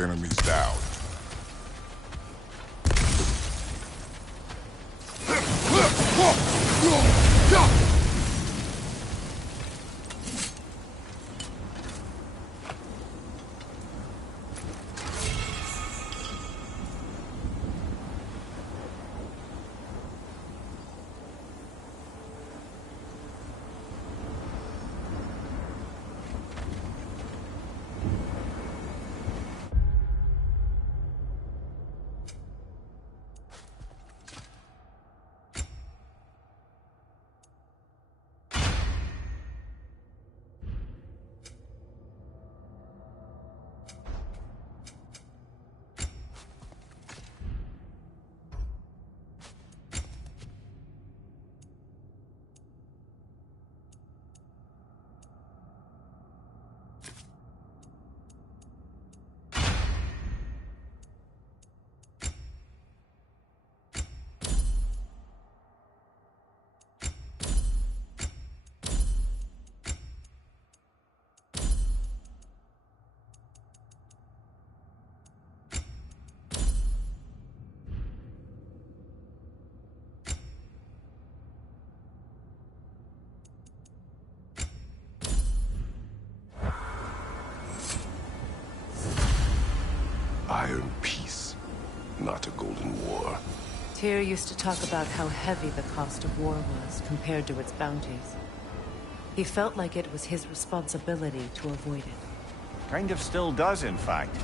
Enemies down. Iron peace, not a golden war. Tyr used to talk about how heavy the cost of war was compared to its bounties. He felt like it was his responsibility to avoid it. Kind of still does, in fact.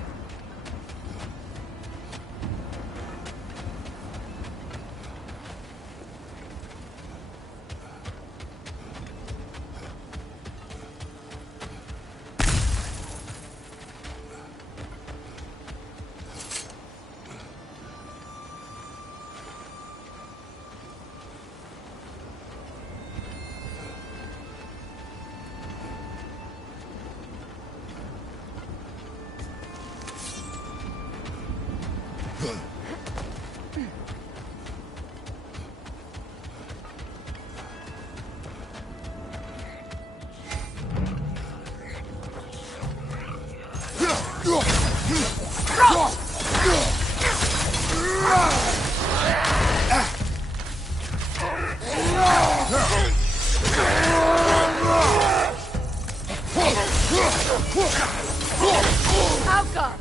Alka!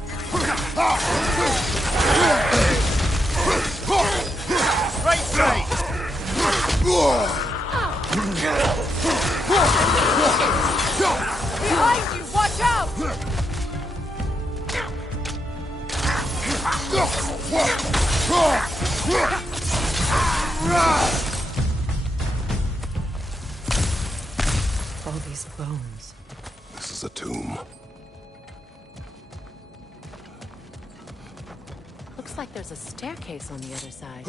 Right side! Behind you! Watch out! All these bones. This is a tomb. Looks like there's a staircase on the other side.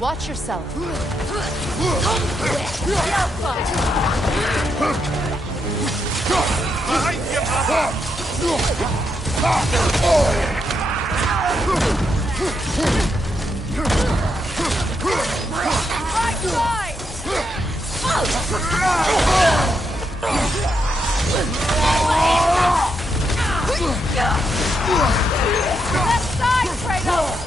Watch yourself. Behind you, brother! Right side! Left side, Kratos!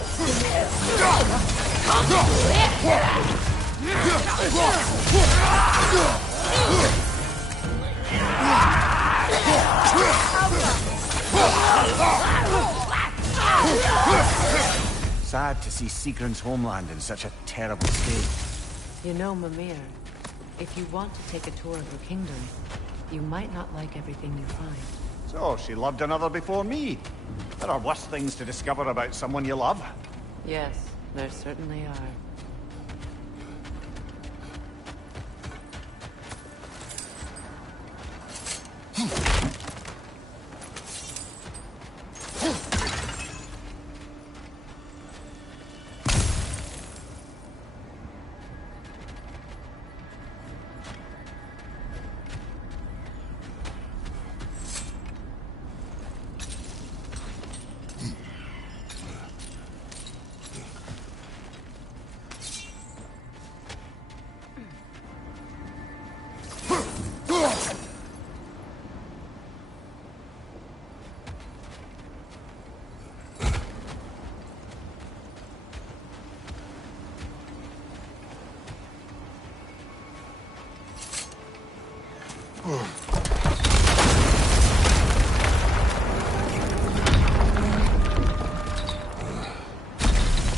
Sad to see Sigrun's homeland in such a terrible state. You know, Mimir, if you want to take a tour of her kingdom, you might not like everything you find. So, she loved another before me. There are worse things to discover about someone you love. Yes, there certainly are.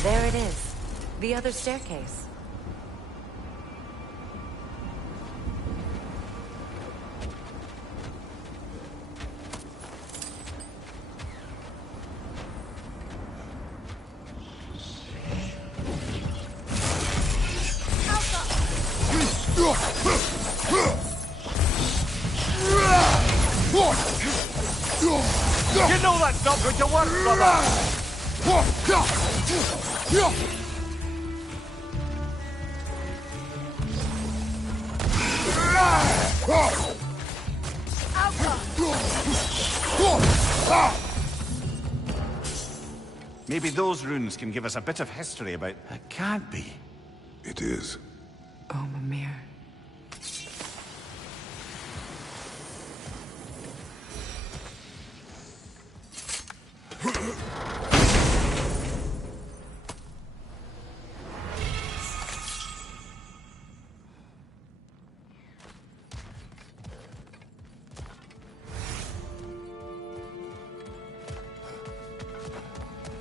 There it is. The other staircase. You know that's not going to work, brother! Maybe those runes can give us a bit of history about... It can't be. It is. Oh, Mimir.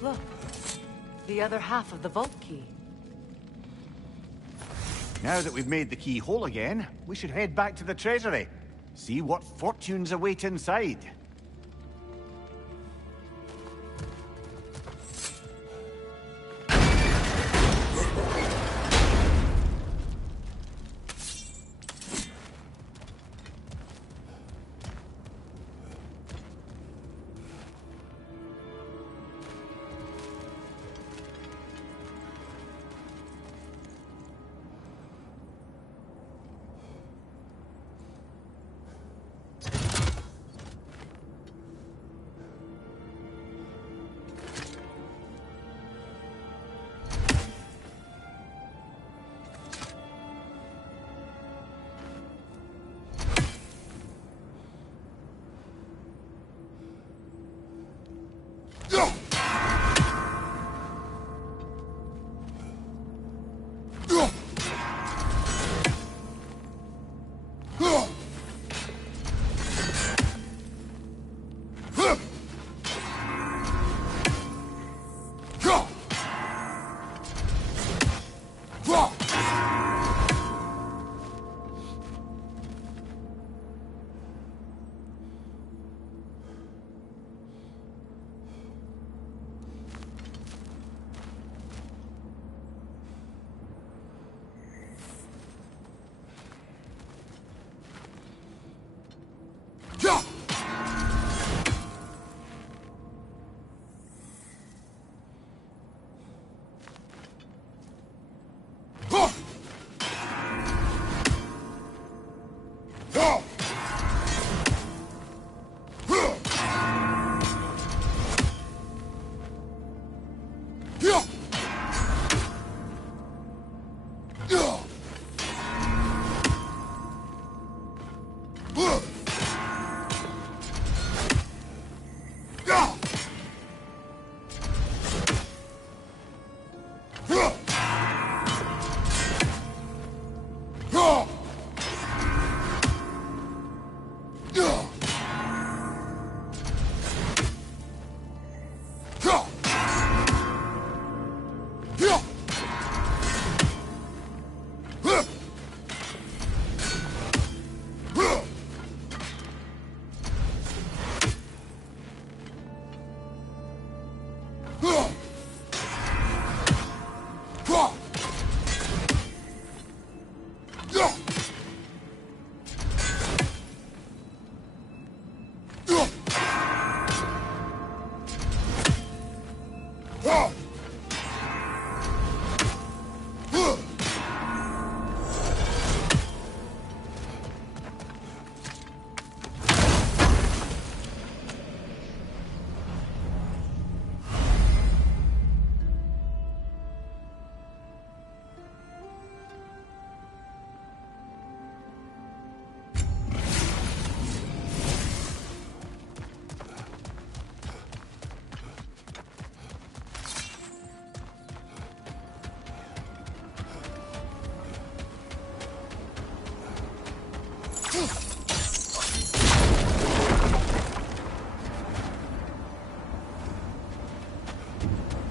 look. The other half of the vault key. Now that we've made the key whole again, we should head back to the treasury. See what fortunes await inside.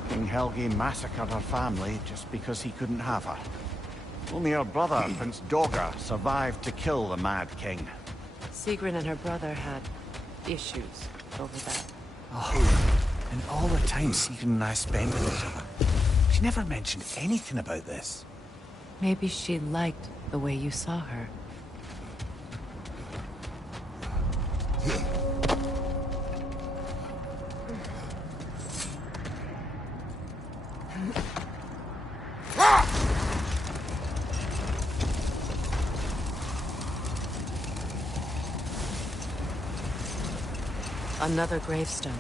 King Helgi massacred her family just because he couldn't have her. Only her brother, Prince Dogger, survived to kill the Mad King. Sigrun and her brother had issues over that. Oh, and all the time Sigrun and I spent with each other, she never mentioned anything about this. Maybe she liked the way you saw her. Another gravestone.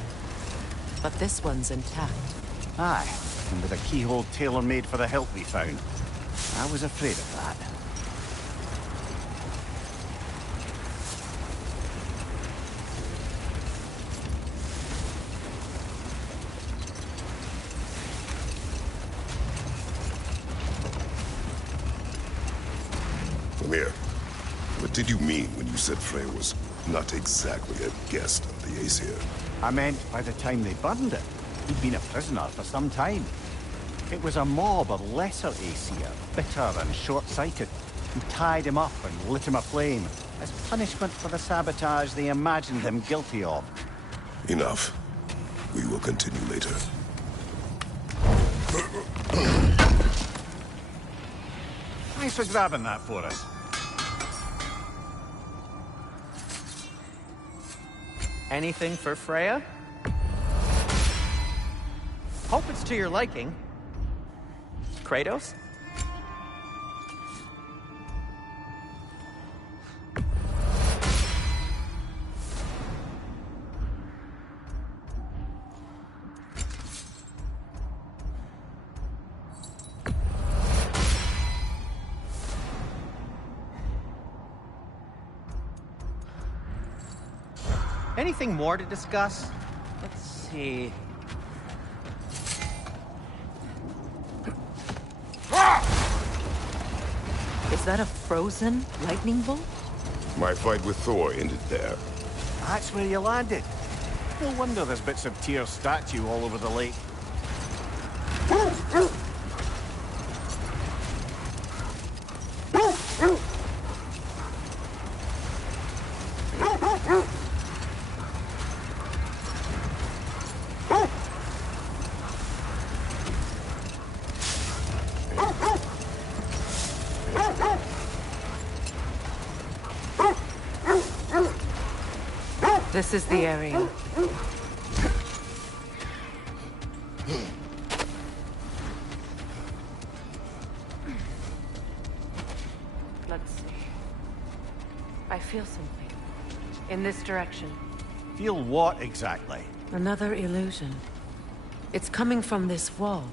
But this one's intact. Aye, and with a keyhole tailor-made for the hilt we found. I was afraid of that. Come here. What did you mean when you said Freya was not exactly a guest of the Aesir? I meant by the time they burned it, He'd been a prisoner for some time. It was a mob of lesser Aesir, bitter and short-sighted, who tied him up and lit him aflame, as punishment for the sabotage they imagined him guilty of. Enough. We will continue later. Thanks for grabbing that for us. Anything for Freya? Hope it's to your liking. Kratos? Anything more to discuss? Let's see. Is that a frozen lightning bolt? My fight with Thor ended there. That's where you landed. No wonder there's bits of Tyr's statue all over the lake. This is the area. Let's see. I feel something. In this direction. Feel what exactly? Another illusion. It's coming from this wall.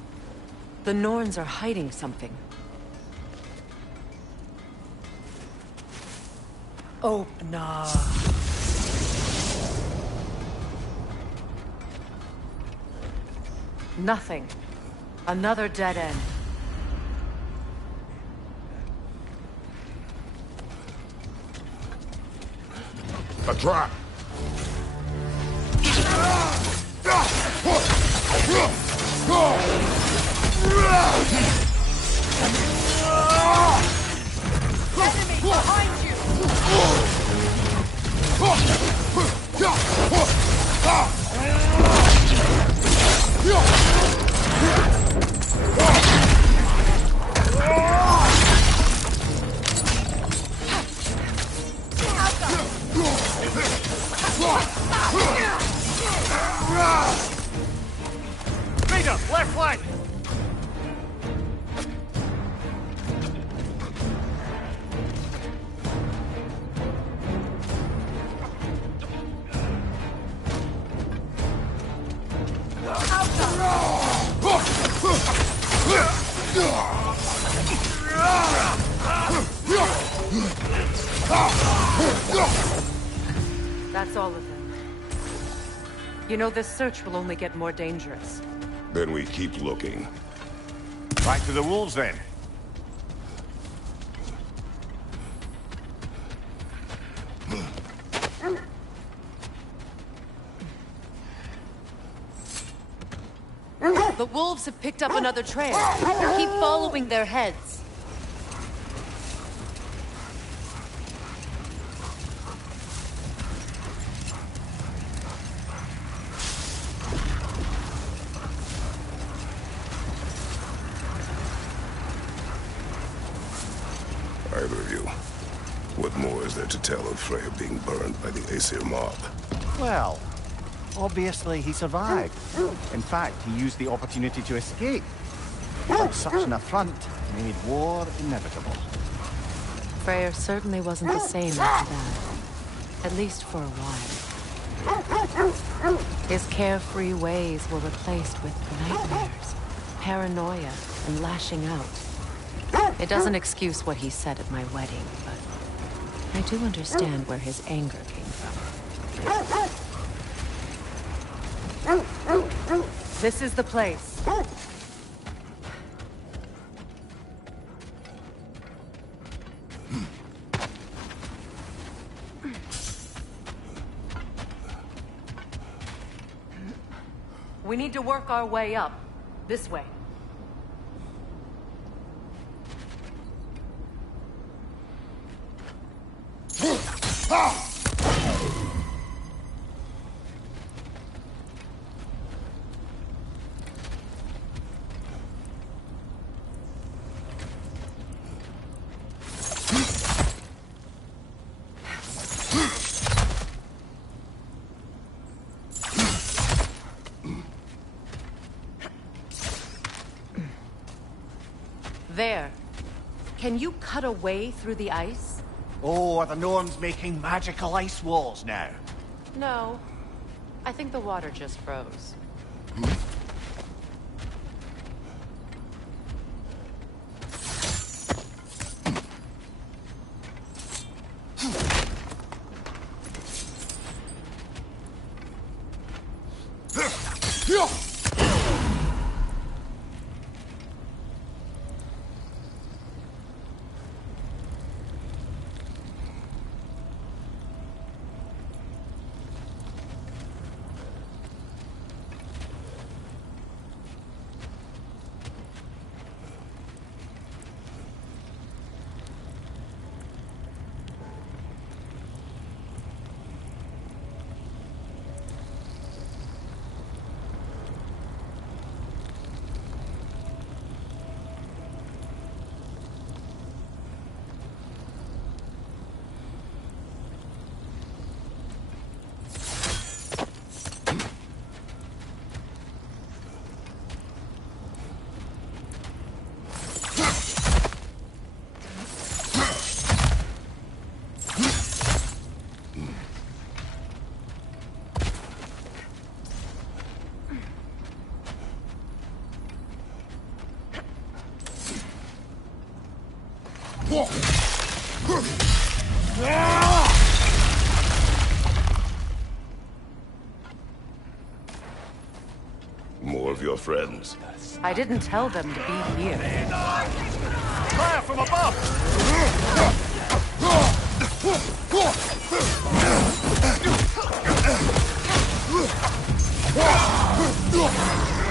The Norns are hiding something. Oh, no. Nothing. Another dead end. A trap! Enemy behind you! Rita, left flank! That's all of them. You know, this search will only get more dangerous. Then we keep looking. Back to the wolves, then. The wolves have picked up another trail. Keep following their heads. Either of you. What more is there to tell of Freya being burned by the Aesir mob? Well, obviously he survived. In fact, he used the opportunity to escape. But such an affront made war inevitable. Freyr certainly wasn't the same after that. At least for a while. His carefree ways were replaced with nightmares, paranoia, and lashing out. It doesn't excuse what he said at my wedding, but I do understand where his anger came from. This is the place. We need to work our way up. This way. There. Can you cut a way through the ice? Oh, are the Norns making magical ice walls now? No. I think the water just froze. More of your friends. I didn't tell them to be here. Fire from above!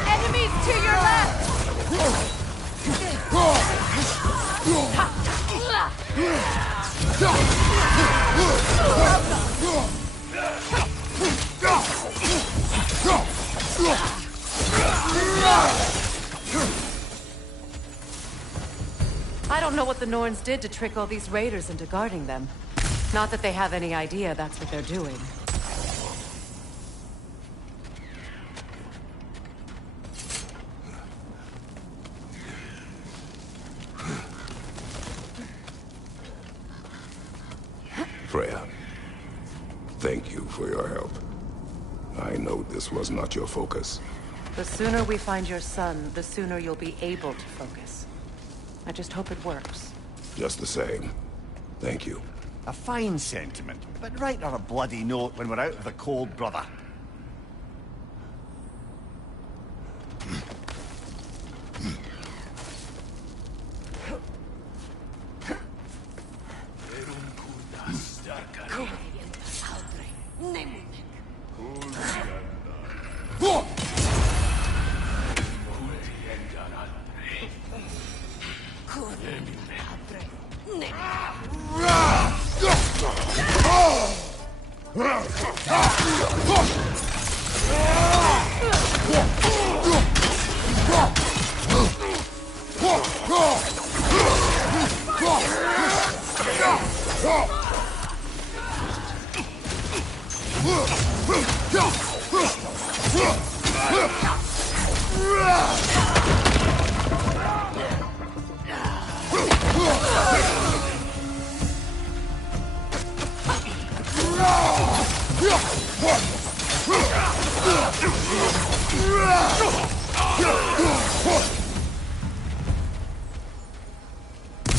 Enemies to your left! I don't know what the Norns did to trick all these raiders into guarding them. Not that they have any idea that's what they're doing. Freya, thank you for your help. I know this was not your focus. The sooner we find your son, the sooner you'll be able to focus. I just hope it works. Just the same, thank you. A fine sentiment, but write her a bloody note when we're out of the cold, brother.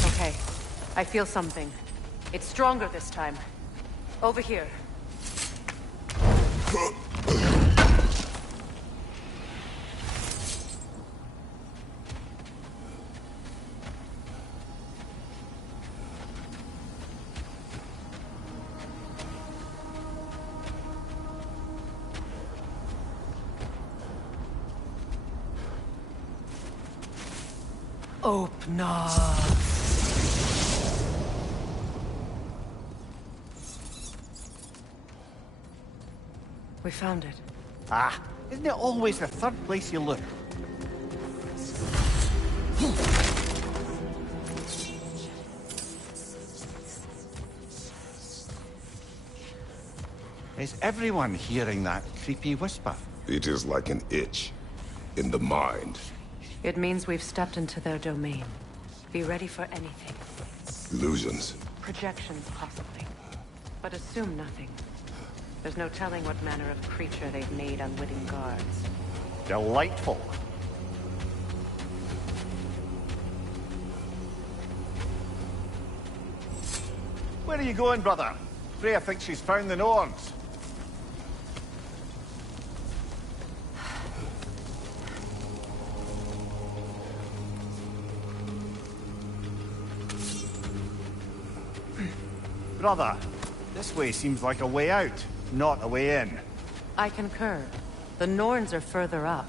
Okay, I feel something. It's stronger this time. Over here. Open up. We found it. Ah, isn't it always the third place you look? Is everyone hearing that creepy whisper? It is like an itch in the mind. It means we've stepped into their domain. Be ready for anything. Illusions. Projections, possibly. But assume nothing. There's no telling what manner of creature they've made unwitting guards. Delightful. Where are you going, brother? Freya thinks she's found the Norns. Brother, this way seems like a way out, not a way in. I concur. The Norns are further up.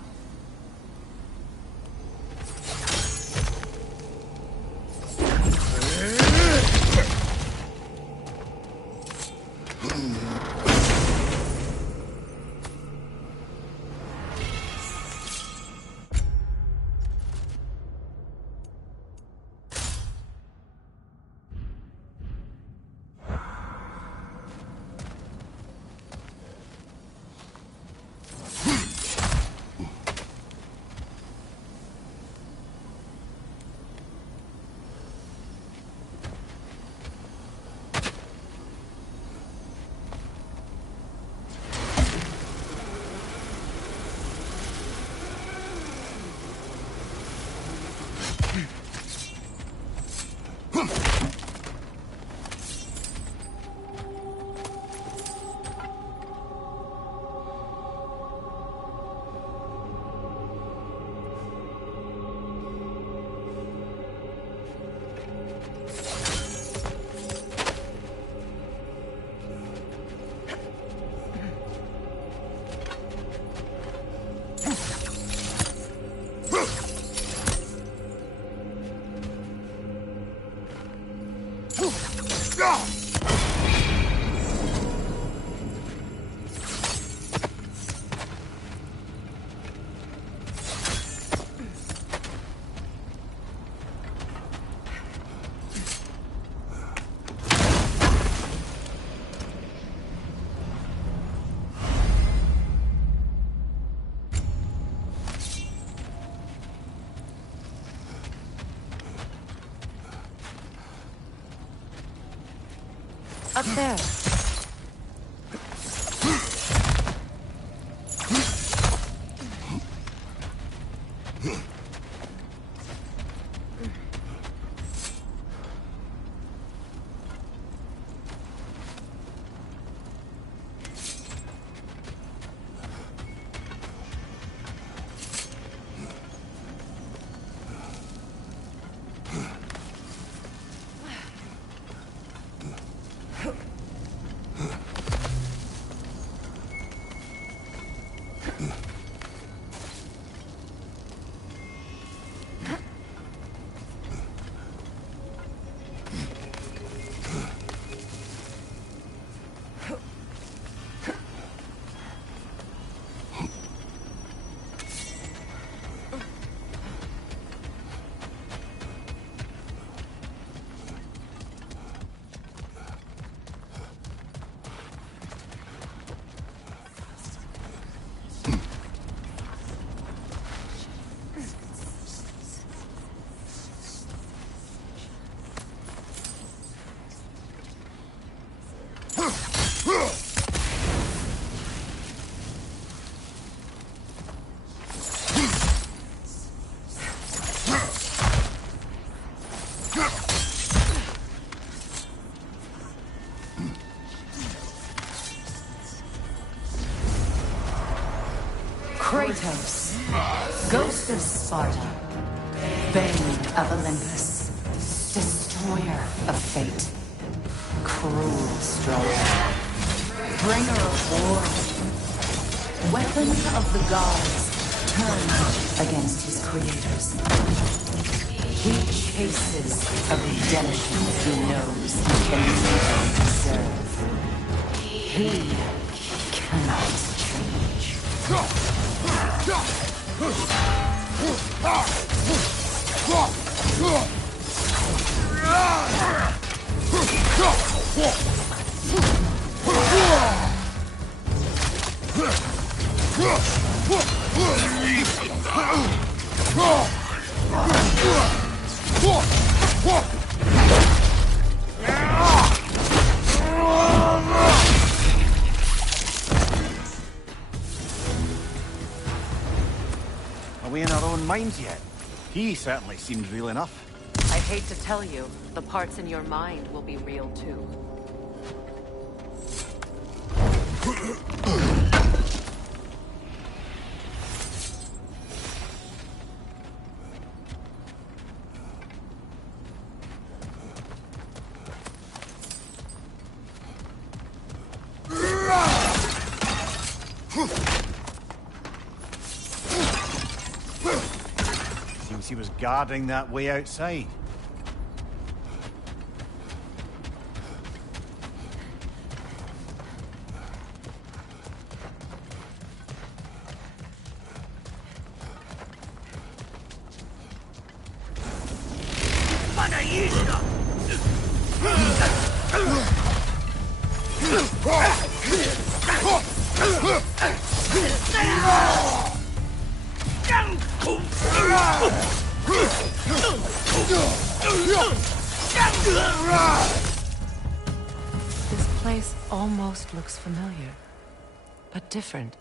Up there. Kratos, Ghost of Sparta, Bane of Olympus, Destroyer of Fate, Cruel Strider, Bringer of War, Weapon of the Gods, turned against his creators. He chases a redemption he knows he can never deserve. He cannot change. Are we in our own minds yet? He certainly seemed real enough. I hate to tell you, the parts in your mind will be real too. Seems he was guarding that way outside. This place almost looks familiar, but different.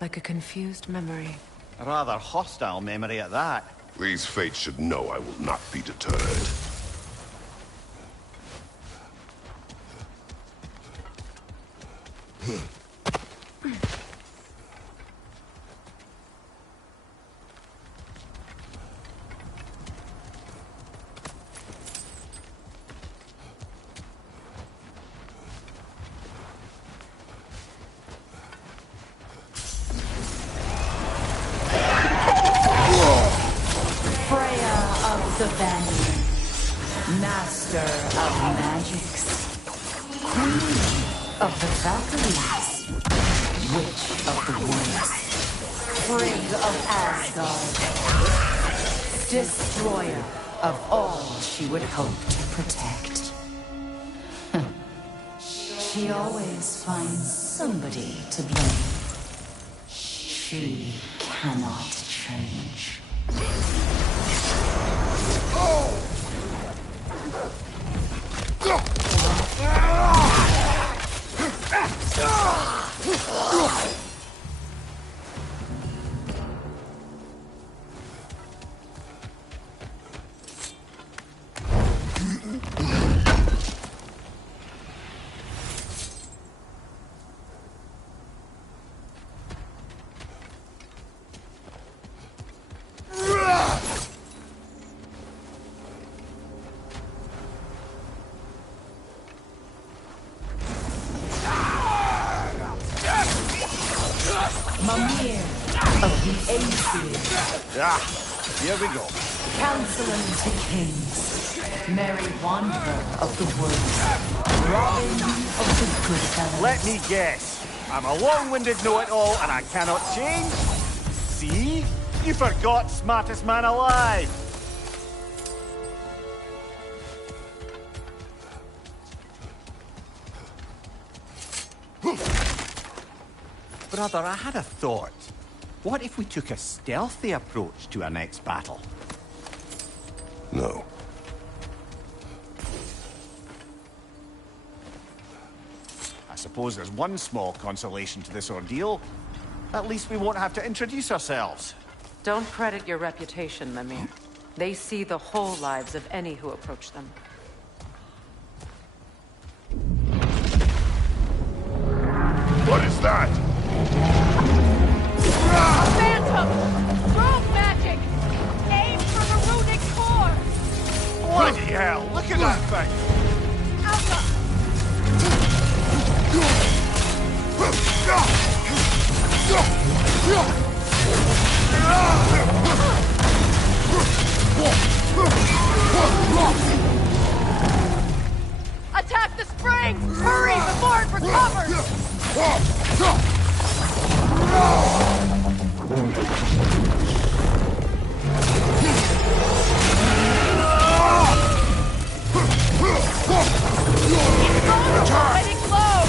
Like a confused memory. A rather hostile memory at that. These fates should know I will not be deterred. The Vanguard, Master of Magics, Queen of the Valkyries, Witch of the Woods, Frigg of Asgard, Destroyer of all she would hope to protect. She always finds somebody to blame. She cannot change. Mimir of the Aesir. Ah, here we go. Counselor to Kings. Mary Wanderer of the Woods. Robin of the Goodfellas. Let me guess. I'm a long-winded know-it-all and I cannot change? See? You forgot smartest man alive. Brother, I had a thought. What if we took a stealthy approach to our next battle? No. I suppose there's one small consolation to this ordeal. At least we won't have to introduce ourselves. Don't credit your reputation, Mimir. They see the whole lives of any who approach them. What is that? A phantom! Rogue magic! Aim for the runic core! Bloody hell, look at that thing! Alpha! for cover! Heading low!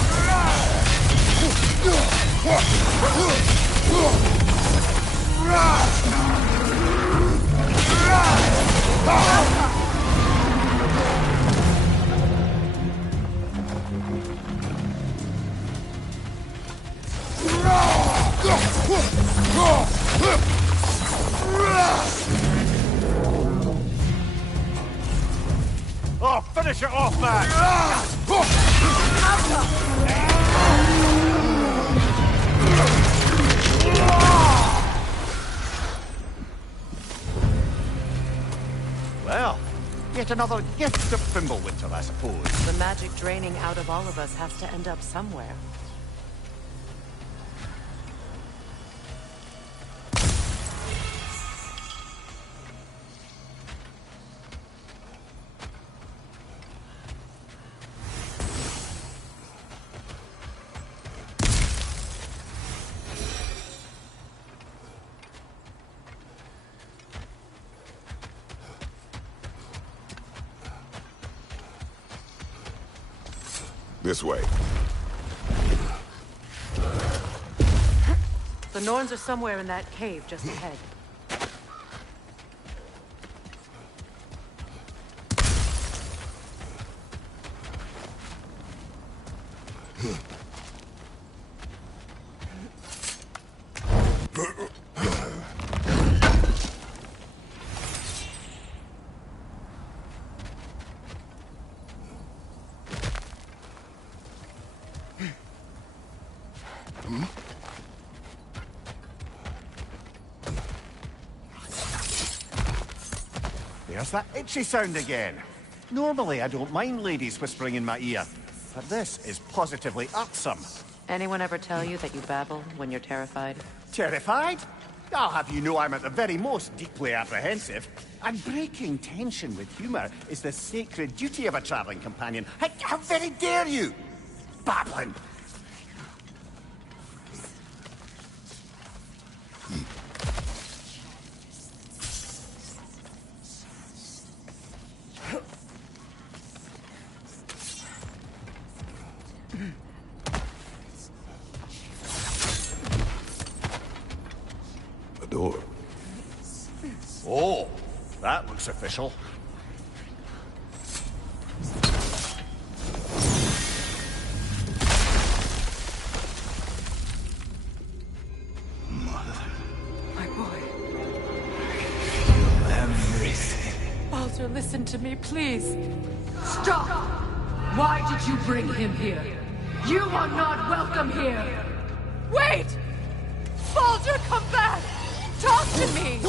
Oh, finish it off, man! Well, yet another gift of Fimbulwinter, I suppose. The magic draining out of all of us has to end up somewhere. This way. The Norns are somewhere in that cave just ahead. There's that itchy sound again. Normally, I don't mind ladies whispering in my ear, but this is positively irksome. Anyone ever tell you that you babble when you're terrified? Terrified? I'll have you know I'm at the very most deeply apprehensive. And breaking tension with humour is the sacred duty of a travelling companion. How very dare you? Babbling! A door. Oh, that looks official. My boy. Everything. Baldur, listen to me, please. Stop! Why did you bring him here? You are not welcome here! Wait! Baldur, come back! Talk to me! It's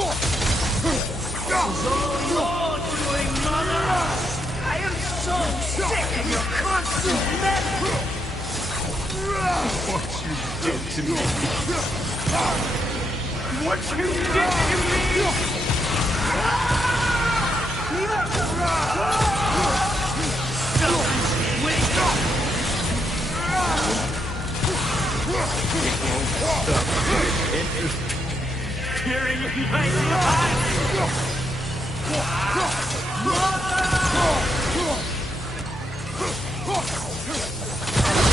all your doing, Mother! I am so sick of your constant mess! What you did to me! What you did to me! Wake up! It won't stop. It is tearing in my eyes!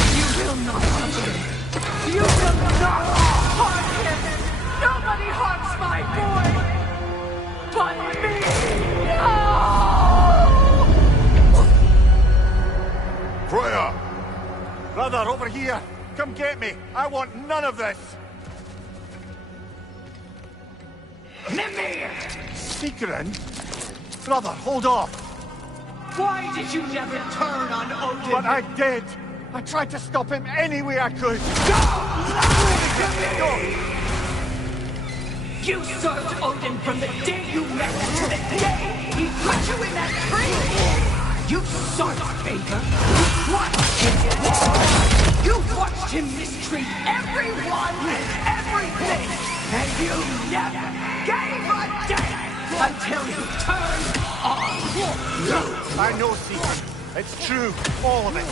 You will not touch him! You will not harm him! Nobody harms my boy! But me! No! Freya! Brother, over here! Come get me! I want none of this! Mimir! Secret? Brother, hold off! Why did you never turn on Odin? But I did! I tried to stop him any way I could! You served Odin from the day you met him to the day he put you in that tree! You sought favor! You watched him mistreat everyone and everything! And you never gave a damn until you turned on you! I know, Secret. It's true, all of it.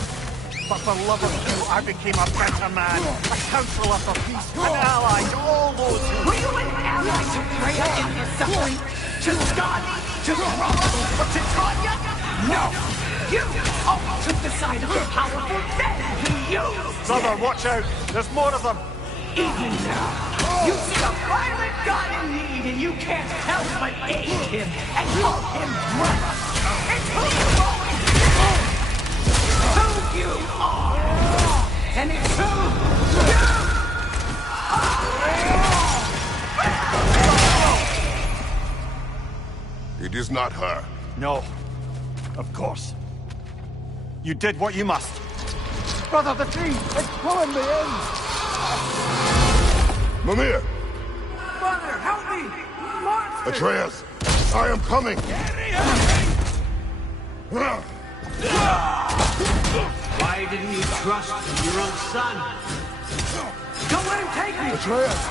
But for love of you, I became a better man, a counselor for peace, an ally to all those who... Were you an ally to Freya in her suffering? To Skadi? To Gromble? Or to Tanya? No! You always took the side of the powerful, then he used... Brother, watch out! There's more of them! Even now, you see a violent god in need, and you can't help but aid him and call him brother. It's who you've always been! Who you are! And it's who you are! It is not her. No. Of course. You did what you must. Brother, the tree! It's pulling me in! Mimir! Mother, help me! Monster! Atreus! I am coming! Why didn't you trust your own son? Don't let him take me! Atreus!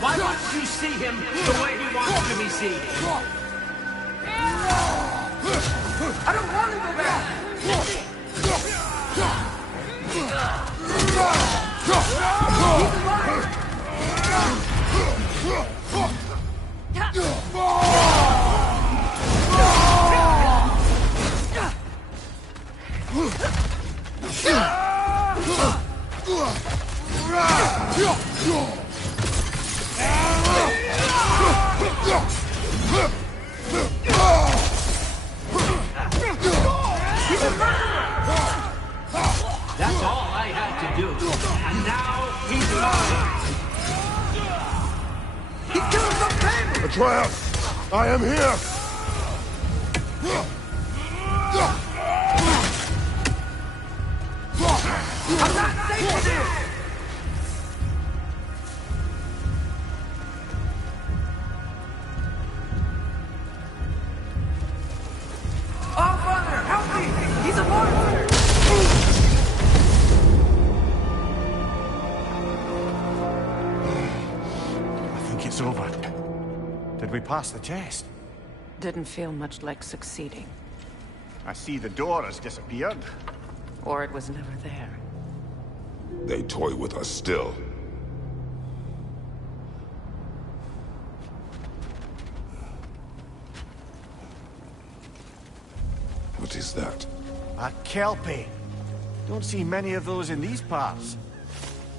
Why won't you see him the way he wants to be seen? I don't want to go back! He's alive! That's all I had to do. And now he's mine. He's killing some family! Atreus! I am here! I'm not safe for this! Oh, Father, help me! He's a monster! I think it's over. Did we pass the test? Didn't feel much like succeeding. I see the door has disappeared. Or it was never there. They toy with us still. What is that? A Kelpie. Don't see many of those in these parts.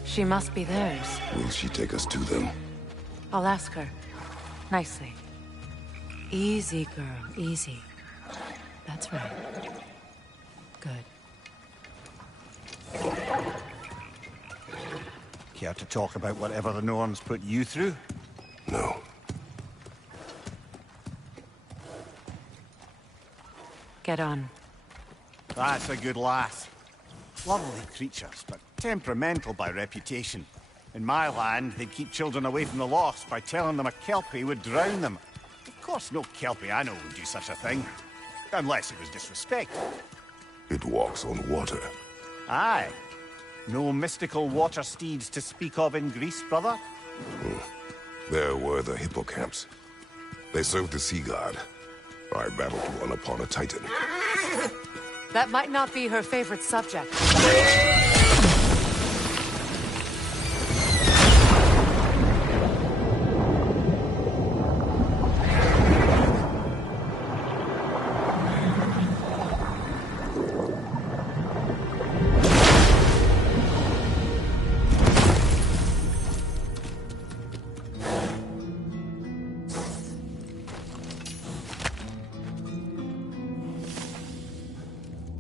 She must be theirs. Will she take us to them? I'll ask her. Nicely. Easy, girl. Easy. That's right. Good. Care to talk about whatever the Norns put you through? No. Get on. That's a good lass. Lovely creatures, but temperamental by reputation. In my land, they'd keep children away from the lost by telling them a Kelpie would drown them. Of course, no Kelpie I know would do such a thing. Unless it was disrespectful. It walks on water. Aye. No mystical water steeds to speak of in Greece, brother? There were the hippocamps. They served the sea god. I battled one upon a titan. That might not be her favorite subject.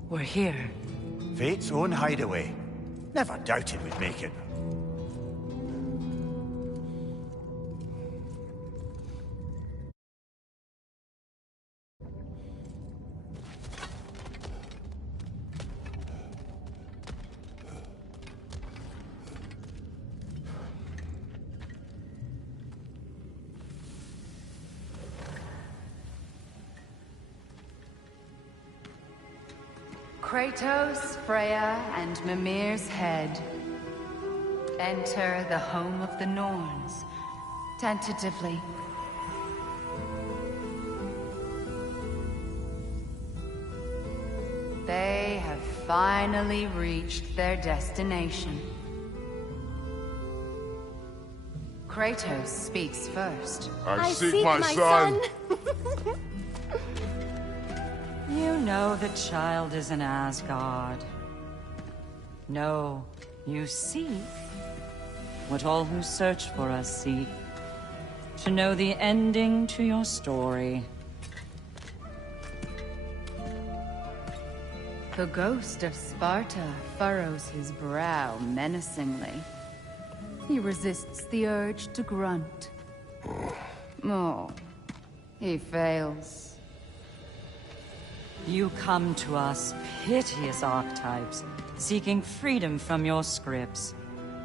We're here. Fate's own hideaway. Never doubted we'd make it. Kratos, Freya, and Mimir's head. Enter the home of the Norns, tentatively. They have finally reached their destination. Kratos speaks first. I seek my son. You know the child is in Asgard. No, you seek what all who search for us seek. To know the ending to your story. The ghost of Sparta furrows his brow menacingly. He resists the urge to grunt. Oh, he fails. You come to us, piteous archetypes, seeking freedom from your scripts.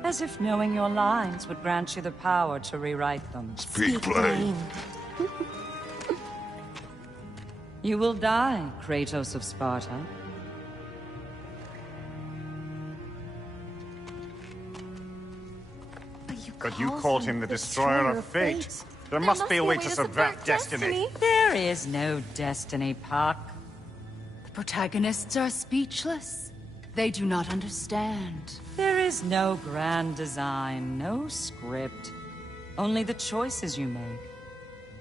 As if knowing your lines would grant you the power to rewrite them. Speak plain. You will die, Kratos of Sparta. But you called him the Destroyer of Fate. There must be a way to subvert destiny. There is no destiny, Puck. The protagonists are speechless. They do not understand. There is no grand design, no script. Only the choices you make.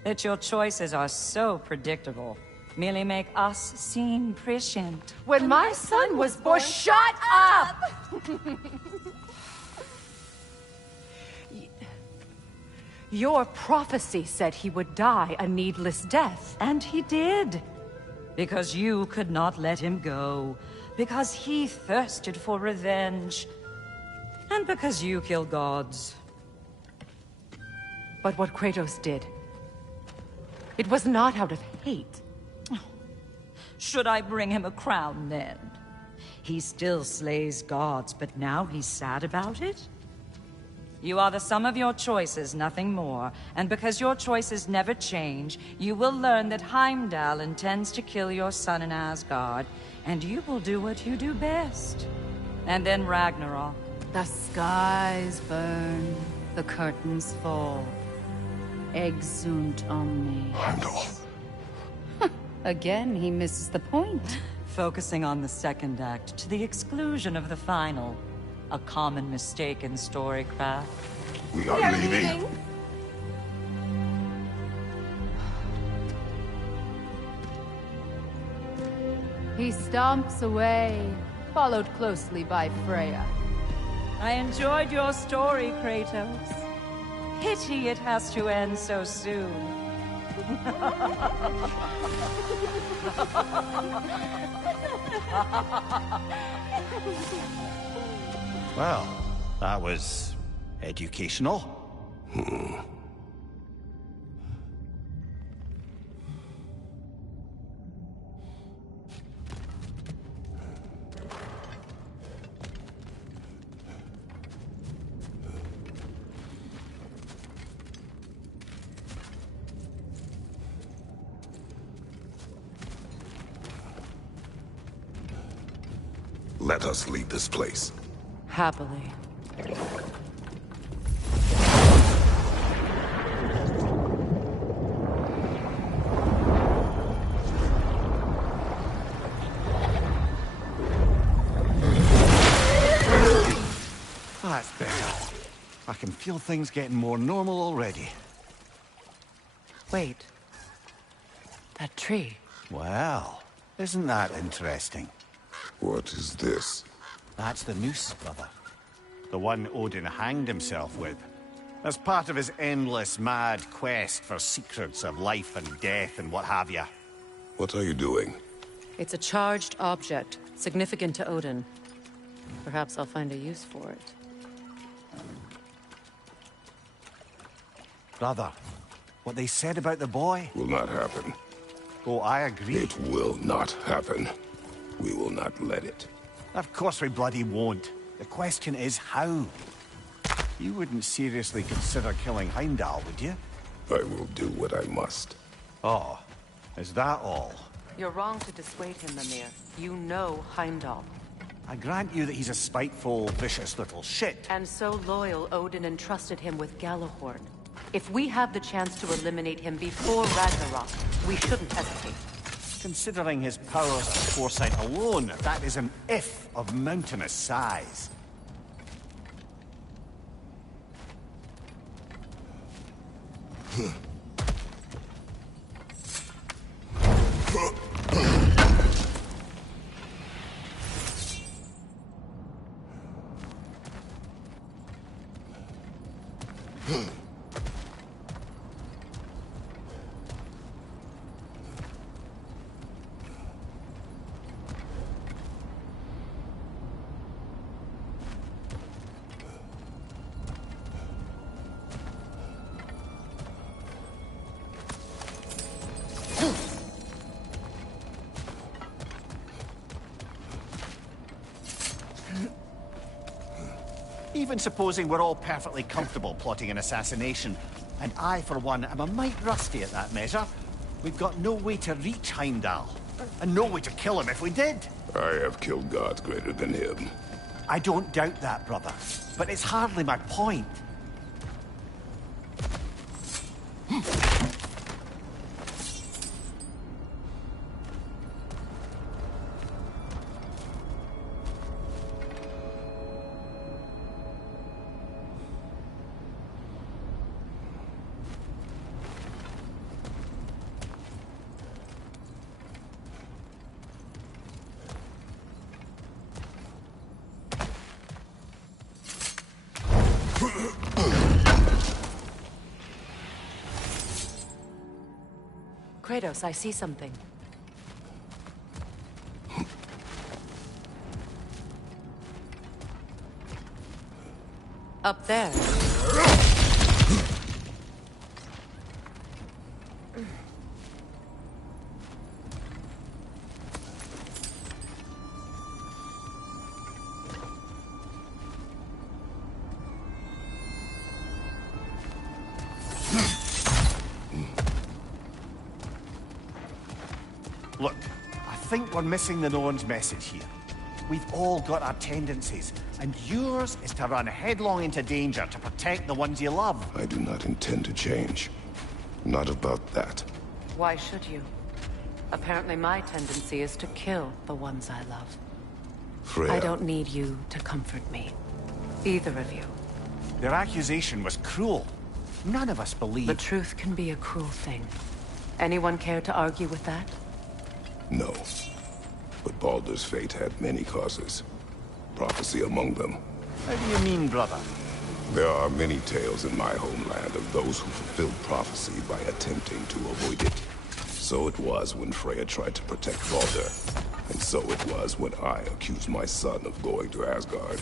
That your choices are so predictable merely make us seem prescient. When my son was born, shut up! Your prophecy said he would die a needless death. And he did. Because you could not let him go. Because he thirsted for revenge. And because you kill gods. But what Kratos did, it was not out of hate. Should I bring him a crown then? He still slays gods, but now he's sad about it? You are the sum of your choices, nothing more. And because your choices never change, you will learn that Heimdall intends to kill your son in Asgard, and you will do what you do best. And then Ragnarok. The skies burn, the curtains fall. Exunt omnes. Heimdall. Again, he misses the point. Focusing on the second act to the exclusion of the final. A common mistake in storycraft. We are leaving. He stomps away, followed closely by Freya. I enjoyed your story, Kratos. Pity it has to end so soon. Well, that was educational. Let us leave this place. Happily. That's better. I can feel things getting more normal already. Wait. That tree. Well, isn't that interesting? What is this? That's the noose, brother. The one Odin hanged himself with. As part of his endless, mad quest for secrets of life and death and what have you. What are you doing? It's a charged object, significant to Odin. Perhaps I'll find a use for it. Brother, what they said about the boy... Will not happen. Oh, I agree. It will not happen. We will not let it. Of course we bloody won't. The question is how. You wouldn't seriously consider killing Heimdall, would you? I will do what I must. Oh, is that all? You're wrong to dissuade him, Mimir. You know Heimdall. I grant you that he's a spiteful, vicious little shit. And so loyal, Odin entrusted him with Gjallarhorn. If we have the chance to eliminate him before Ragnarok, we shouldn't hesitate. Considering his powers of foresight alone, that is an if of mountainous size. Even supposing we're all perfectly comfortable plotting an assassination, and I, for one, am a mite rusty at that measure, we've got no way to reach Heimdall, and no way to kill him if we did. I have killed gods greater than him. I don't doubt that, brother, but it's hardly my point. Kratos, I see something. Up there. Look, I think we're missing the Norn's message here. We've all got our tendencies, and yours is to run headlong into danger to protect the ones you love. I do not intend to change. Not about that. Why should you? Apparently my tendency is to kill the ones I love. Freya. I don't need you to comfort me. Either of you. Their accusation was cruel. None of us believe. The truth can be a cruel thing. Anyone care to argue with that? No. But Baldur's fate had many causes. Prophecy among them. How do you mean, brother? There are many tales in my homeland of those who fulfilled prophecy by attempting to avoid it. So it was when Freya tried to protect Baldur. And so it was when I accused my son of going to Asgard.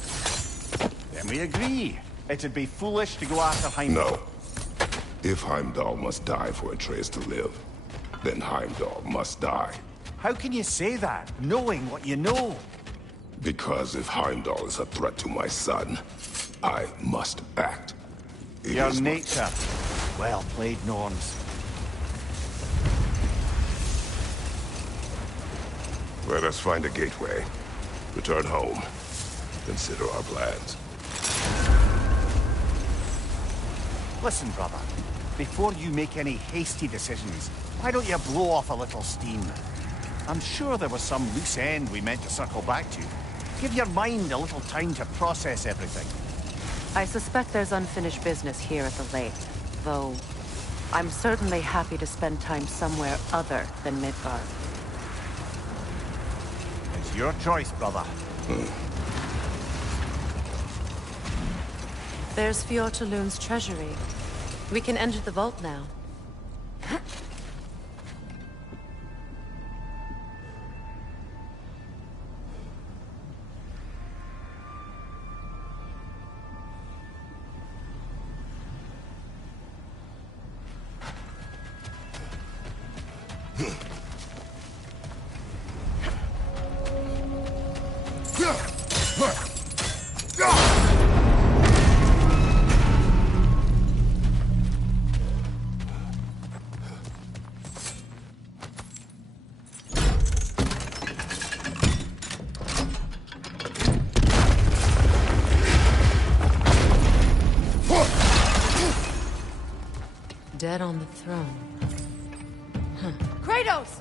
Then we agree. It'd be foolish to go after Heimdall. No. If Heimdall must die for Atreus to live, then Heimdall must die. How can you say that, knowing what you know? Because if Heimdall is a threat to my son, I must act. Your nature. Well played, Norns. Let us find a gateway. Return home. Consider our plans. Listen, brother. Before you make any hasty decisions, why don't you blow off a little steam? I'm sure there was some loose end we meant to circle back to. Give your mind a little time to process everything. I suspect there's unfinished business here at the lake, though I'm certainly happy to spend time somewhere other than Midgard. It's your choice, brother. There's Fjortulun's treasury. We can enter the vault now. Dead on the throne. Kratos!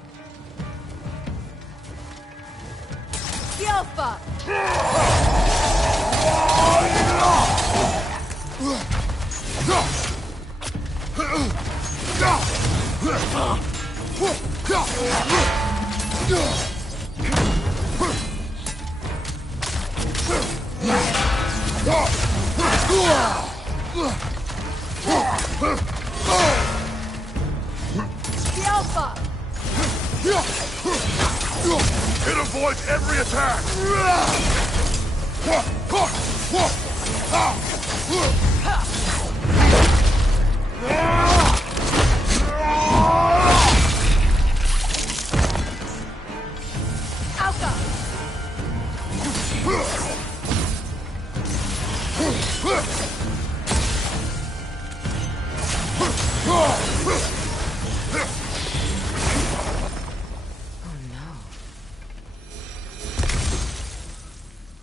Alpha! Alpha! It avoids every attack! Alpha!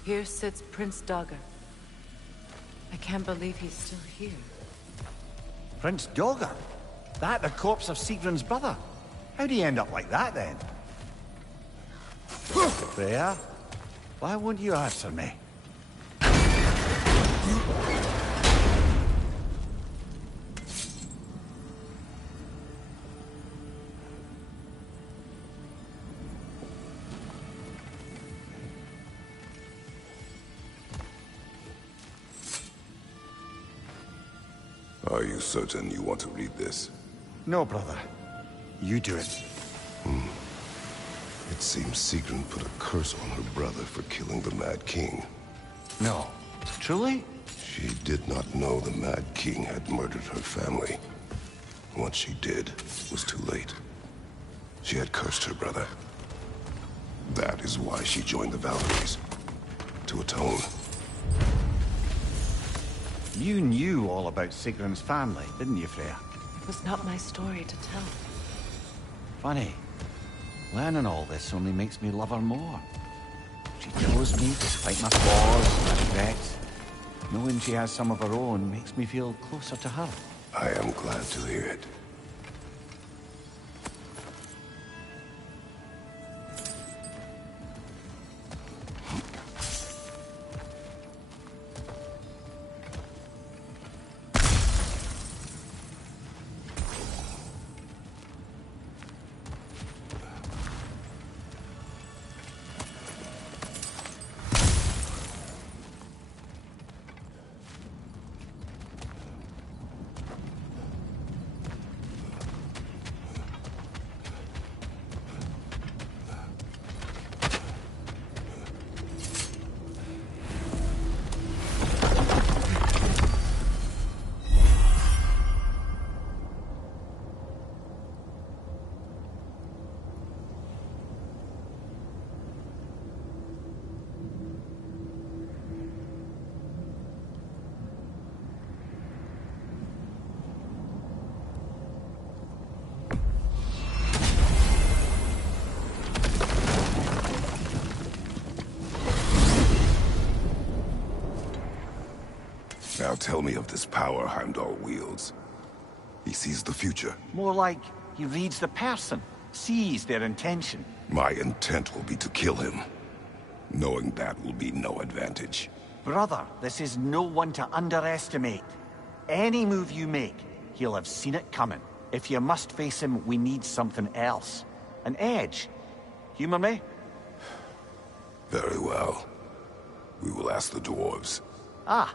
Here sits Prince Dogger. I can't believe he's still here. Prince Dogger? That the corpse of Sigrun's brother? How'd he end up like that, then? Freya, why won't you answer me? Are you certain you want to read this? No, brother. You do it. It seems Sigrun put a curse on her brother for killing the Mad King. No. Truly? She did not know the Mad King had murdered her family. Once she did, it was too late. She had cursed her brother. That is why she joined the Valkyries. To atone. You knew all about Sigrun's family, didn't you, Freya? It was not my story to tell. Funny. Learning all this only makes me love her more. She chose me despite my flaws and regrets. Knowing she has some of her own makes me feel closer to her. I am glad to hear it. Now tell me of this power Heimdall wields. He sees the future. More like he reads the person, sees their intention. My intent will be to kill him. Knowing that will be no advantage. Brother, this is no one to underestimate. Any move you make, he'll have seen it coming. If you must face him, we need something else. An edge. Humor me? Very well. We will ask the dwarves. Ah,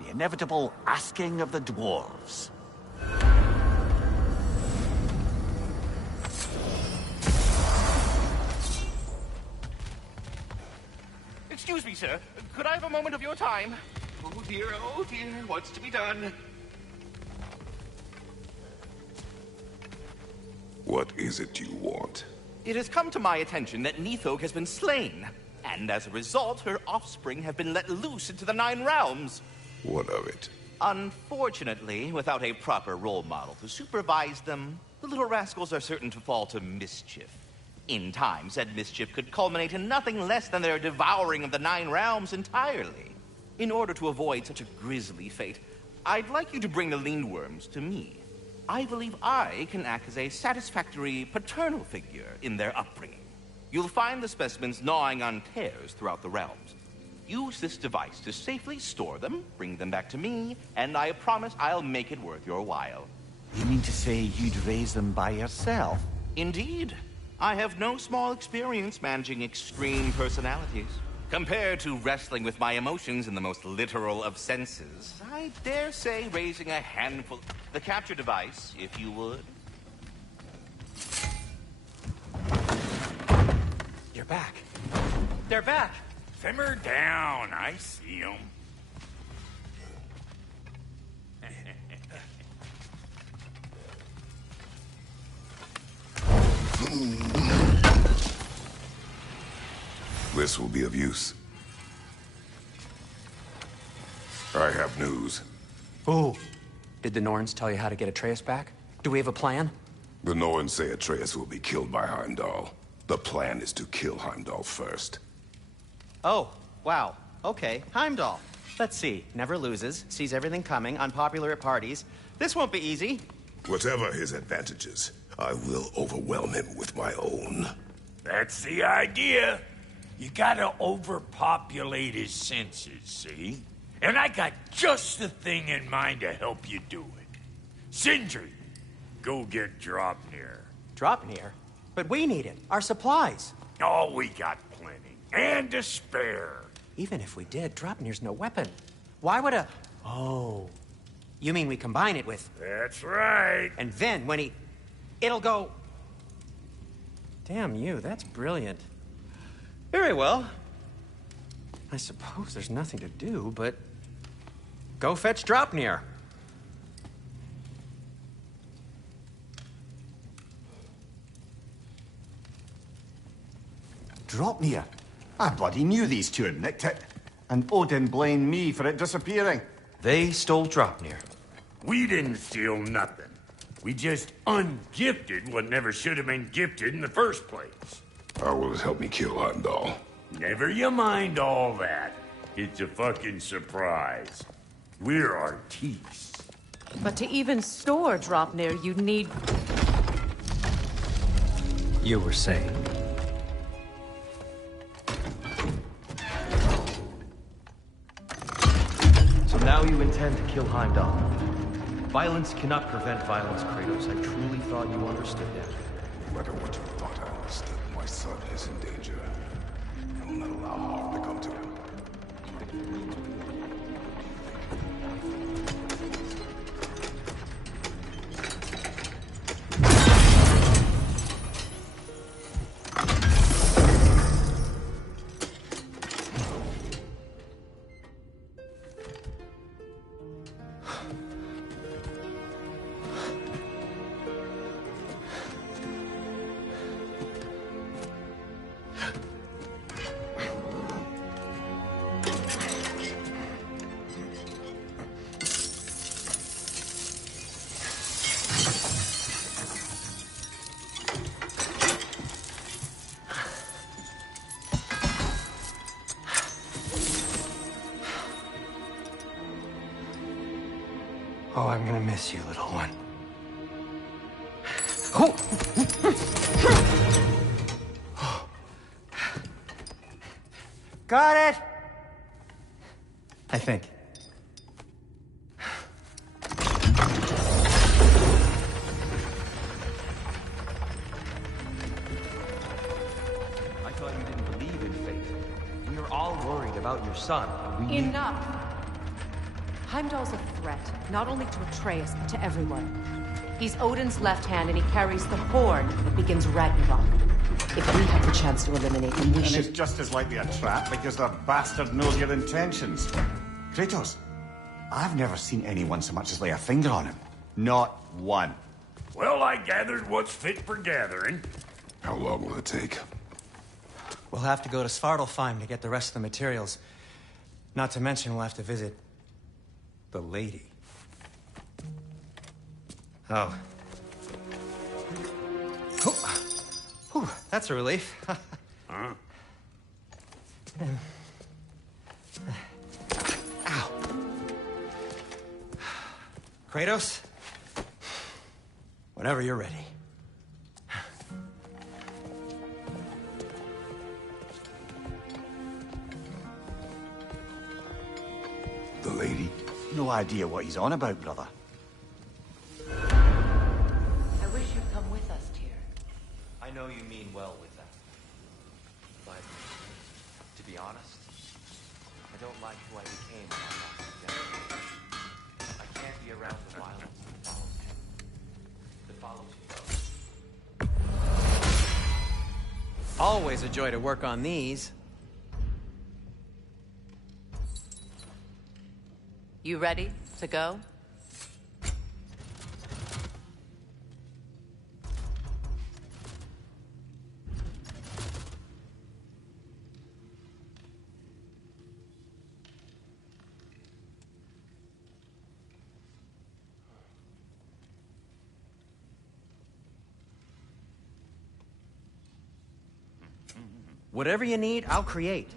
the inevitable asking of the dwarves. Excuse me, sir. Could I have a moment of your time? Oh dear, what's to be done? What is it you want? It has come to my attention that Nithog has been slain, and as a result, her offspring have been let loose into the Nine Realms. What of it? Unfortunately, without a proper role model to supervise them, the little rascals are certain to fall to mischief. In time, said mischief could culminate in nothing less than their devouring of the Nine Realms entirely. In order to avoid such a grisly fate, I'd like you to bring the Lindworms to me. I believe I can act as a satisfactory paternal figure in their upbringing. you'll find the specimens gnawing on tears throughout the realms. Use this device to safely store them, bring them back to me, and I promise I'll make it worth your while. You mean to say you'd raise them by yourself? Indeed. I have no small experience managing extreme personalities. Compared to wrestling with my emotions in the most literal of senses, I dare say raising a handful... The capture device, if you would. You're back. They're back. Simmer down. I see them. This will be of use. I have news. Oh. Did the Norns tell you how to get Atreus back? Do we have a plan? The Norns say Atreus will be killed by Heimdall. The plan is to kill Heimdall first. Oh, wow. Okay, Heimdall. Let's see. Never loses, sees everything coming, unpopular at parties. This won't be easy. Whatever his advantages, I will overwhelm him with my own. That's the idea. You gotta overpopulate his senses, see? And I got just the thing in mind to help you do it. Sindri, go get Draupnir. Draupnir? But we need it. Our supplies. Oh, we got plenty. And to spare. Even if we did, Draupnir's no weapon. Why would a... Oh. You mean we combine it with... That's right. And then when he... It'll go... Damn you, that's brilliant. Very well. I suppose there's nothing to do, but... Go fetch Draupnir. Draupnir? I bloody knew these two had nicked it. And Odin blamed me for it disappearing. They stole Draupnir. We didn't steal nothing. We just ungifted what never should have been gifted in the first place. How will it help me kill Heimdall? Never you mind all that. It's a fucking surprise. We're artistes. But to even store Draupnir, you'd need... You were saying? So now you intend to kill Heimdall. Violence cannot prevent violence, Kratos. I truly thought you understood that. No matter what you thought I understood, my son is in danger. I will not allow harm to come to him. Oh, I'm gonna miss you, little one. Got it! I think. I thought you didn't believe in fate. We are all worried about your son. We Enough! Heimdall's a threat, not only to Atreus, but to everyone. He's Odin's left hand, and he carries the horn that begins Ragnarok. If we have the chance to eliminate him, we should... And it's just as likely a trap because the bastard knows your intentions. Kratos, I've never seen anyone so much as lay a finger on him. Not one. Well, I gathered what's fit for gathering. How long will it take? We'll have to go to Svartalfheim to get the rest of the materials. Not to mention we'll have to visit... the lady. Oh. Whew, that's a relief. Huh? Ow. Kratos? Whenever you're ready. the lady? No idea what he's on about, brother. I wish you'd come with us, Tyr. I know you mean well with that. But, to be honest, I don't like who I became when I lost together. I can't be around the violence that follows you. Always a joy to work on these. You ready to go? Whatever you need, I'll create.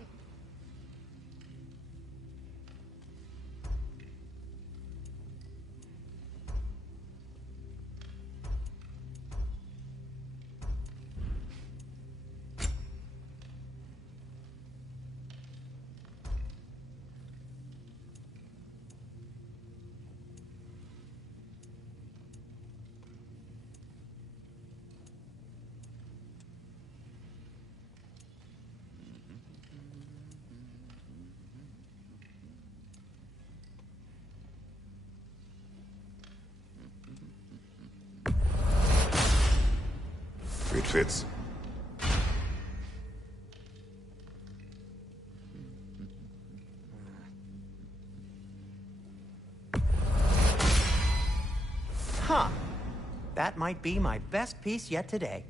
It fits. Huh. That might be my best piece yet today.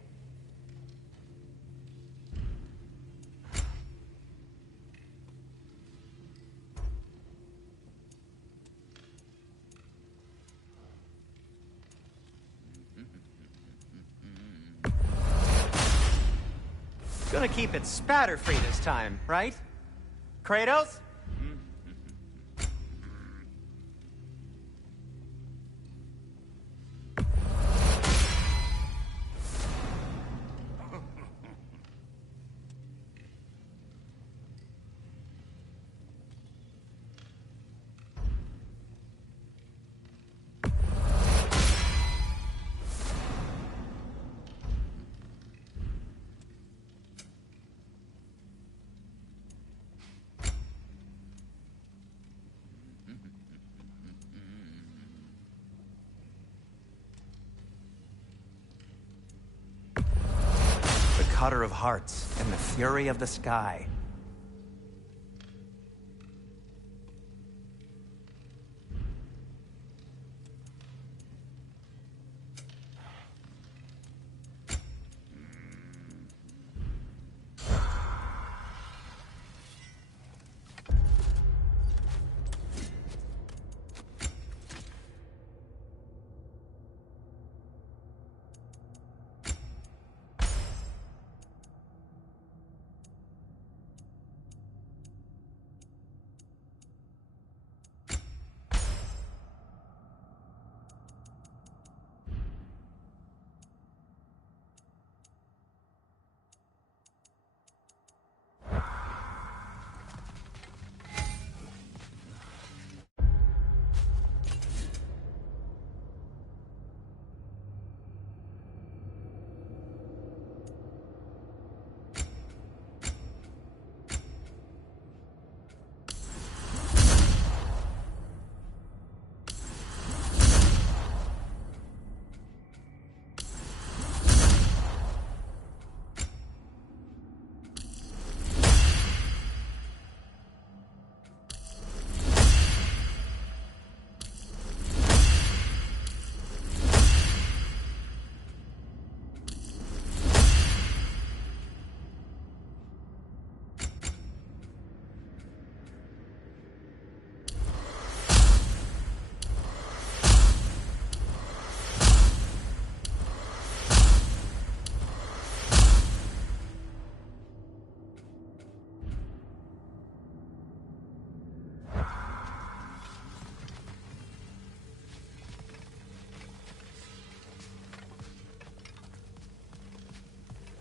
Gonna keep it spatter-free this time, right? Kratos? Cutter of hearts and the fury of the sky.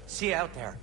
See you out there.